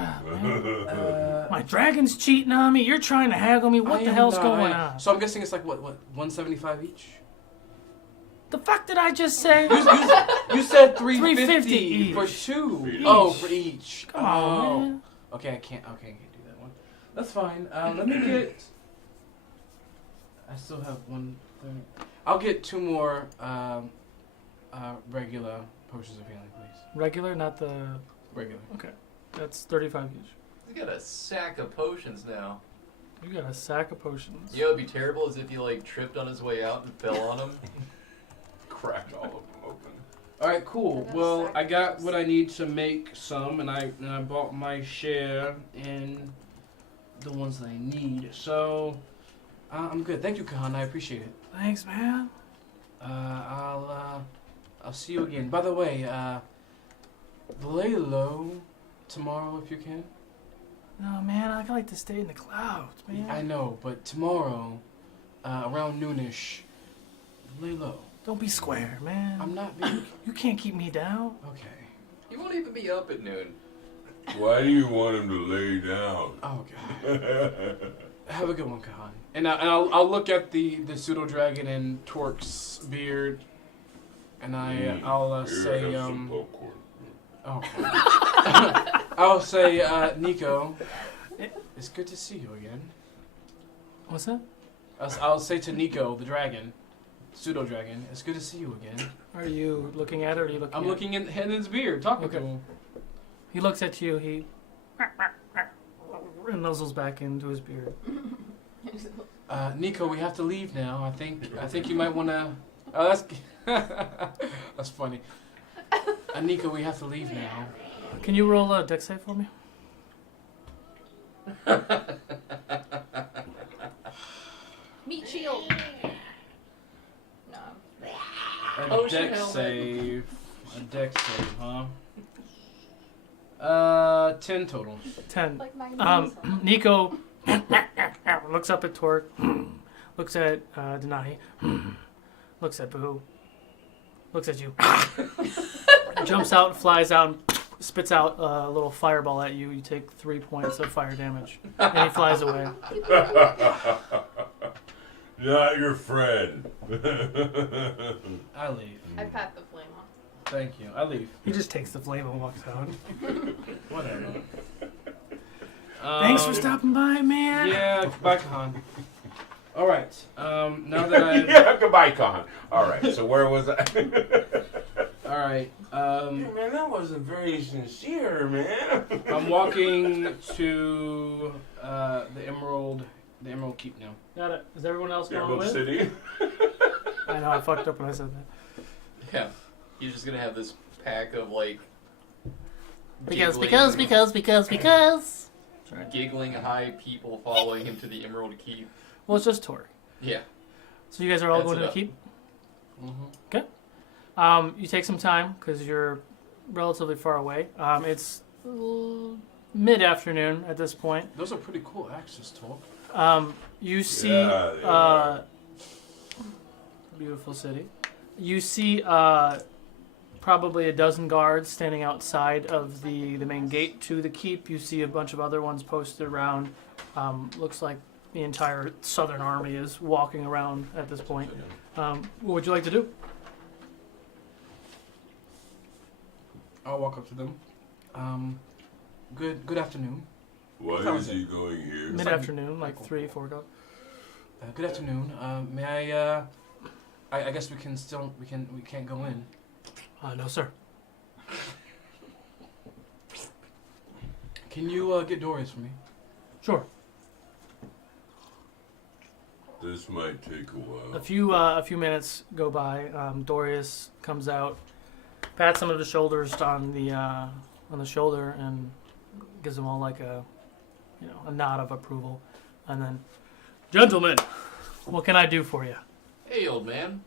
My dragon's cheating on me. You're trying to haggle me. What the hell's going on? So I'm guessing it's like what 175 each. The fuck did I just say? You said 350 each. for two. Each. Oh, for each. Come on, man. Okay, I can't do that one. That's fine. Let me get. I still have one thing. I'll get two more regular potions of healing, please. Regular, not the regular. Okay, that's 35 each. You got a sack of potions now. You got a sack of potions. You know, it'd be terrible is if you like tripped on his way out and fell on him. Cracked all of them open. All right, cool. Well, I got what I need to make some, and I bought my share in the ones that I need. So I'm good. Thank you, Khan. I appreciate it. Thanks, man. I'll see you again. By the way, lay low tomorrow if you can. No, man, I like to stay in the clouds, man. I know, but tomorrow, around noonish, lay low. Don't be square, man. I'm not being. You can't keep me down. Okay. He won't even be up at noon. Why do you want him to lay down? Oh God. Have a good one, Kahan. And I'll look at the pseudo dragon and Torque's beard, and I'll say have some popcorn. Oh. I'll say Nico. It's good to see you again. What's that? I'll say to Nico, the dragon, pseudo dragon. It's good to see you again. Are you looking at it, or are you looking? I'm looking in his beard, talking to him. He looks at you. He nuzzles back into his beard. Nico, we have to leave now. I think you might want to. Oh, that's that's funny. Nico, we have to leave now. Can you roll a dex save for me? Meat shield. No. A dex save. A dex save, huh? 10 total. 10. Like my Nico looks up at Torque, looks at Denahi, looks at Boo, looks at you, jumps out, flies out, and spits out a little fireball at you. You take 3 points of fire damage, and he flies away. Not your friend. I leave. I pat the flame off. Thank you. I leave. He just takes the flame and walks out. Whatever. Thanks for stopping by, man. Yeah, goodbye, Khan. All right. Now that I yeah, goodbye, Khan. All right. So where was I? All right. Man, that wasn't very sincere, man. I'm walking to the Emerald Keep now. Got it. Is everyone else going Emerald with? City. I know, I fucked up when I said that. Yeah. He's just gonna have this pack of like. Because. Giggling high people following him to the Emerald Keep. Well, it's just Torque. Yeah. So you guys are all That's going to the enough. keep? Mm-hmm. Okay. You take some time because you're relatively far away. It's mid-afternoon at this point. Those are pretty cool axes, Torque. You see, Yeah, they are. beautiful city. You see probably a dozen guards standing outside of the main gate to the keep. You see a bunch of other ones posted around. Looks like the entire southern army is walking around at this point. What would you like to do? I'll walk up to them. Good afternoon. Why is he going here? Mid-afternoon, like 3, 4 o'clock. Good afternoon. May I guess we can't go in. No, sir. Can you get Dorius for me? Sure. This might take a while. A few minutes go by. Dorius comes out, pats him on the shoulders on the shoulder, and gives them all like a nod of approval, and then, gentlemen, what can I do for you? Hey, old man.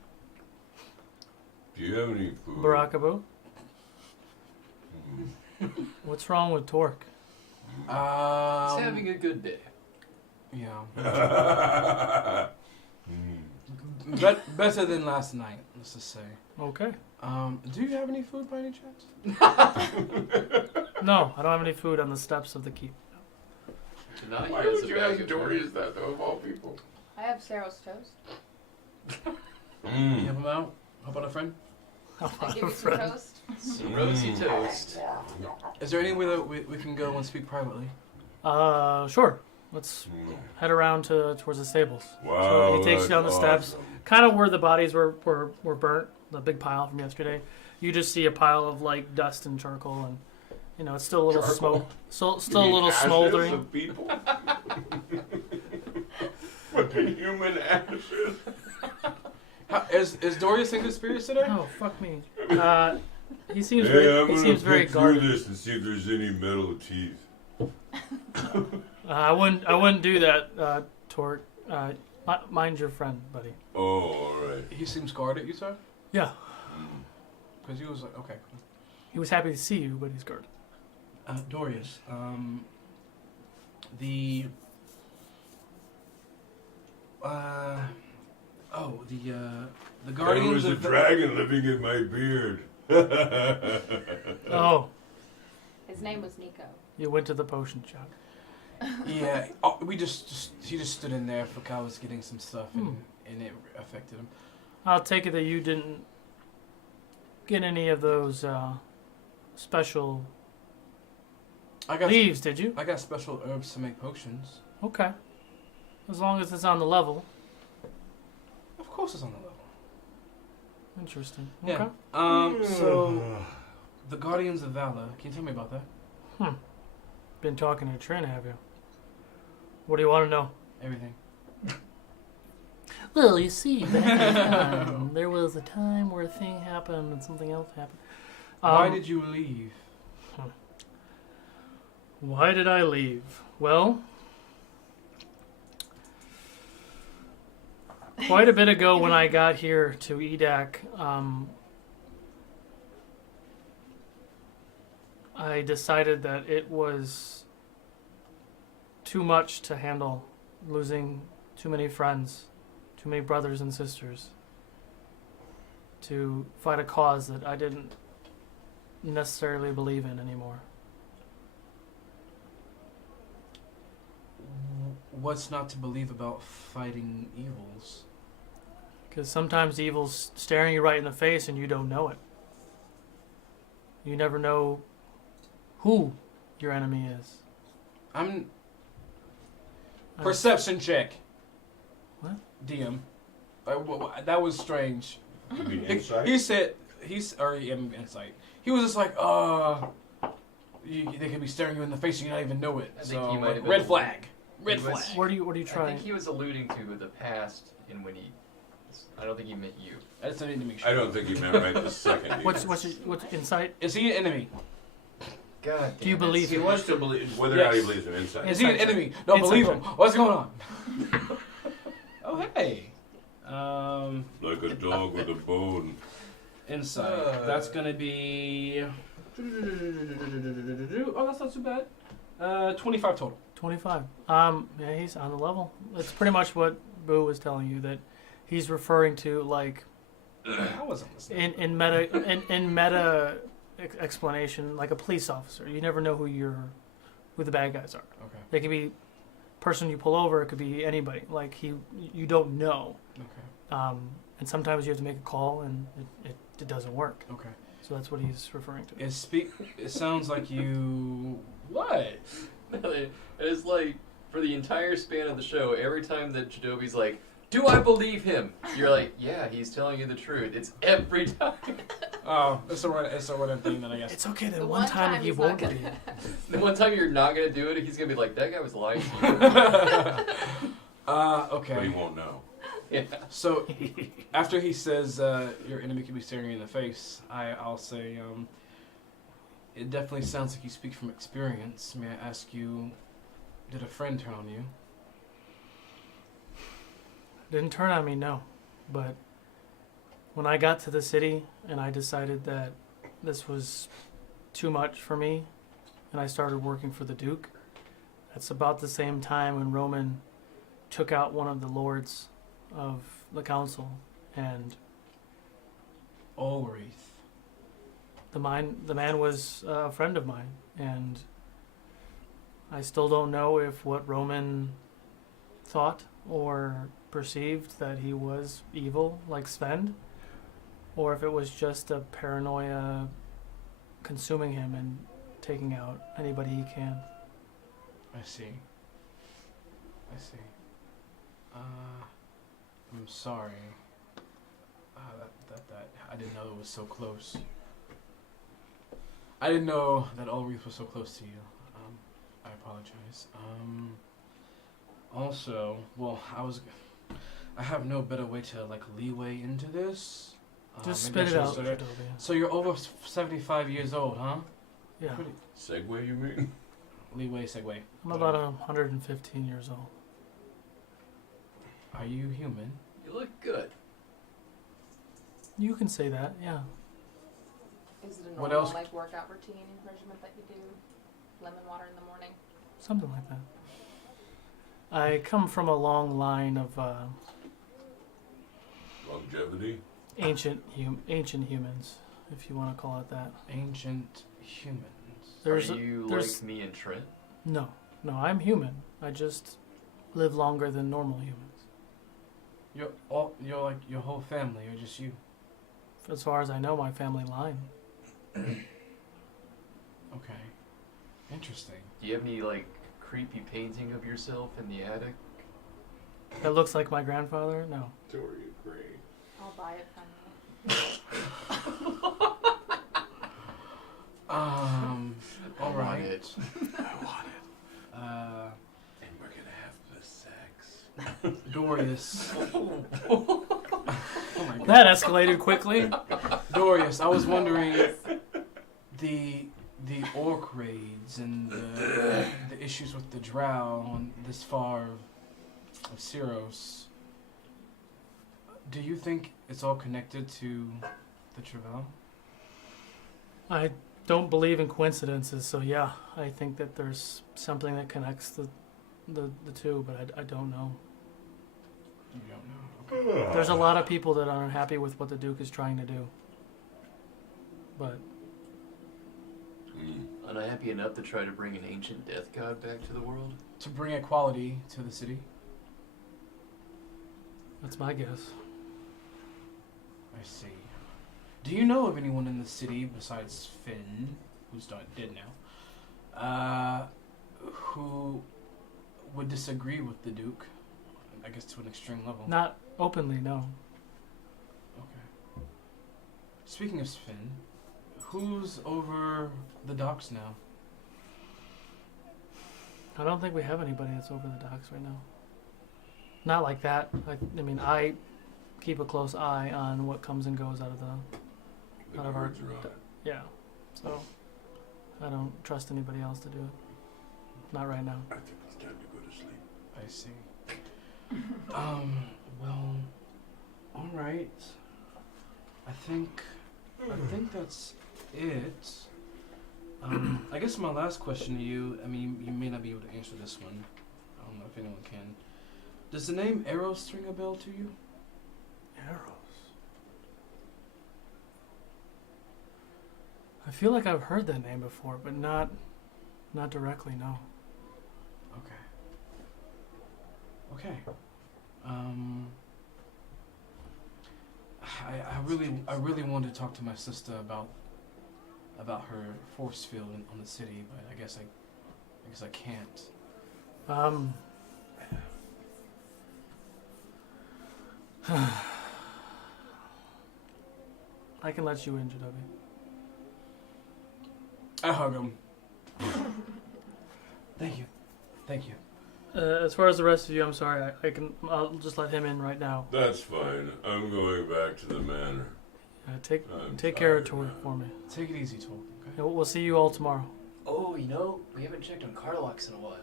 Do you have any food? Barakabu? What's wrong with Torque? He's having a good day. Yeah. Better than last night, let's just say. Okay. Do you have any food by any chance? No, I don't have any food on the steps of the keep. Tonight Why would you ask Dorius that, though, of all people? I have Sarah's toast. You have them out? How about a friend? I give you some toast. Some rosy toast. Is there any way that we can go and speak privately? Sure. Let's head around towards the stables. Wow, So he takes you down the that's steps, awesome. kind of where the bodies were burnt, the big pile from yesterday. You just see a pile of like dust and charcoal, and it's still a little smoke, still a little smoldering. Of people? Fucking human ashes. Is Dorius in good spirits today? Oh, fuck me. He seems Hey, very, I'm he gonna seems very pick through guarded. this and see if there's any metal teeth. I wouldn't do that, Torque. Mind your friend, buddy. Oh, alright. He seems guarded, you said? Yeah. Because he was like, okay. He was happy to see you, but he's guarded. Dorius, the guardians. There was a of dragon living in my beard. Oh. His name was Nico. You went to the potion shop. Yeah, he just stood in there for I was getting some stuff and it affected him. I'll take it that you didn't get any of those special leaves, did you? I got special herbs to make potions. Okay. As long as it's on the level. Of course it's on the level. Interesting. Yeah. Okay. So the Guardians of Valor. Can you tell me about that? Been talking to Trin, have you? What do you want to know? Everything. Well, you see, back in time, there was a time where a thing happened and something else happened. Why did you leave? Why did I leave? Well, quite a bit ago when I got here to EDAC, I decided that it was too much to handle, losing too many friends, too many brothers and sisters, to fight a cause that I didn't necessarily believe in anymore. What's not to believe about fighting evils? Because sometimes evil's staring you right in the face and you don't know it. You never know who your enemy is. Perception check. What? DM. That was strange. You mean insight? He said insight. He was just like, they could be staring you in the face and you not even know it. I think he might have been red flag. Red he was- flag. What are you I trying? think he was alluding to the past and when he. I don't think he meant you. I just need to make sure. I don't think he meant right this second. What's insight? Is he an enemy? God. Do you damn it. believe He him? wants to believe whether or not he believes in insight. Is he an enemy? Don't believe him. What's going on? Oh hey. Like a dog with a bone. Insight. That's gonna be. Oh, that's not too bad. 25 total. 25. Yeah, he's on the level. It's pretty much what Boo was telling you, that he's referring to, like, I wasn't listening. in meta explanation, like a police officer. You never know who the bad guys are. Okay. They could be person you pull over. It could be anybody. Like you don't know. Okay. And sometimes you have to make a call, and it doesn't work. Okay. So that's what he's referring to. It sounds like you. What? It's like, for the entire span of the show, every time that Jadobi's like, do I believe him? You're like, yeah, he's telling you the truth. It's every time. Oh, it's a running thing then, I guess. It's okay. The one time he won't be. The one time you're not going to do it, he's going to be like, that guy was lying to you. Okay. But he won't know. Yeah. So, after he says your enemy can be staring you in the face, I'll say, it definitely sounds like you speak from experience. May I ask you, did a friend turn on you? Didn't turn on me, no. But when I got to the city and I decided that this was too much for me, and I started working for the Duke, that's about the same time when Roman took out one of the lords of the council, and Ulrith. the man was a friend of mine, and I still don't know if what Roman thought or perceived that he was evil like Sven, or if it was just a paranoia consuming him and taking out anybody he can. I see. I'm sorry. That I didn't know it was so close. I didn't know that Ulrich was so close to you. I apologize. Also, well, I have no better way to leeway into this. Just maybe spit I it should out. start So you're over 75 years old, huh? Yeah. Segway, you mean? Leeway, segue. I'm about 115 years old. Are you human? You look good. You can say that, yeah. Is it a What normal else? workout routine regimen that you do? Lemon water in the morning? Something like that. I come from a long line of Longevity? ancient humans, if you want to call it that. Ancient humans. Are you like me and Trent? No, I'm human. I just live longer than normal humans. You're like your whole family, or just you? As far as I know, my family line. Okay. Interesting. Do you have any creepy painting of yourself in the attic? That looks like my grandfather? No. Dorian Gray. I'll buy it from you. All right. I want it. And we're gonna have the sex. Dorius. Oh my God. That escalated quickly. Dorius, I was wondering the orc raids and the issues with the drow on this far of Syros. Do you think it's all connected to the Trevyl? I don't believe in coincidences, so yeah, I think that there's something that connects the two, but I don't know. You don't know. Okay. There's a lot of people that aren't happy with what the Duke is trying to do. But unhappy enough to try to bring an ancient death god back to the world? To bring equality to the city? That's my guess. I see. Do you know of anyone in the city besides Finn, who's dead now, who would disagree with the Duke? I guess to an extreme level. Not openly, no. Okay. Speaking of Finn, who's over the docks now? I don't think we have anybody that's over the docks right now. Not like that. I mean, I keep a close eye on what comes and goes out of our. Yeah. So I don't trust anybody else to do it. Not right now. I think it's time to go to sleep. I see. Well, all right. I think I think that's it. I guess my last question to you, I mean, you may not be able to answer this one. I don't know if anyone can. Does the name Eros ring a bell to you? Eros. I feel like I've heard that name before, but not directly, no. Okay. I really wanted to talk to my sister about her force field on the city, but I guess I can't. I can let you in, Jadobi. I hug him. Thank you. Thank you. As far as the rest of you, I'm sorry. I'll just let him in right now. That's fine. I'm going back to the manor. Take care of Tor for me. Take it easy, Tor. Okay. We'll see you all tomorrow. Oh, you know, we haven't checked on Carlox in a while.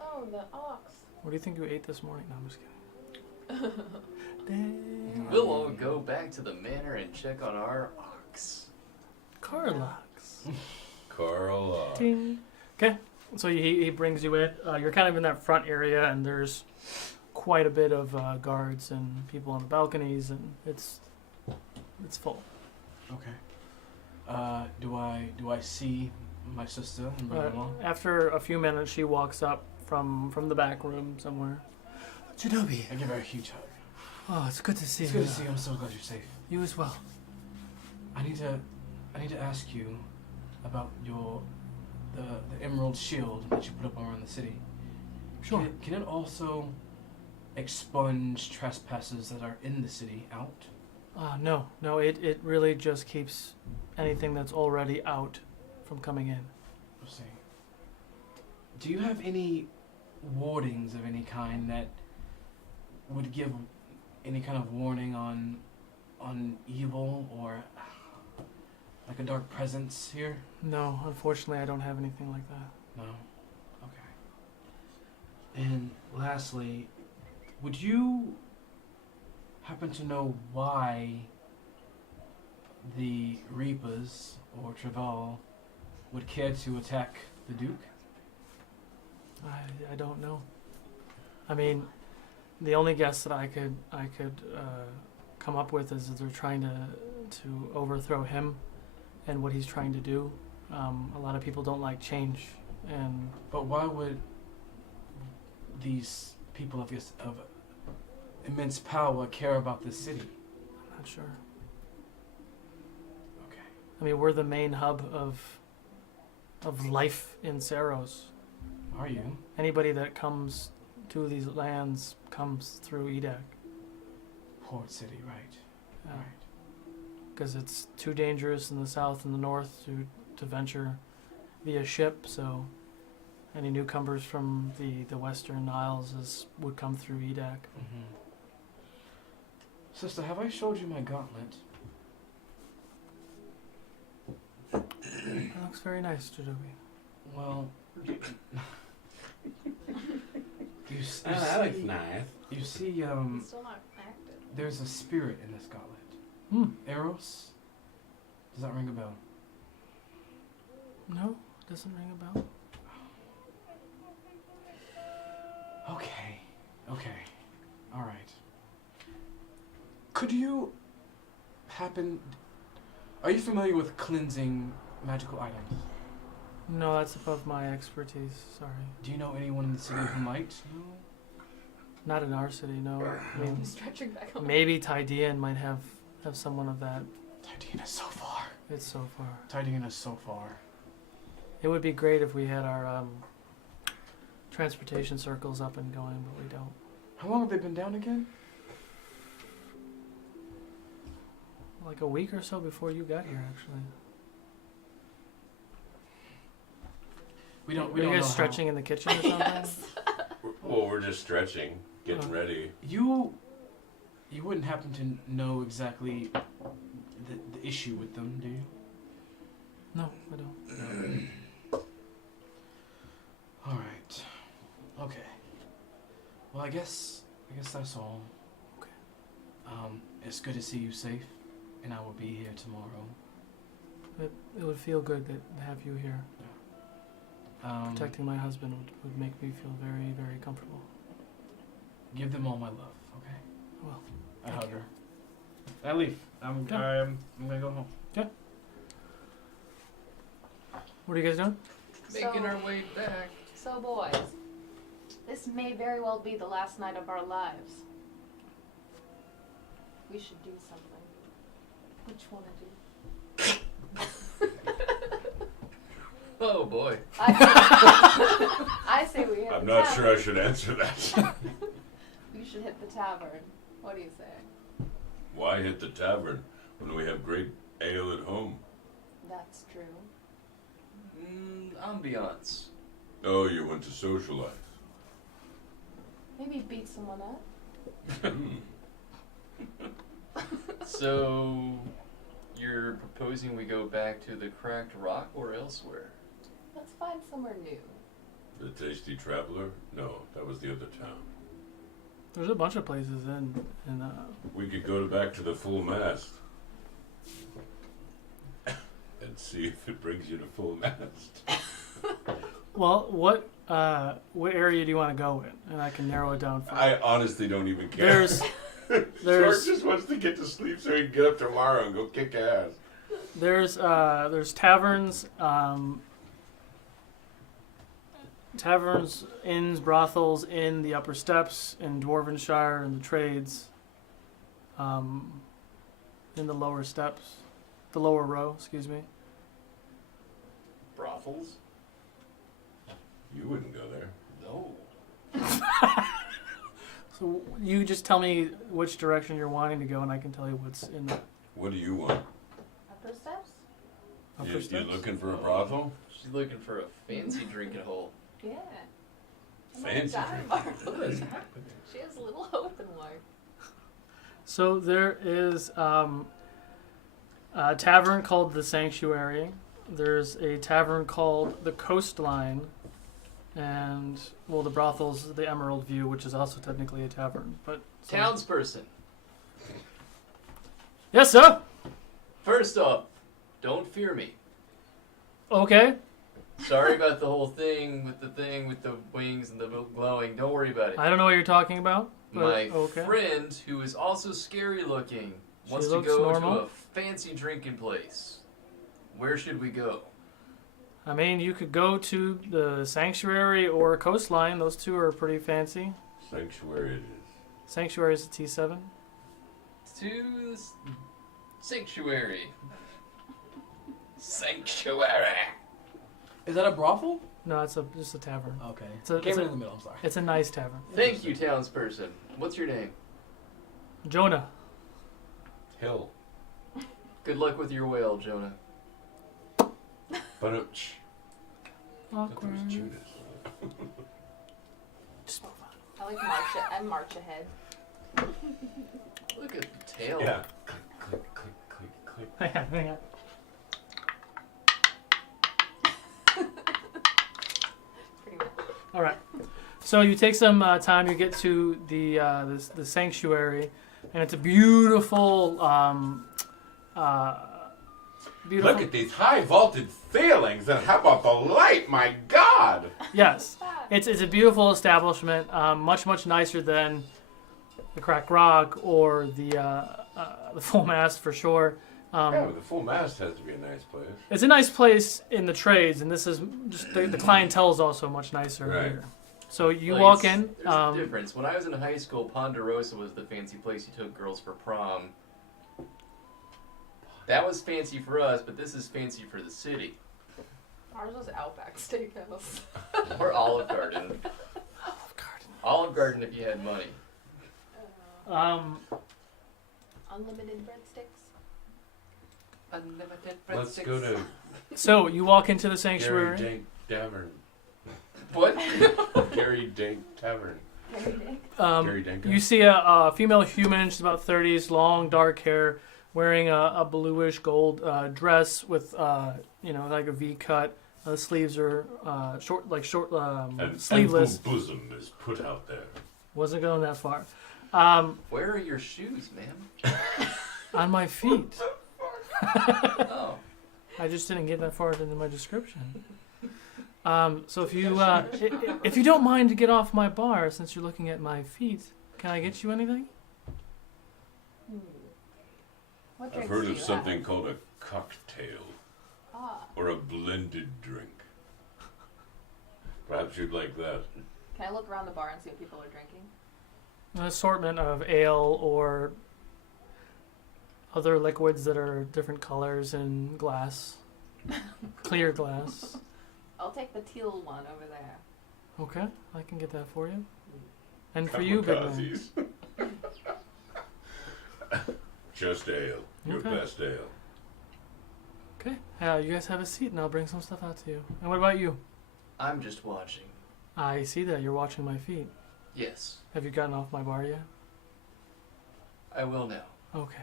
Oh, the ox. What do you think you ate this morning? No, I'm just kidding. We'll all go back to the manor and check on our ox. Carlox. Carlox. Ding. Okay, so he brings you in. You're kind of in that front area, and there's quite a bit of guards and people on the balconies, and it's full. Okay. Do I see my sister and bring her along? After a few minutes, she walks up from the back room somewhere. Jadobi. I give her a huge hug. Oh, it's good to see you. It's good to see you. I'm so glad you're safe. You as well. I need to ask you about the emerald shield that you put up around the city. Sure. Can it also expunge trespassers that are in the city out? No. It really just keeps anything that's already out from coming in. I see. Do you have any wardings of any kind that would give any kind of warning on evil or like a dark presence here? No, unfortunately, I don't have anything like that. No. Okay. And lastly, would you happen to know why the Reapers or Trevyl would care to attack the Duke? I don't know. I mean, the only guess that I could come up with is that they're trying to overthrow him and what he's trying to do. A lot of people don't like change, and but why would these people of immense power care about this city? I'm not sure. Okay. I mean, we're the main hub of life in Saros. Are you? Anybody that comes to these lands comes through Edak. Port city, right? Yeah. Right. Because it's too dangerous in the south and the north to venture via ship, so any newcomers from the Western Isles would come through Edak. Mm-hmm. Sister, have I showed you my gauntlet? That looks very nice, Jadobi. Well, that looks nice. You see, It's still not active. there's a spirit in this gauntlet. Eros? Does that ring a bell? No, doesn't ring a bell. Okay. Alright. Could you are you familiar with cleansing magical items? No, that's above my expertise, sorry. Do you know anyone in the city who might? No? Not in our city, no. I mean, Stretching back home. maybe Tydean might have someone of that. Tydean is so far. It's so far. Tydean is so far. It would be great if we had our transportation circles up and going, but we don't. How long have they been down again? Like a week or so before you got here, actually. We don't Were you guys know stretching in the kitchen or something? Yes. Well, we're just stretching, getting ready. You wouldn't happen to know exactly the issue with them, do you? No, I don't. All right. Okay. Well, I guess that's all. Okay. It's good to see you safe and I will be here tomorrow. It would feel good to have you here. Protecting my husband would make me feel very, very comfortable. Give them all my love, okay? Well, I hug her. I leave. I'm gonna go home. Okay. What are you guys doing? Making our way back. So boys, this may very well be the last night of our lives. We should do something. Which one of you? Oh boy. I say we hit I'm the not tavern. sure I should answer that. You should hit the tavern. What do you say? Why hit the tavern when we have great ale at home? That's true. Ambiance. Oh, you went to socialize. Maybe beat someone up. So, you're proposing we go back to the Cracked Rock or elsewhere? Let's find somewhere new. The Tasty Traveler? No, that was the other town. There's a bunch of places in We could go back to the Full Mast. And see if it brings you to Full Mast. Well, what area do you want to go in? And I can narrow it down for you. I honestly don't even care. There's George just wants to get to sleep so he can get up tomorrow and go kick ass. There's taverns, inns, brothels in the upper steppes, in Dwarvenshire, and the trades, in the lower steppes, the lower row, excuse me. Brothels? You wouldn't go there. No. So you just tell me which direction you're wanting to go, and I can tell you what's in the What do you want? Upper steps? You looking for a brothel? She's looking for a fancy drinking hole. Yeah. Fancy Dive drinking. bar. What is happening? She has a little open one. So there is a tavern called the Sanctuary. There's a tavern called the Coastline, and the brothel's the Emerald View, which is also technically a tavern. But Townsperson. Yes, sir. First off, don't fear me. Okay. Sorry about the whole thing with the wings and the glowing. Don't worry about it. I don't know what you're talking about. My okay. friend, who is also scary looking, She wants to looks go normal. to a fancy drinking place. Where should we go? I mean, you could go to the Sanctuary or Coastline. Those two are pretty fancy. Sanctuary it is. Sanctuary is a T7. To the Sanctuary. Sanctuary. Is that a brothel? No, it's just a tavern. Okay. It's In the middle, I'm sorry. It's a nice tavern. Thank you, townsperson. What's your name? Jonah. Hill. Good luck with your whale, Jonah. But Awkward. Judas. Just move on. I like march ahead. Look at the tail. Yeah. Click, click, click, click. Hang on. Pretty much. All right. So you take some time. You get to the sanctuary, and it's a beautiful, beautiful. Look at these high vaulted ceilings, and how about the light? My God! Yes, it's a beautiful establishment. Much nicer than the Cracked Rock or the Full Mast for sure. Yeah, but the Full Mast has to be a nice place. It's a nice place in the trades, and this is just the clientele is also much nicer Right. here. So you Like, walk in. There's a difference. When I was in high school, Ponderosa was the fancy place you took girls for prom. That was fancy for us, but this is fancy for the city. Ours was Outback Steakhouse. Or Olive Garden. Olive Garden if you had money. Unlimited breadsticks. Unlimited Let's breadsticks. go to So you walk into the Gary sanctuary. Dank Tavern. What? Gary Dank Tavern. Gary Danko. You see a female human. She's about 30s, long dark hair, wearing a bluish gold dress with like a V cut. The sleeves are short, An sleeveless. ample bosom is put out there. Wasn't going that far. Where are your shoes, ma'am? On my feet. Oh. I just didn't get that far into my description. So if you don't mind to get off my bar, since you're looking at my feet, can I get you anything? What I've drinks heard do of you something called a cocktail. Ah. Or a blended drink. Perhaps you'd like that. Can I look around the bar and see what people are drinking? An assortment of ale or other liquids that are different colors in glass. Clear glass. I'll take the teal one over there. Okay, I can get that for you. And for you, big man. Kamikazes. Just ale. Your Okay. best ale. Okay, you guys have a seat and I'll bring some stuff out to you. And what about you? I'm just watching. I see that you're watching my feet. Yes. Have you gotten off my bar yet? I will now. Okay.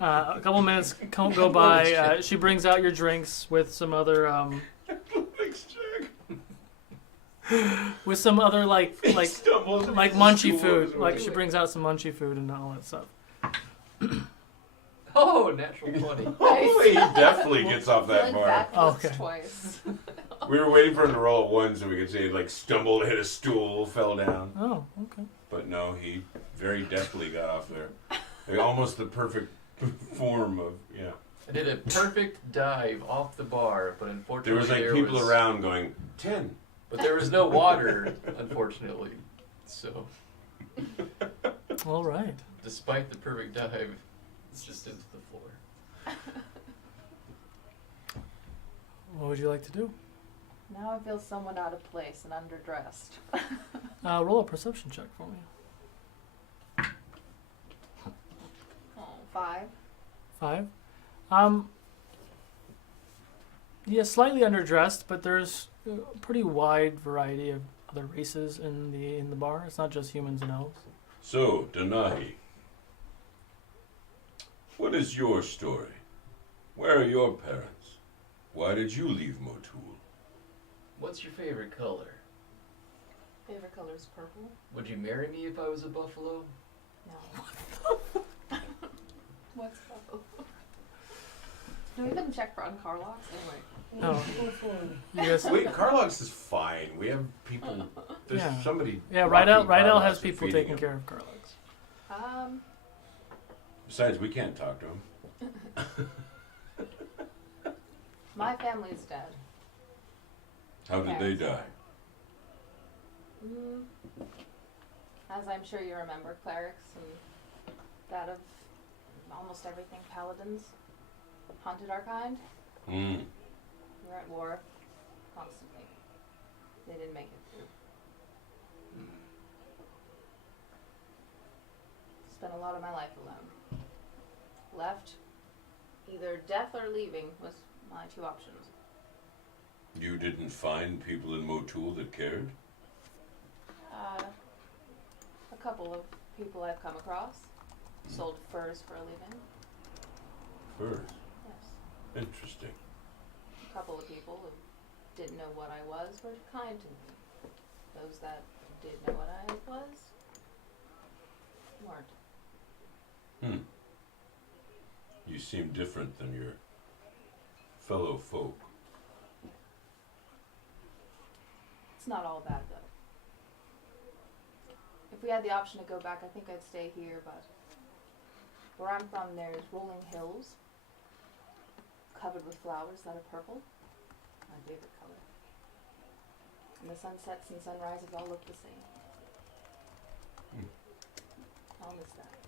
A couple minutes go by. She brings out your drinks with some other with some other like munchy food. Like she brings out some munchy food and all that stuff. Oh, natural 20. Oh, he definitely gets off that bar. Okay. Twice. We were waiting for him to roll a 1 so we could say he stumbled, hit a stool, fell down. Oh, okay. But no, he very deftly got off there. Almost the perfect form of, yeah. I did a perfect dive off the bar, but unfortunately There was people around going, 10. But there was no water, unfortunately. So. All right. Despite the perfect dive, it's just into the floor. What would you like to do? Now I feel somewhat out of place and underdressed. Roll a perception check for me. Oh, 5. 5. Yeah, slightly underdressed, but there's a pretty wide variety of other races in the bar. It's not just humans and elves. So, Danahi, what is your story? Where are your parents? Why did you leave Motul? What's your favorite color? Favorite color is purple. Would you marry me if I was a buffalo? No. What's buffalo? No, we couldn't check for uncarlocks anyway. No. Wait, Carlox is fine. We have people. There's somebody. Yeah, Rydell Carlox has and people feeding taking him. care of Carlox. Besides, we can't talk to him. My family's dead. How did they die? As I'm sure you remember, clerics and that of almost everything paladins haunted our kind. We were at war constantly. They didn't make it through. Spent a lot of my life alone. Left, either death or leaving was my 2 options. You didn't find people in Motul that cared? A couple of people I've come across sold furs for a living. Furs? Yes. Interesting. A couple of people who didn't know what I was were kind to me. Those that did know what I was weren't. You seem different than your fellow folk. It's not all bad though. If we had the option to go back, I think I'd stay here, but where I'm from there's rolling hills covered with flowers that are purple. My favorite color. And the sunsets and sunrises all look the same. I'll miss that.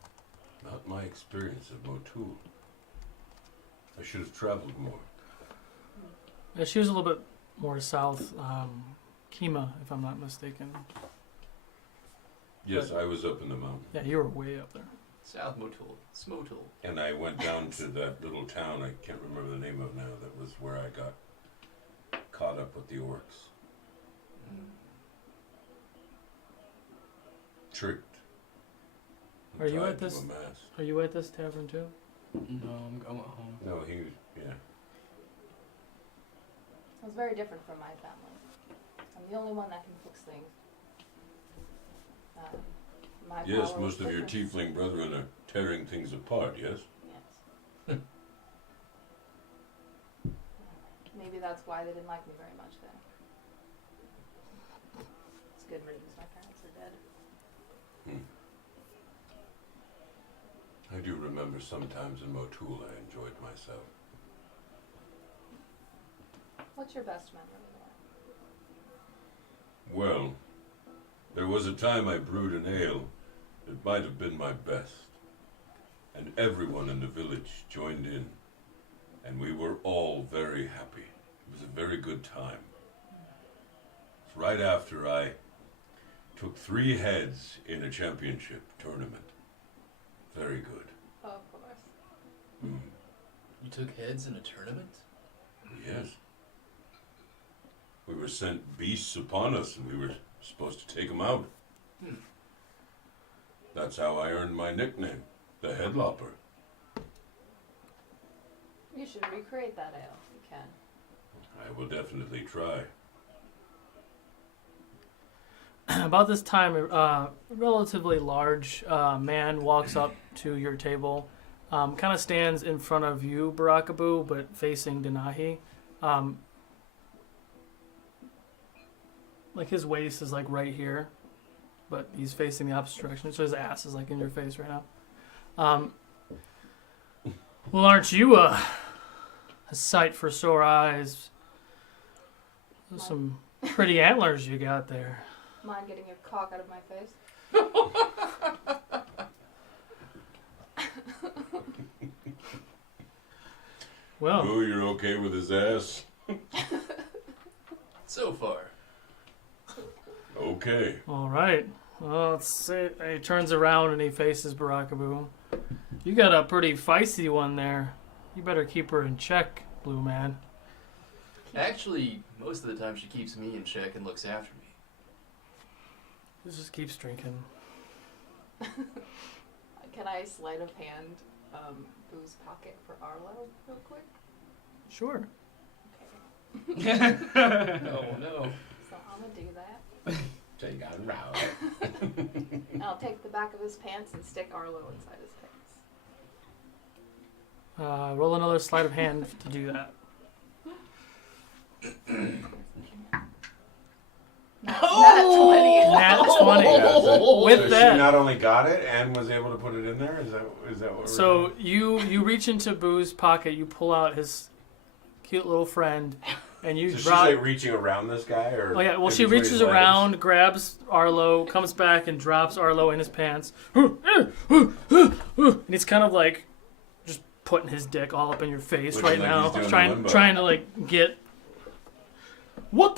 Not my experience of Motul. I should have traveled more. Yeah, she was a little bit more south, Kima, if I'm not mistaken. Yes, But- I was up in the mountain. Yeah, you were way up there. South Motul. Smotul. And I went down to that little town, I can't remember the name of now, that was where I got caught up with the orcs. Tricked. Are you tied at to this? a mast. Are you at this tavern too? No, I went home. No, he, yeah. It was very different from my family. I'm the only one that can fix things. My Yes, power most was of your different. tiefling brethren are tearing things apart, yes? Yes. that's why they didn't like me very much then. It's good riddance, my parents are dead. I do remember sometimes in Motul I enjoyed myself. What's your best memory there? Well, there was a time I brewed an ale that might have been my best. And everyone in the village joined in. And we were all very happy. It was a very good time. It's right after I took 3 heads in a championship tournament. Very good. Oh, of course. You took heads in a tournament? Yes. We were sent beasts upon us and we were supposed to take them out. That's how I earned my nickname, the Headlopper. You should recreate that ale if you can. I will definitely try. About this time, a relatively large man walks up to your table, kind of stands in front of you, Barakabu, but facing Denahi. Like his waist is like right here, but he's facing the opposite direction, so his ass is like in your face right now. Well, aren't you a sight for sore eyes? Those some pretty antlers you got there. Mind getting your cock out of my face? Well. Oh, you're okay with his ass? So far. Okay. All right. Well, let's see. He turns around and he faces Barakabu. You got a pretty feisty one there. You better keep her in check, Blue Man. Actually, most of the time she keeps me in check and looks after me. Just keeps drinking. Can I sleight of hand Boo's pocket for Arlo real quick? Sure. Okay. No. So I'm gonna do that. Take on Row. And I'll take the back of his pants and stick Arlo inside his pants. Roll another sleight of hand to do that. Nat 20. Nat 20. With So that, she not only got it and was able to put it in there? Is that what we're so doing? you reach into Boo's pocket, you pull out his cute little friend, and you So she's drop. like reaching around this guy? Or Oh yeah, well in she between reaches his legs? around, grabs Arlo, comes back and drops Arlo in his pants. And he's kind of like just putting his dick all up in your face Looking right like now, he's doing the trying limbo. to like get. What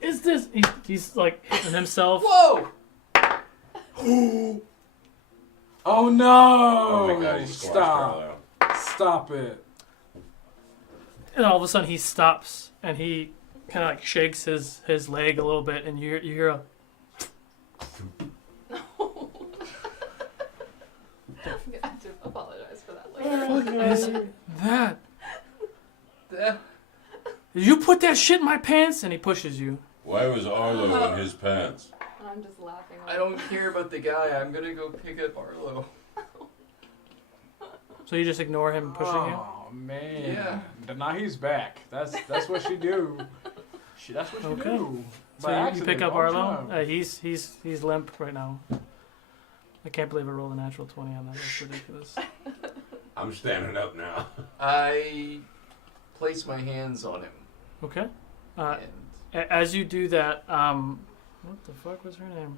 is this? He's like hitting himself. Whoa! Oh no! Oh my God, he squashed Stop. Arlo. Stop it. And all of a sudden he stops and he kind of like shakes his leg a little bit, and you hear a. I'm gonna have to apologize for that What later. is that? Did you put that shit in my pants? And he pushes you. Why was Arlo in his pants? I'm just laughing. I don't care about the guy. I'm gonna go pick up Arlo. So you just ignore him pushing you? Oh man. Yeah. Denahi's back. That's what she do. That's what she Okay. do. So By you accident, pick up all the Arlo. time. He's limp right now. I can't believe I rolled a natural 20 on that. That's ridiculous. I'm standing up now. I place my hands on him. Okay. And As you do that, what the fuck was her name?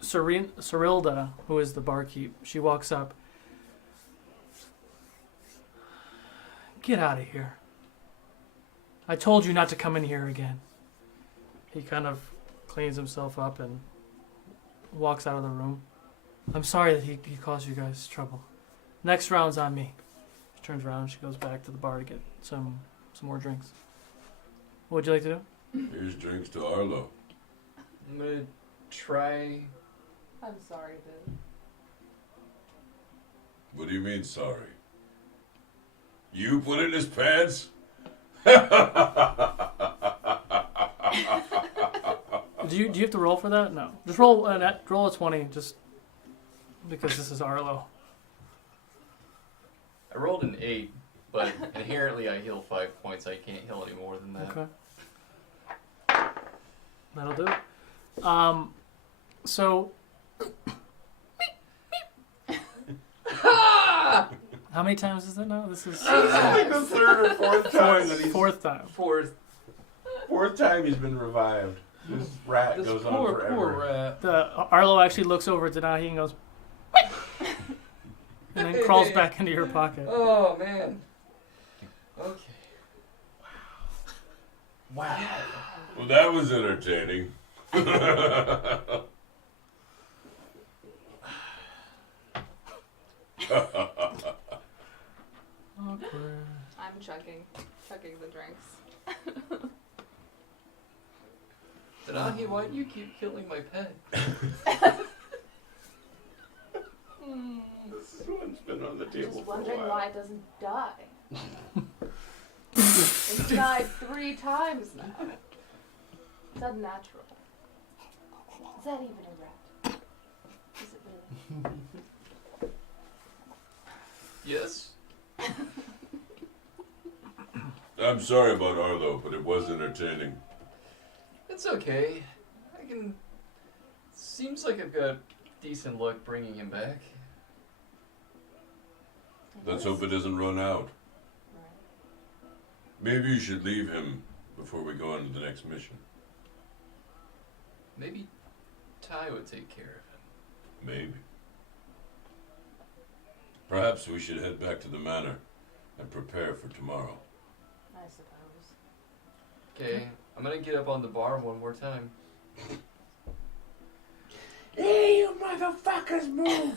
Cyrilda, who is the barkeep, she walks up. Get out of here. I told you not to come in here again. He kind of cleans himself up and walks out of the room. I'm sorry that he caused you guys trouble. Next round's on me. She turns around and she goes back to the bar to get some more drinks. What would you like to do? Here's drinks to Arlo. I'm gonna try. I'm sorry, Boo. What do you mean, sorry? You put it in his pants? Do you have to roll for that? No. Just roll a 20, just because this is Arlo. I rolled an 8. But inherently I heal 5 points. I can't heal any more than that. Okay. That'll do. So... How many times is that now? This is... I think the third or fourth time. Fourth time. Fourth time he's been revived. This rat goes on forever. Poor rat. Arlo actually looks over to Nahi and goes... and then crawls back into your pocket. Oh, man. Okay. Wow. Well, that was entertaining. Awkward. I'm chugging the drinks. Danahi, why do you keep killing my pet? This one's been on the table Just for a wondering while. why it doesn't die. It's died 3 times now. It's unnatural. Is that even a rat? Is it really? Yes. I'm sorry about Arlo, but it was entertaining. It's okay. I can... Seems like I've got decent luck bringing him back. Let's hope it doesn't run out. Maybe you should leave him before we go on to the next mission. Maybe Ty would take care of him. Maybe. Perhaps we should head back to the manor and prepare for tomorrow. I suppose. Okay, I'm gonna get up on the bar one more time. Hey, you motherfuckers, move!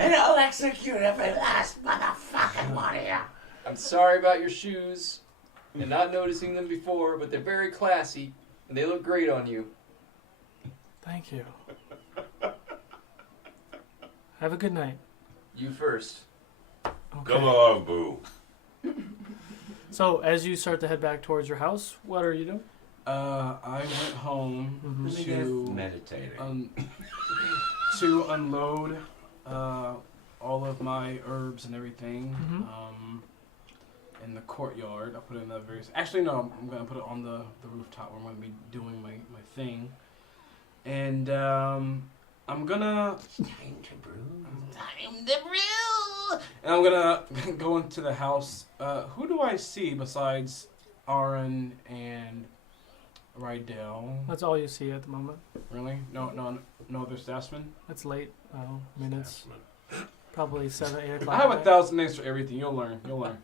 And I'll execute every last motherfucking one of you. I'm sorry about your shoes and not noticing them before, but they're very classy and they look great on you. Thank you. Have a good night. You first. Okay. Come along, Boo. So, as you start to head back towards your house, what are you doing? I went home to meditating. To unload all of my herbs and everything in the courtyard. I'll put it in the various... Actually, no, I'm going to put it on the rooftop where I'm going to be doing my thing. And I'm going to... Time to brew. Time to brew. And I'm going to go into the house. Who do I see besides Aaron and... Rydell? That's all you see at the moment. Really? No other staffsmen? It's late. Oh, I mean, it's probably 7, 8 o'clock. I have 1,000 names for everything. You'll learn. What'd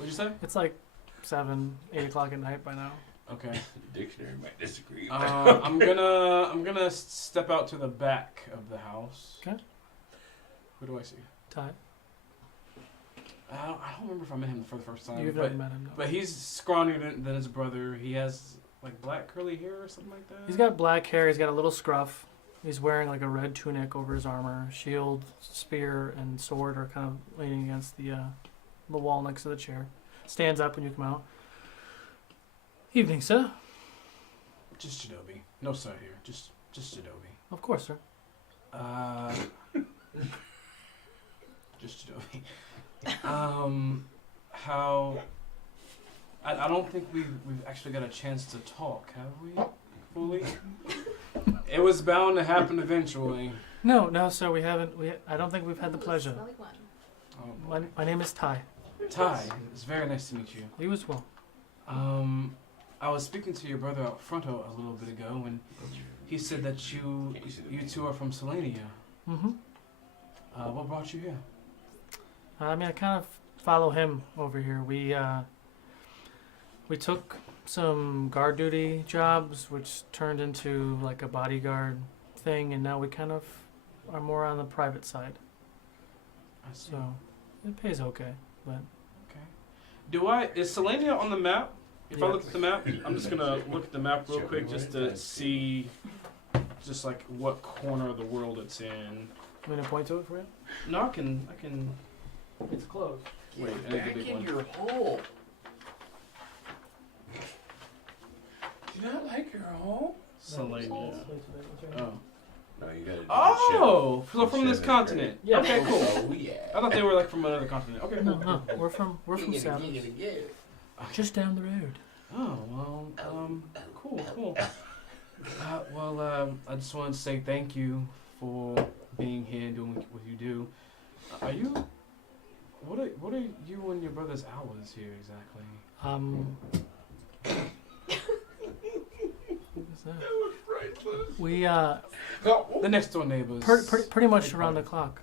you say? It's like 7, 8 o'clock at night by now. Okay. The dictionary might disagree. I'm gonna step out to the back of the house. Okay. Who do I see? Ty. I don't remember if I met him for the first time. You've never met him, no. But he's scrawnier than his brother. He has like black curly hair or something like that. He's got black hair. He's got a little scruff. He's wearing like a red tunic over his armor. Shield, spear, and sword are kind of leaning against the wall next to the chair. Stands up when you come out. Evening, sir. Just Jadobi. No sir here. Just Jadobi. Of course, sir. Just Jadobi. How... I don't think we've actually got a chance to talk, have we? Fully? It was bound to happen eventually. No, sir, we haven't. I don't think we've had the pleasure. My name is Ty. Ty, it's very nice to meet you. You as well. I was speaking to your brother out front a little bit ago, and he said that you two are from Selenia. Mm-hmm. What brought you here? I mean, I kind of follow him over here. We took some guard duty jobs, which turned into like a bodyguard thing, and now we kind of are more on the private side. I see. So it pays okay, but okay. Is Selenia on the map? If I look at the map, I'm just gonna look at the map real quick just to see, just like what corner of the world it's in. You want to point to it for you? No, I can. It's closed. Wait, I need Back the big in one. your hole. Do you not like your home? Selenia. Oh. No, you gotta do Oh, the so from this continent. Yeah. Okay, cool. Oh, yeah. I thought they were like from another continent. Okay, No, cool. no, we're from Savage. Just down the road. Oh, well, cool. I just wanted to say thank you for being here and doing what you do. What are you and your brother's hours here exactly? What was that? That was priceless. We The next door neighbors. pretty much around the clock.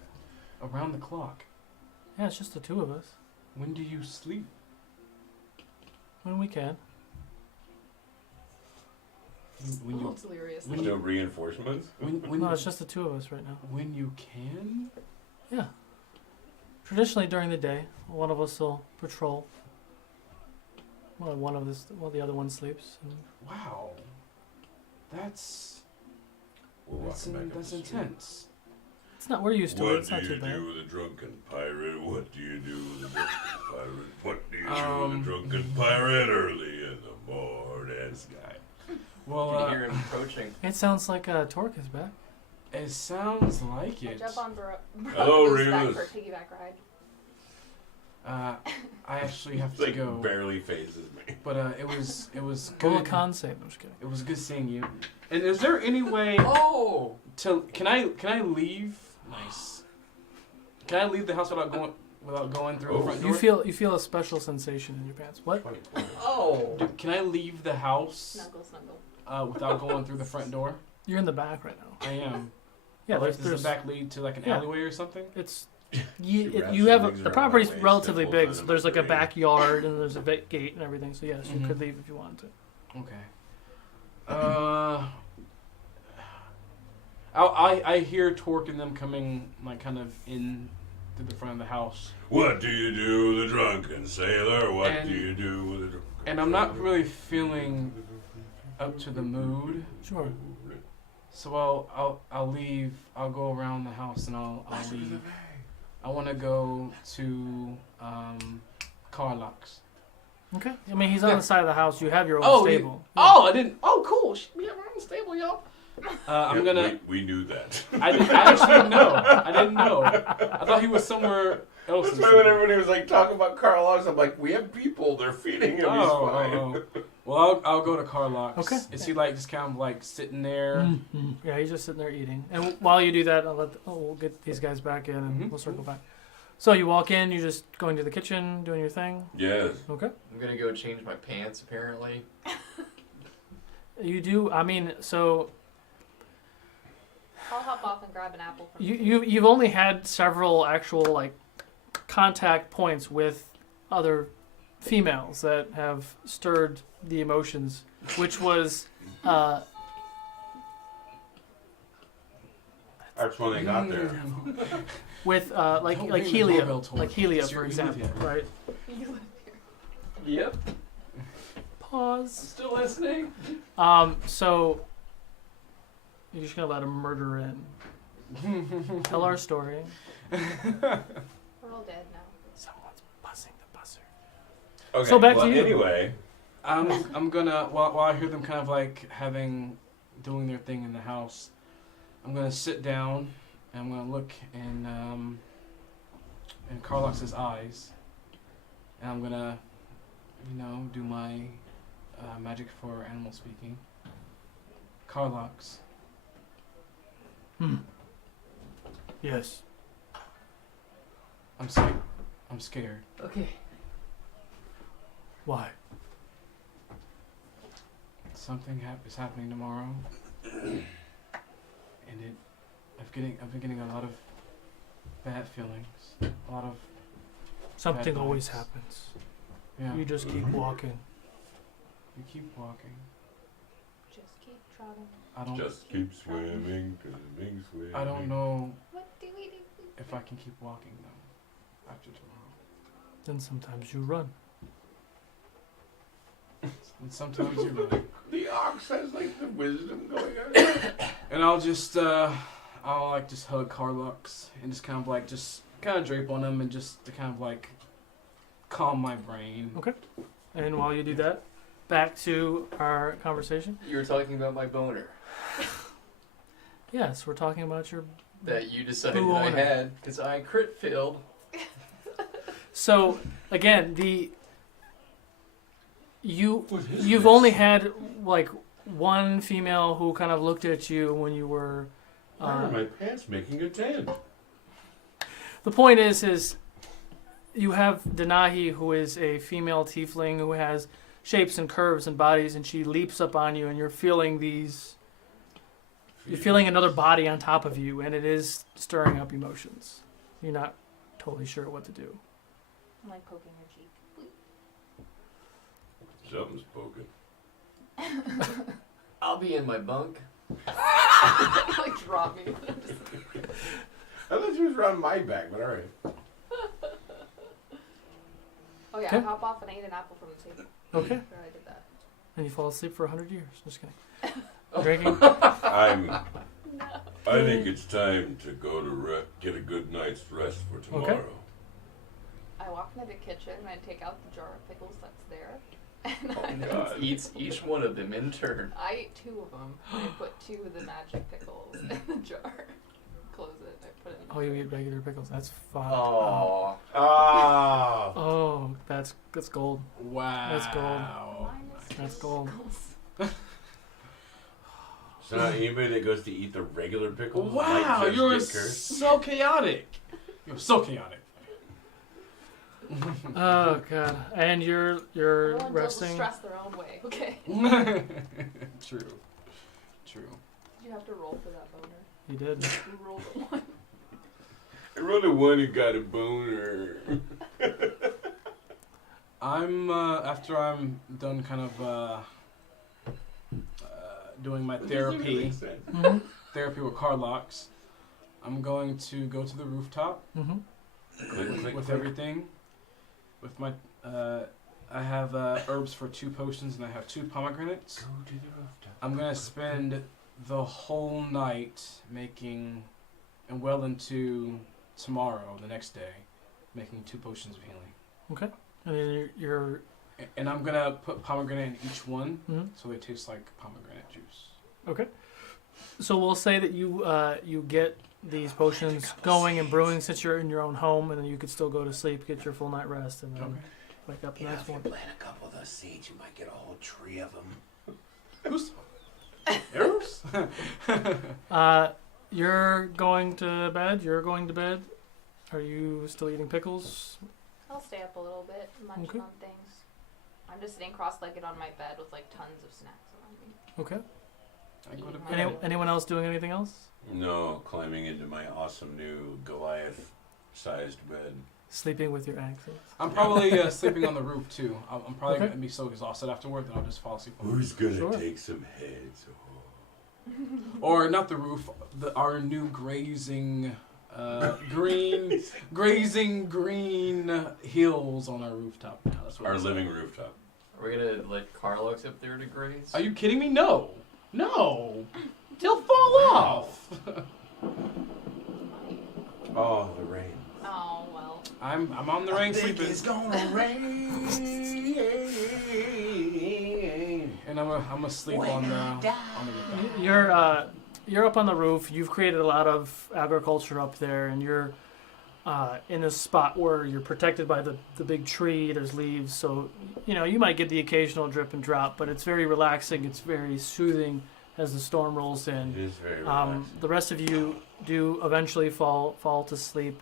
Around the clock. Yeah, it's just the two of us. When do you sleep? When we can. When you, delirious. There's no reinforcements? No, it's just the two of us right now. When you can? Yeah. Traditionally during the day, one of us will patrol. Well, while the other one sleeps. And Wow. That's We're walking back up that's the street. intense. it's not. We're used to it. What It's do not you too bad. do with a drunken pirate? What do you do with a drunken pirate? What do you do with a drunken pirate early in the morning? This guy. Well, You can hear him approaching. It sounds like Torque is back. It sounds like I it. jump on Hello, Bro's back Remus. for a piggyback ride. I actually have It's to like go. barely phases me. But it was Go good. con save. I'm just kidding. It was good seeing you. And is there any way Oh! can I leave? Nice. Can I leave the house without going through the front door? You feel a special sensation in your pants. What? Oh! Can I leave the house Snuggle. without going through the front door? You're in the back right now. I am. Yeah, Does there's the back lead to like an yeah. alleyway or something? It's She wraps you her have legs the around property's my waist relatively and big, holds so on there's to like my a brain. backyard and there's a gate and everything. So yes, you Mhm. could leave if you wanted to. Okay. I hear Torque and them coming like kind of in to the front of the house. What do you do with a drunken sailor? What And- do you do with a drunken And I'm not really feeling up to the mood. Sure. So I'll leave. I'll go around the house and I'll leave. I want to go to Carlock's. Okay. I mean, he's on the side of the house. You have your own Oh, stable. I didn't. Oh, cool. We have our own stable, y'all. I'm gonna. We knew that. I actually didn't know. I didn't know. I thought he was somewhere else. That's why when everybody was like talking about Carlos, I'm like, we have people. They're feeding him. He's fine. Well, I'll go to Carlock's. Okay. Is he like just kind of like sitting there? Mm-hmm. Yeah, he's just sitting there eating. And while you do that, we'll get these guys back in and we'll circle back. So you walk in, you're just going to the kitchen, doing your thing? Yes. Okay. I'm gonna go change my pants, apparently. You do, I mean, so I'll hop off and grab an apple from you've only had several actual, like, contact points with other females that have stirred the emotions, which was, That's when they got there. with like Don't like ring the Helia, doorbell, Tor. like Helia, It's for your example, Helia. right? Yep. Pause. Still listening? So you're just gonna let him murder in. Tell our story. We're all dead now. Someone's buzzing the buzzer. Okay, So back well, to you. Anyway, I'm gonna while I hear them kind of like doing their thing in the house, I'm gonna sit down and I'm gonna look in Carlox's eyes, and I'm gonna, do my magic for animal speaking. Carlox. Yes. I'm scared. Okay. Why? Something is happening tomorrow, and I've been getting a lot of bad feelings. A lot of Something bad always vibes. happens. Yeah. You just keep walking. You keep walking. Just keep trotting. I don't. just keep swimming, swimming, swimming. I don't know What do we do? if I can keep walking though after tomorrow. Then sometimes you run. And sometimes you run. The ox has like the wisdom going on. And I'll just hug Carlux and just kind of drape on him and just to kind of like calm my brain. Okay. And while you do that, back to our conversation. You were talking about my boner. Yes, we're talking about your... That you decided Who I owner? had, because I crit failed. So, again, you've only had, like, one female who kind of looked at you when you were... Why are my pants making a dent? The point is you have Denahi, who is a female tiefling who has shapes and curves and bodies, and she leaps up on you, and you're feeling these... You're feeling another body on top of you, and it is stirring up emotions. You're not totally sure what to do. I'm like poking your cheek. Something's poking. I'll be in my bunk. Like drop me. I thought she was around my back, but alright. Oh yeah, Okay. I hop off and ate an apple from the table. Okay. Sure I did that. And you fall asleep for 100 years. Just kidding. Drinking? I think it's time to go to get a good night's rest for tomorrow. Okay. I walk into the kitchen and I take out the jar of pickles that's there. And God. Eats each one of them in turn. I ate 2 of them. And I put 2 of the magic pickles in the jar. Close it. I put it in the Oh, you eat regular pickles. That's fucked. Oh. Oh, that's gold. Wow. That's gold. That's gold. So now anybody that goes to eat the regular pickles, Wow, like Judge you're Dicker, so chaotic. You're so chaotic. Oh god. And you're Everyone deals with resting. stress their own way. Okay. True. True. Did you have to roll for that boner? You did. You rolled a 1. I rolled a 1 who got a boner. I'm after I'm done kind of doing my therapy therapy with Carlocks, I'm going to go to the rooftop with everything. With my I have herbs for 2 potions and I have 2 pomegranates. Go to the rooftop. I'm gonna spend the whole night making, and well into tomorrow, the next day, making 2 potions of healing. Okay. And then you're And I'm gonna put pomegranate in each one, Mhm. so they taste like pomegranate juice. okay. So we'll say that you get these potions going and brewing since you're in your own home, and then you could still go to sleep, get your full night rest, and then wake up the Yeah, next if you morning. plant a couple of those seeds, you might get a whole tree of them. Who's herbs? You're going to bed. You're going to bed. Are you still eating pickles? I'll stay up a little bit, munching Okay. on things. I'm just sitting cross-legged on my bed with like tons of snacks around me. Okay. I go to Anyone else doing anything else? No, climbing into my awesome new Goliath-sized bed. Sleeping with your axes. I'm probably sleeping on the roof too. I'm probably Okay. gonna be so exhausted afterward that I'll just fall asleep. On Who's the roof. gonna take some heads? Or not the roof, our new grazing green hills on our rooftop now. That's what Our I'm living saying. rooftop. Are we gonna let Carlux up there to graze? Are you kidding me? No. He'll fall off. Oh, the rain. Oh, well. I'm on the rain sleeping. It's gonna rain. And I'm gonna sleep on the rooftop. You're up on the roof. You've created a lot of agriculture up there, and you're in a spot where you're protected by the big tree. There's leaves, so you might get the occasional drip and drop, but it's very relaxing. It's very soothing as the storm rolls in. It is very relaxing. The rest of you do eventually fall to sleep.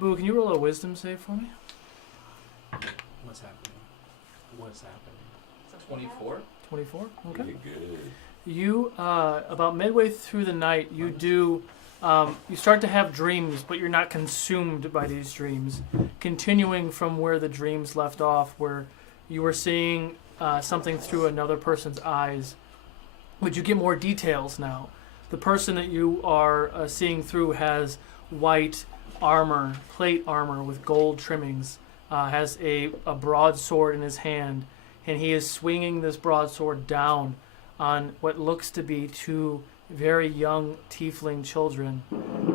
Boo, can you roll a wisdom save for me? What's happening? 24. 24. Okay. Pretty good. You about midway through the night, you start to have dreams, but you're not consumed by these dreams. Continuing from where the dreams left off, where you were seeing something through another person's eyes, but you get more details now. The person that you are seeing through has white armor, plate armor with gold trimmings, has a broadsword in his hand, and he is swinging this broadsword down on what looks to be 2 very young tiefling children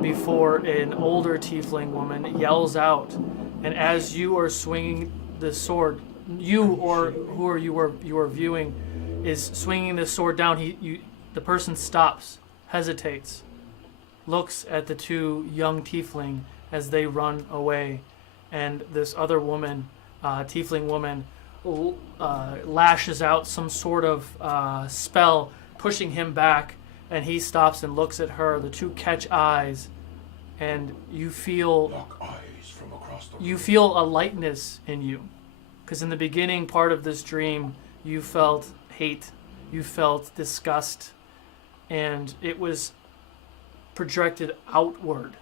before an older tiefling woman yells out. And as you are swinging the sword, you or who you are viewing is swinging this sword down. the person stops, hesitates, looks at the two young tiefling as they run away, and this other woman, tiefling woman, lashes out some sort of spell, pushing him back, and he stops and looks at her. The two catch eyes, and you feel Lock eyes from across the room. you feel a lightness in you, because in the beginning part of this dream, you felt hate, you felt disgust, and it was projected outward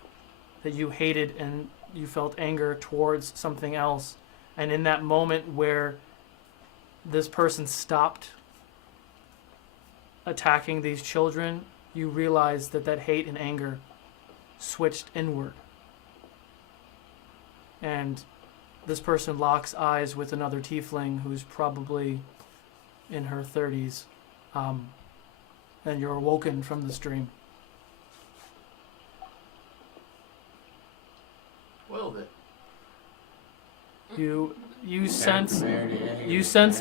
that you hated and you felt anger towards something else. And in that moment where this person stopped attacking these children, you realized that that hate and anger switched inward. And this person locks eyes with another tiefling who's probably in her 30s. And you're awoken from this dream. Well then. You sense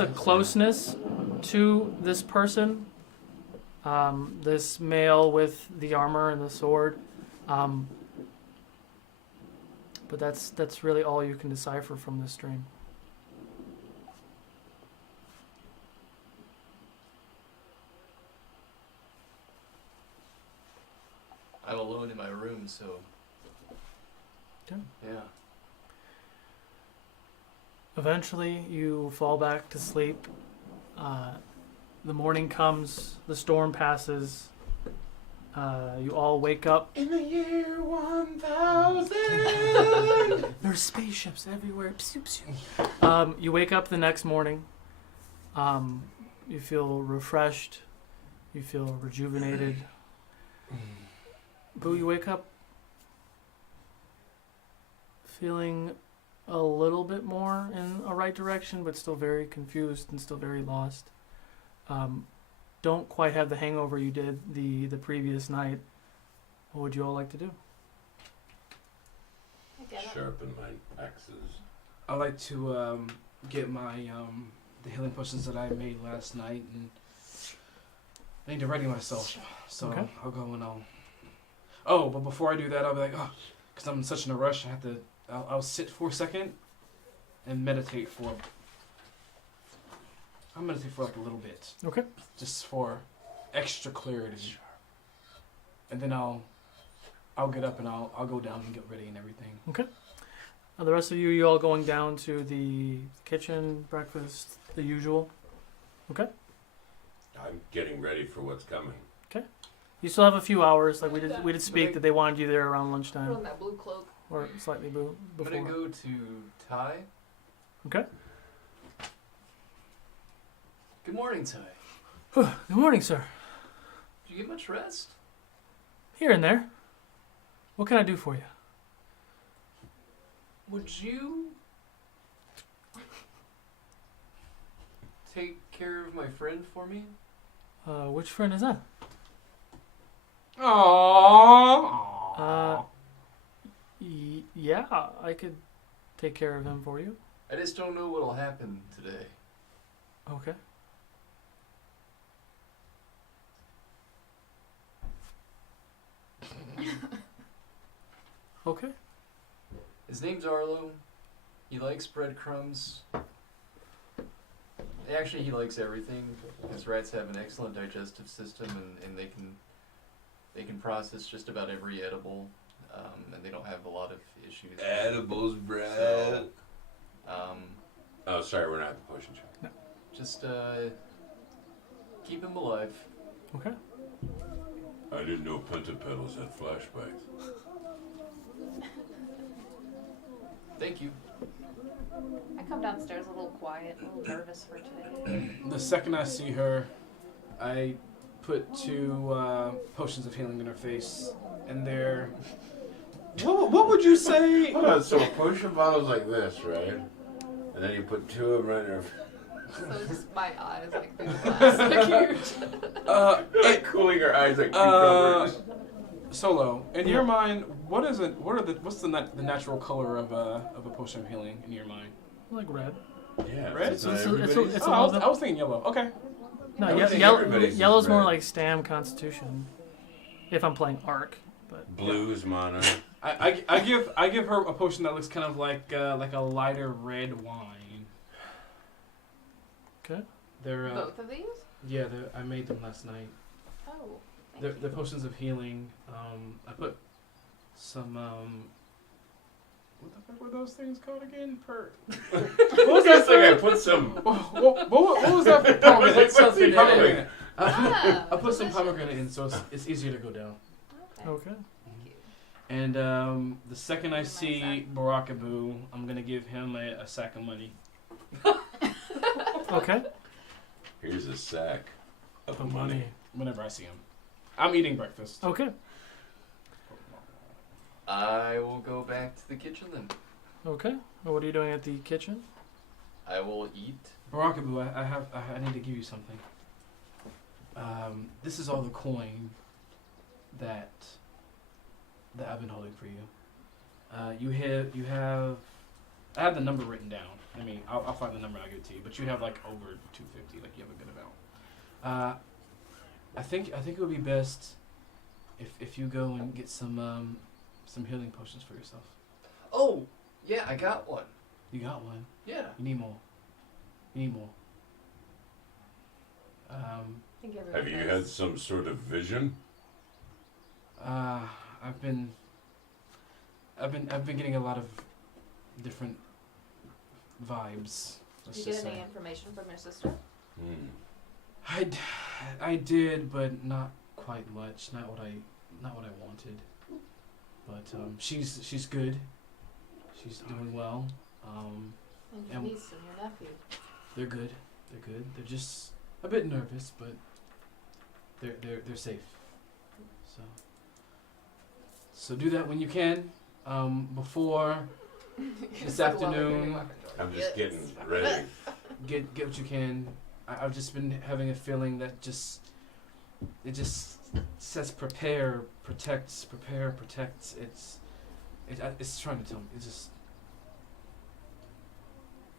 a closeness to this person, this male with the armor and the sword, but that's really all you can decipher from this dream. I'm alone in my room, so. Okay. Yeah. Eventually, you fall back to sleep. The morning comes, the storm passes. You all wake up. In the year 1000. There's spaceships everywhere. Psoo, psoo. You wake up the next morning. You feel refreshed. You feel rejuvenated. Boo, you wake up feeling a little bit more in a right direction, but still very confused and still very lost. Don't quite have the hangover you did the previous night. What would you all like to do? Sharpen my axes. I like to get my the healing potions that I made last night, and I need to ready myself. So Okay. I'll go and Oh, but before I do that, I'll be like, because I'm in such in a rush, I have to. I'll sit for a second and meditate for. I'll meditate for like a little bit. Okay. Just for extra clarity. And then I'll get up and I'll go down and get ready and everything. Okay. The rest of you all going down to the kitchen, breakfast, the usual. Okay. I'm getting ready for what's coming. Okay. You still have a few hours. Like we did speak that they wanted you there around lunchtime. Put on that blue cloak. Or slightly before. I'm gonna go to Ty. Okay. Good morning, Ty. Good morning, sir. Did you get much rest? Here and there. What can I do for you? Would you take care of my friend for me? Which friend is that? Aww. Yeah, I could take care of him for you. I just don't know what'll happen today. Okay. Okay. His name's Arlo. He likes breadcrumbs. Actually, he likes everything because rats have an excellent digestive system, and they can process just about every edible, and they don't have a lot of issues. Edibles, bread. So, oh, sorry, we're not at the potion shop. No. Just keep him alive. Okay. I didn't know pentapedals had flashbacks. Thank you. I come downstairs a little quiet, a little nervous for today. The second I see her, I put 2 potions of healing in her face, and they're. What would you say? Hold on, so a potion bottle's like this, right? And then you put 2 of them right in her face. So just my eyes like through the glass, like huge. Like cooling her eyes like cucumbers. Solo, in your mind, what's the natural color of a potion of healing in your mind? Like red. Yeah, Red. it's I not everybody's. was thinking yellow. Okay. No, I think yellow, everybody's is yellow's more red. like Stam Constitution. If I'm playing Arc, but Blues, mono. I give her a potion that looks kind of like a lighter red wine. Okay. They're Both of these? yeah, I made them last night. Oh. They're potions of healing. I put some what the fuck were those things called again? What was that thing? I for? put some. What was that for? Pomegranate. Something Pomegranate. Ah, I put some pomegranate in, so it's easier to go down. Okay. And the second I see Barakaboo, I'm gonna give him a sack of money. Okay. Here's a sack of Of money. money. Whenever I see him, I'm eating breakfast. Okay. I will go back to the kitchen then. Okay. Well, what are you doing at the kitchen? I will eat. Barakaboo, I need to give you something. This is all the coin that I've been holding for you. You have. I have the number written down. I mean, I'll find the number and I'll give it to you. But you have like over 250. Like you have a good amount. I think it would be best if you go and get some healing potions for yourself. Oh, yeah, I got one. You got one. Yeah. You need more. You need more. Have you had some sort of vision? I've been getting a lot of different vibes. Did you get any information from your sister? I did, but not quite much. Not what I wanted. But she's good. She's doing well. And your niece and your nephew. They're good. They're good. They're just a bit nervous, but they're safe. So do that when you can. Before this afternoon. I'm just getting ready. Get what you can. I've just been having a feeling that it just says prepare, protects, prepare, protects. It's trying to tell me. It's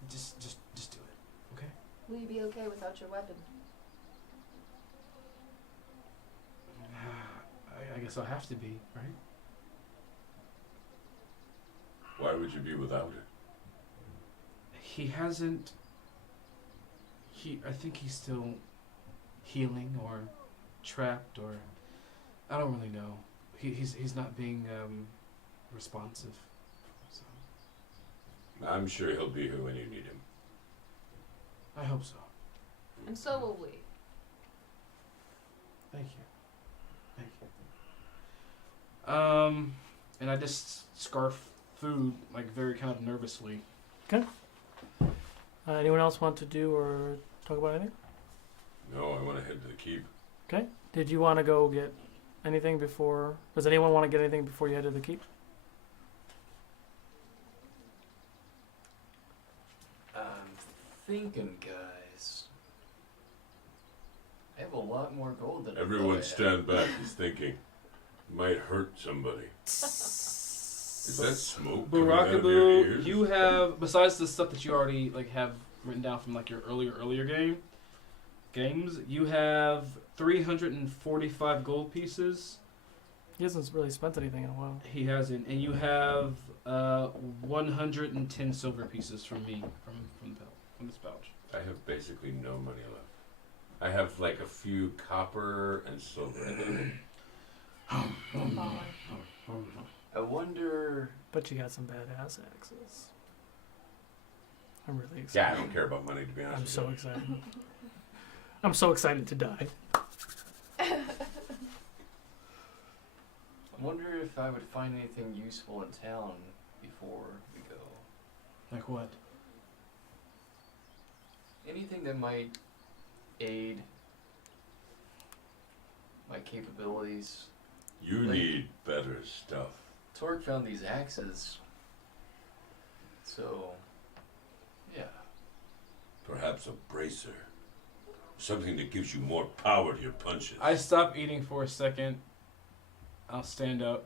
just do it, okay? Will you be okay without your weapon? I guess I'll have to be, right? Why would you be without it? He hasn't. I think he's still healing or trapped, or I don't really know. He's not being responsive. So. I'm sure he'll be here when you need him. I hope so. And so will we. Thank you. And I just scarf food like very kind of nervously. Okay. Anyone else want to do or talk about anything? No, I want to head to the keep. Okay. Did you want to go get anything before? Does anyone want to get anything before you head to the keep? I'm thinking, guys. I have a lot more gold than I Everyone thought I stand back. He's thinking. Might hurt somebody. Is that smoke coming out of your Barakaboo, ears? you have, besides the stuff that you already like have written down from like your earlier games, you have 345 gold pieces. He hasn't really spent anything in a while. He hasn't, and you have 110 silver pieces from me from this pouch. I have basically no money left. I have like a few copper and silver. I wonder. But you got some badass axes. I'm really excited. Yeah, I don't care about money, to be honest I'm with so you. excited. I'm so excited to die. I wonder if I would find anything useful in town before we go. Like what? Anything that might aid my capabilities. You need better stuff. Torque found these axes. So, yeah. Perhaps a bracer. Something that gives you more power to your punches. I stop eating for a second. I'll stand up.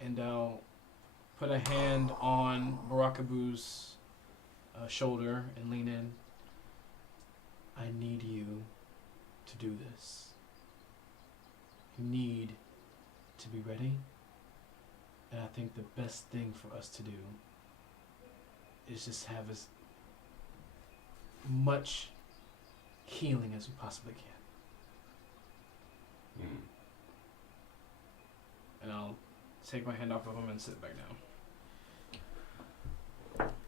And I'll put a hand on Barakaboo's shoulder and lean in. I need you to do this. You need to be ready. And I think the best thing for us to do is just have as much healing as we possibly can. And I'll take my hand off of him and sit back down.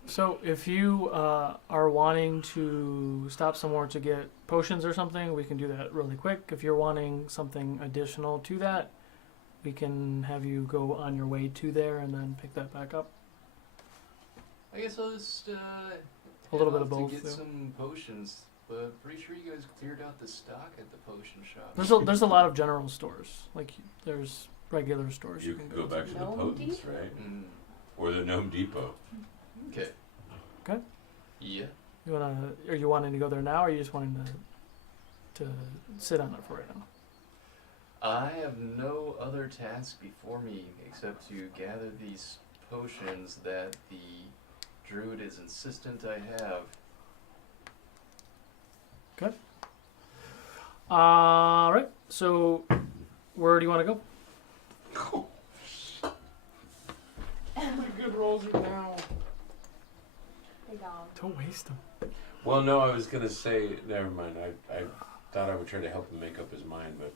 So if you are wanting to stop somewhere to get potions or something, we can do that really quick. If you're wanting something additional to that, we can have you go on your way to there and then pick that back up. I guess I'll just a little bit of to both. get Yeah. some potions, but pretty sure you guys cleared out the stock at the potion shop. There's a lot of general stores. Like there's regular stores You can can go back to the Gnome Potents, Depot? right? Or the Gnome Depot. Okay. Okay. Yeah. Are you wanting to go there now, or are you just wanting to sit on it for right now? I have no other task before me except to gather these potions that the druid is insistent I have. Okay. All right. So, where do you want to go? The good rolls are now. Hey, Dom. Don't waste them. Well, no, I was gonna say, never mind. I thought I would try to help him make up his mind, but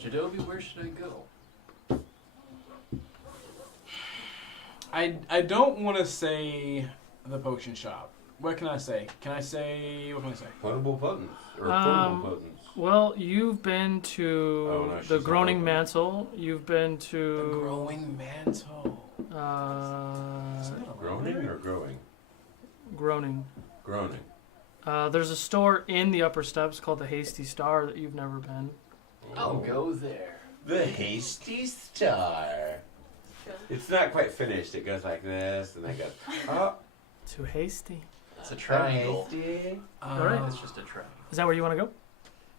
Jadobi, where should I go? I don't want to say the potion shop. What can I say? What can I say? Potable Potents or portable Potents. Well, you've been to Oh, no, the she's Groaning not Mantle. You've been to The Growing Mantle. Groaning or growing? Groaning. Groaning. There's a store in the upper steps called the Hasty Star that you've never been. I'll go there. The Hasty Star. It's not quite finished. It goes like this, and then it goes, oh. Too hasty. It's a triangle. All right. It's just a triangle. Is that where you want to go?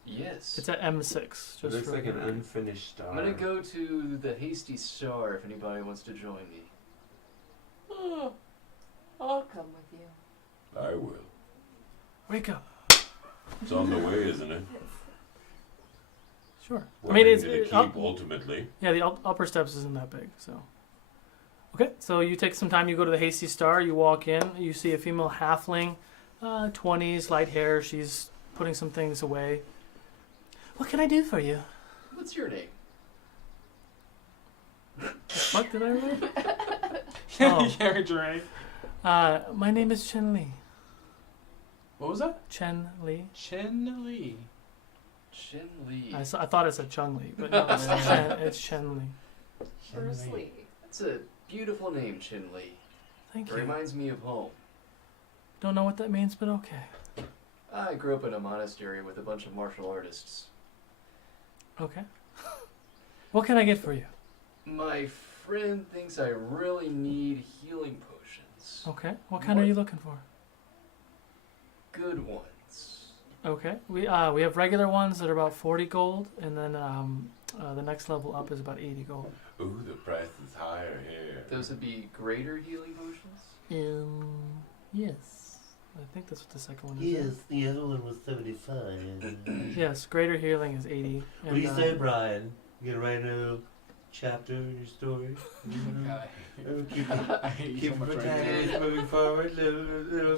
Yes. It's at M6. It Just looks for like an unfinished star. I'm gonna go to the Hasty Star if anybody wants to join me. Oh, I'll come with you. I will. Wake up. It's on the way, isn't it? Sure. We're I mean, heading it's to the keep ultimately. Yeah, the upper steps isn't that big, so. Okay, so you take some time. You go to the Hasty Star. You walk in. You see a female halfling, 20s, light hair. She's putting some things away. What can I do for you? What's your name? The fuck did I write? Character, right? My name is Chen Li. What was that? Chen Li. Chen Li. Chen Li. I thought it said Chung Li, but no, it's Chen Li. Bruce Lee. That's a beautiful name, Chen Li. Thank It you. reminds me of home. Don't know what that means, but okay. I grew up in a monastery with a bunch of martial artists. Okay. What can I get for you? My friend thinks I really need healing potions. Okay. What kind are you looking for? Good ones. Okay. We have regular ones that are about 40 gold, and then the next level up is about 80 gold. Ooh, the price is higher here. Those would be greater healing potions? Yes. I think that's what the second one is. Yes, the other one was 75. Yes, greater healing is 80. What do you say, Brian? You gonna write a chapter in your story? Keep the protagonist moving forward, little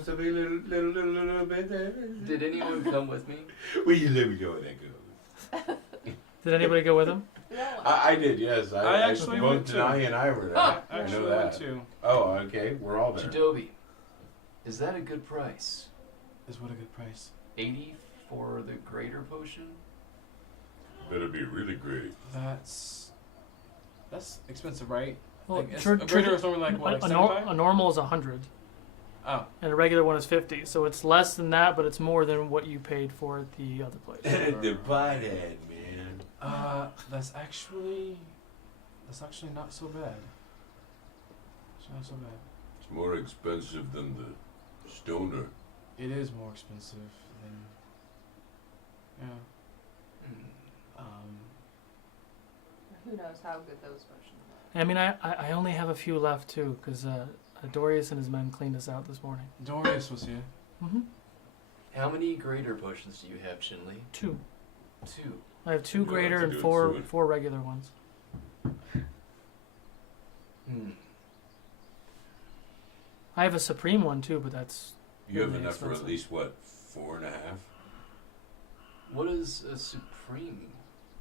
bit there. Did anyone come with me? Will you let me know where that goes? Did anybody go with him? I did, yes. I actually both went too. Denai and I were there. I I actually know went that. too. Oh, okay. We're all there. Jadobi, is that a good price? Is what a good price? 80 for the greater potion? Better be really great. That's expensive, right? Well, Like, a greater is normally like what, like 75? a normal is 100. Oh. And a regular one is 50. So it's less than that, but it's more than what you paid for at the other place. The pothead, man. That's actually not so bad. It's not so bad. It's more expensive than the stoner. It is more expensive than. Yeah. Who knows how good those potions are. I mean, I only have a few left too, because Dorius and his men cleaned us out this morning. Dorius was here. Mm-hmm. How many greater potions do you have, Chinley? 2. 2. I have 2 Yeah, greater that's and a four good regular ones. I have a supreme one too, but that's You have really enough for expensive. at least, what, 4.5? What does a supreme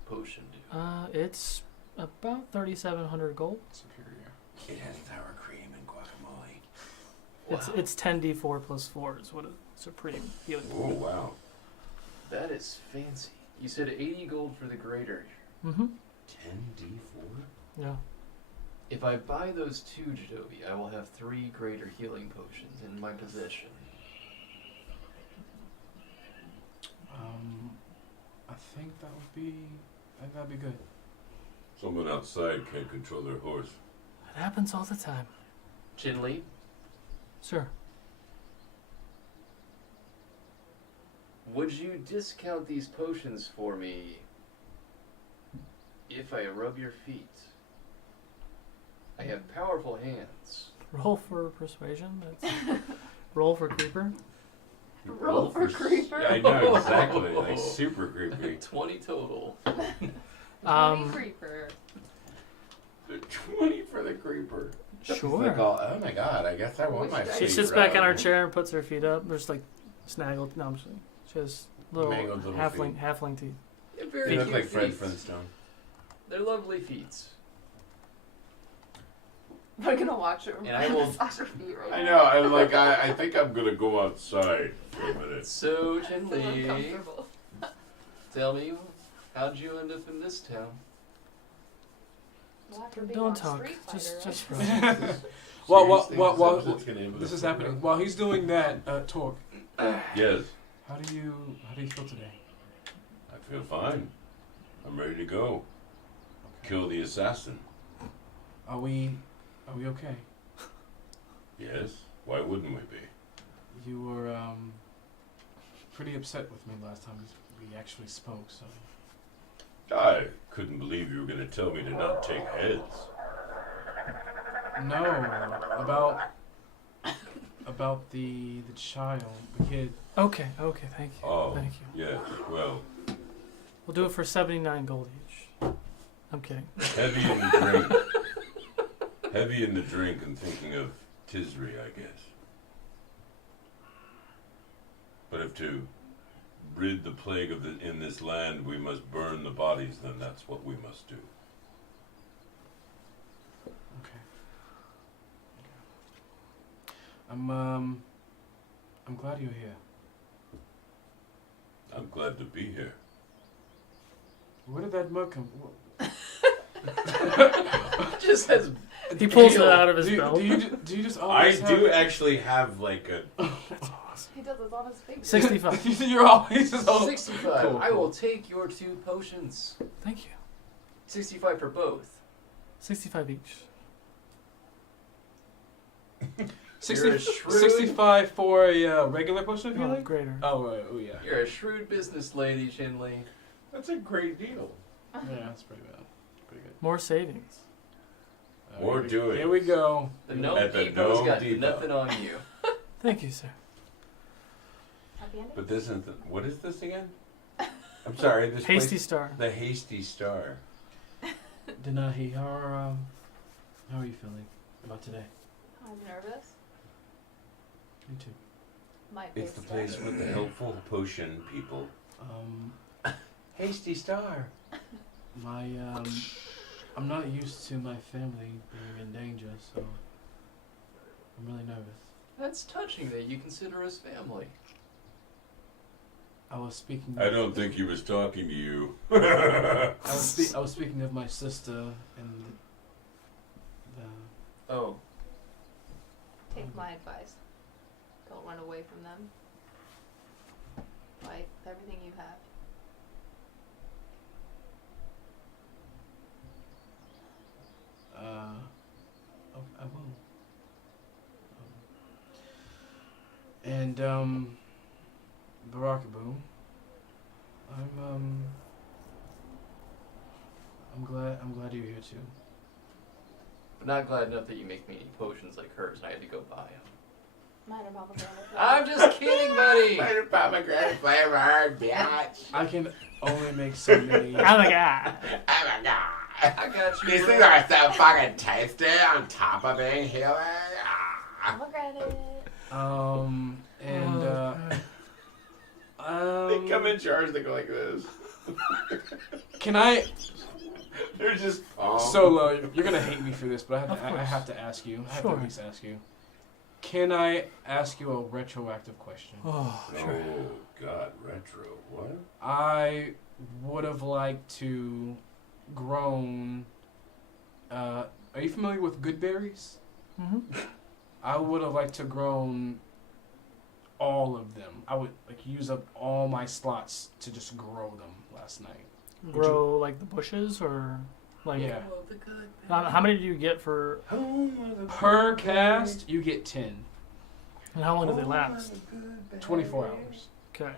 potion do? It's about 3,700 gold. Superior. It has sour cream and guacamole. It's 10d4 plus 4 is what a supreme healing. Oh, wow. That is fancy. You said 80 gold for the greater. Mm-hmm. 10d4? Yeah. If I buy those 2, Jadobi, I will have 3 greater healing potions in my possession. I think that'd be good. Someone outside can't control their horse. It happens all the time. Chinley? Sir. Would you discount these potions for me if I rub your feet? I have powerful hands. Roll for persuasion. That's roll for creeper. Roll for creeper. Yeah, I know, exactly. Like, super creepy. 20 total. 20 creeper. 20 for the creeper. Sure. Like, oh my god, I guess I want my She feet sits back in her rubbed. chair and puts her feet up. There's like snaggled. No, I'm just kidding. She has little Mangled little halfling teeth. They're very They look cute like Fred feet. Flintstone. They're lovely feet. I'm gonna watch her. And I will- massage her feet right I now. know, I'm like, I think I'm gonna go outside for a minute. So, I feel Chinley, uncomfortable. tell me, how'd you end up in this town? Well, after being Don't on talk. Street Just Fighter, roll. Well, That's gonna end with this a is footnote. happening. While he's doing that, Torque, Yes, how do you feel today? I feel fine. I'm ready to go. Kill the assassin. Are we okay? Yes, why wouldn't we be? You were pretty upset with me last time we actually spoke, so. I couldn't believe you were gonna tell me to not take heads. No, about the child, the kid. Okay, thank you. Oh, Thank you. yes, well, We'll do it for 79 gold each. I'm kidding. heavy in the drink. Heavy in the drink and thinking of Tisri, I guess. But if to rid the plague in this land we must burn the bodies, then that's what we must do. Okay. I'm glad you're here. I'm glad to be here. Where did that mug come? Just has. He pulls it out of his do belt. Do you just I always have... do actually have like a. That's awesome. he does this on his fingers. 65. You're always just 65. Cool, I cool. will take your 2 potions. Thank you. 65 for both. 65 each. You're a shrewd- 65 for a regular potion of No, healing? greater. Oh, oh yeah. You're a shrewd business lady, Chinley. That's a great deal. Yeah, that's pretty bad. Pretty good. More savings. More doing. Here we go. The gnome At the depot's Gnome got Depot. nothing on you. Thank you, sir. Happy ending? But this isn't. What is this again? I'm sorry. This Hasty place- Star. The Hasty Star. Denahi, how are you feeling about today? I'm nervous. Me too. My It's the face place with the helpful potion people. Hasty Star. I'm not used to my family being in danger, so I'm really nervous. That's touching that you consider us family. I was speaking. I don't think he was talking to you. I was speaking of my sister and the. Oh. Take my advice. Don't run away from them. Fight with everything you have. I will. And Barakabu, I'm glad you're here too. But not glad enough that you make me any potions like hers and I had to go buy them. Mine are pomegranate. I'm just kidding, buddy. Minor pomegranate flavor, bitch. I can only make so many. Oh my god. Oh my god. I got you. These things are so fucking tasty on top of being healing. Pomegranate. They come in jars that go like this. Can I? They're just Solo, you're gonna hate me for this, but I have to ask you. I have to Sure. at least ask you. Can I ask you a retroactive question? Oh, sure. Oh, God, retro. What? I would have liked to grown. Are you familiar with good berries? Mm-hmm. I would have liked to grown all of them. I would use up all my slots to just grow them last night. Grow like the bushes or like? Yeah. How many do you get for? Per cast, you get 10. And how long do they last? 24 hours. Okay.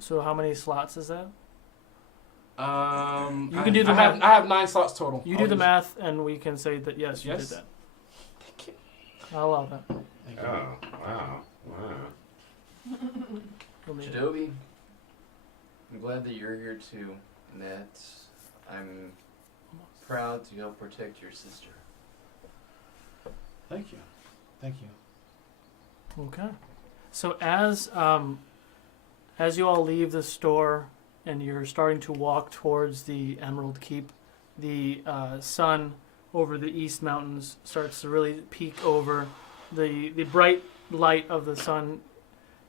So how many slots is that? You can do the math. I have 9 slots total. You do the math, and we can say that yes, you Yes? did that. I'll allow that. Oh, wow. Jadobi, I'm glad that you're here too, and that I'm proud to help protect your sister. Thank you. Thank you. Okay. So as you all leave the store and you're starting to walk towards the Emerald Keep, the sun over the East Mountains starts to really peek over. The bright light of the sun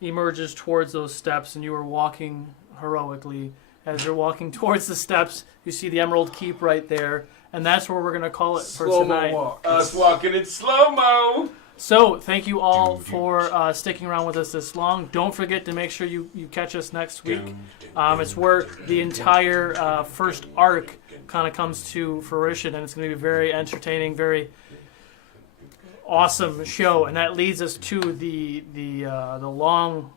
emerges towards those steps, and you are walking heroically. As you're walking towards the steps, you see the Emerald Keep right there, and that's where we're going to call it for tonight. Walk. Us walking in slow-mo. So, thank you all for sticking around with us this long. Don't forget to make sure you catch us next week. It's where the entire first arc kind of comes to fruition, and it's going to be very entertaining, very awesome show. And that leads us to the long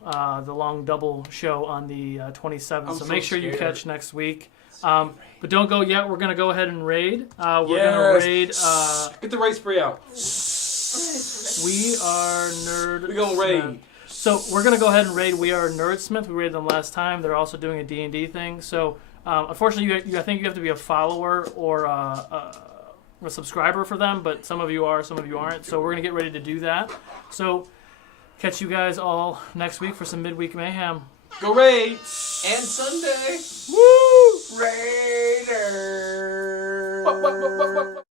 double show on the 27th. So make sure you catch next week. But don't go yet. We're going to go ahead and raid. We're going to raid. Get the raid spree out. We are Nerd. We're going to raid. So we're going to go ahead and raid We Are Nerdsmith. We raided them last time. They're also doing a D&D thing. So unfortunately, I think you have to be a follower or a subscriber for them, but some of you are, some of you aren't. So we're going to get ready to do that. So catch you guys all next week for some midweek mayhem. Go raid! And Sunday. Woo! Raiders.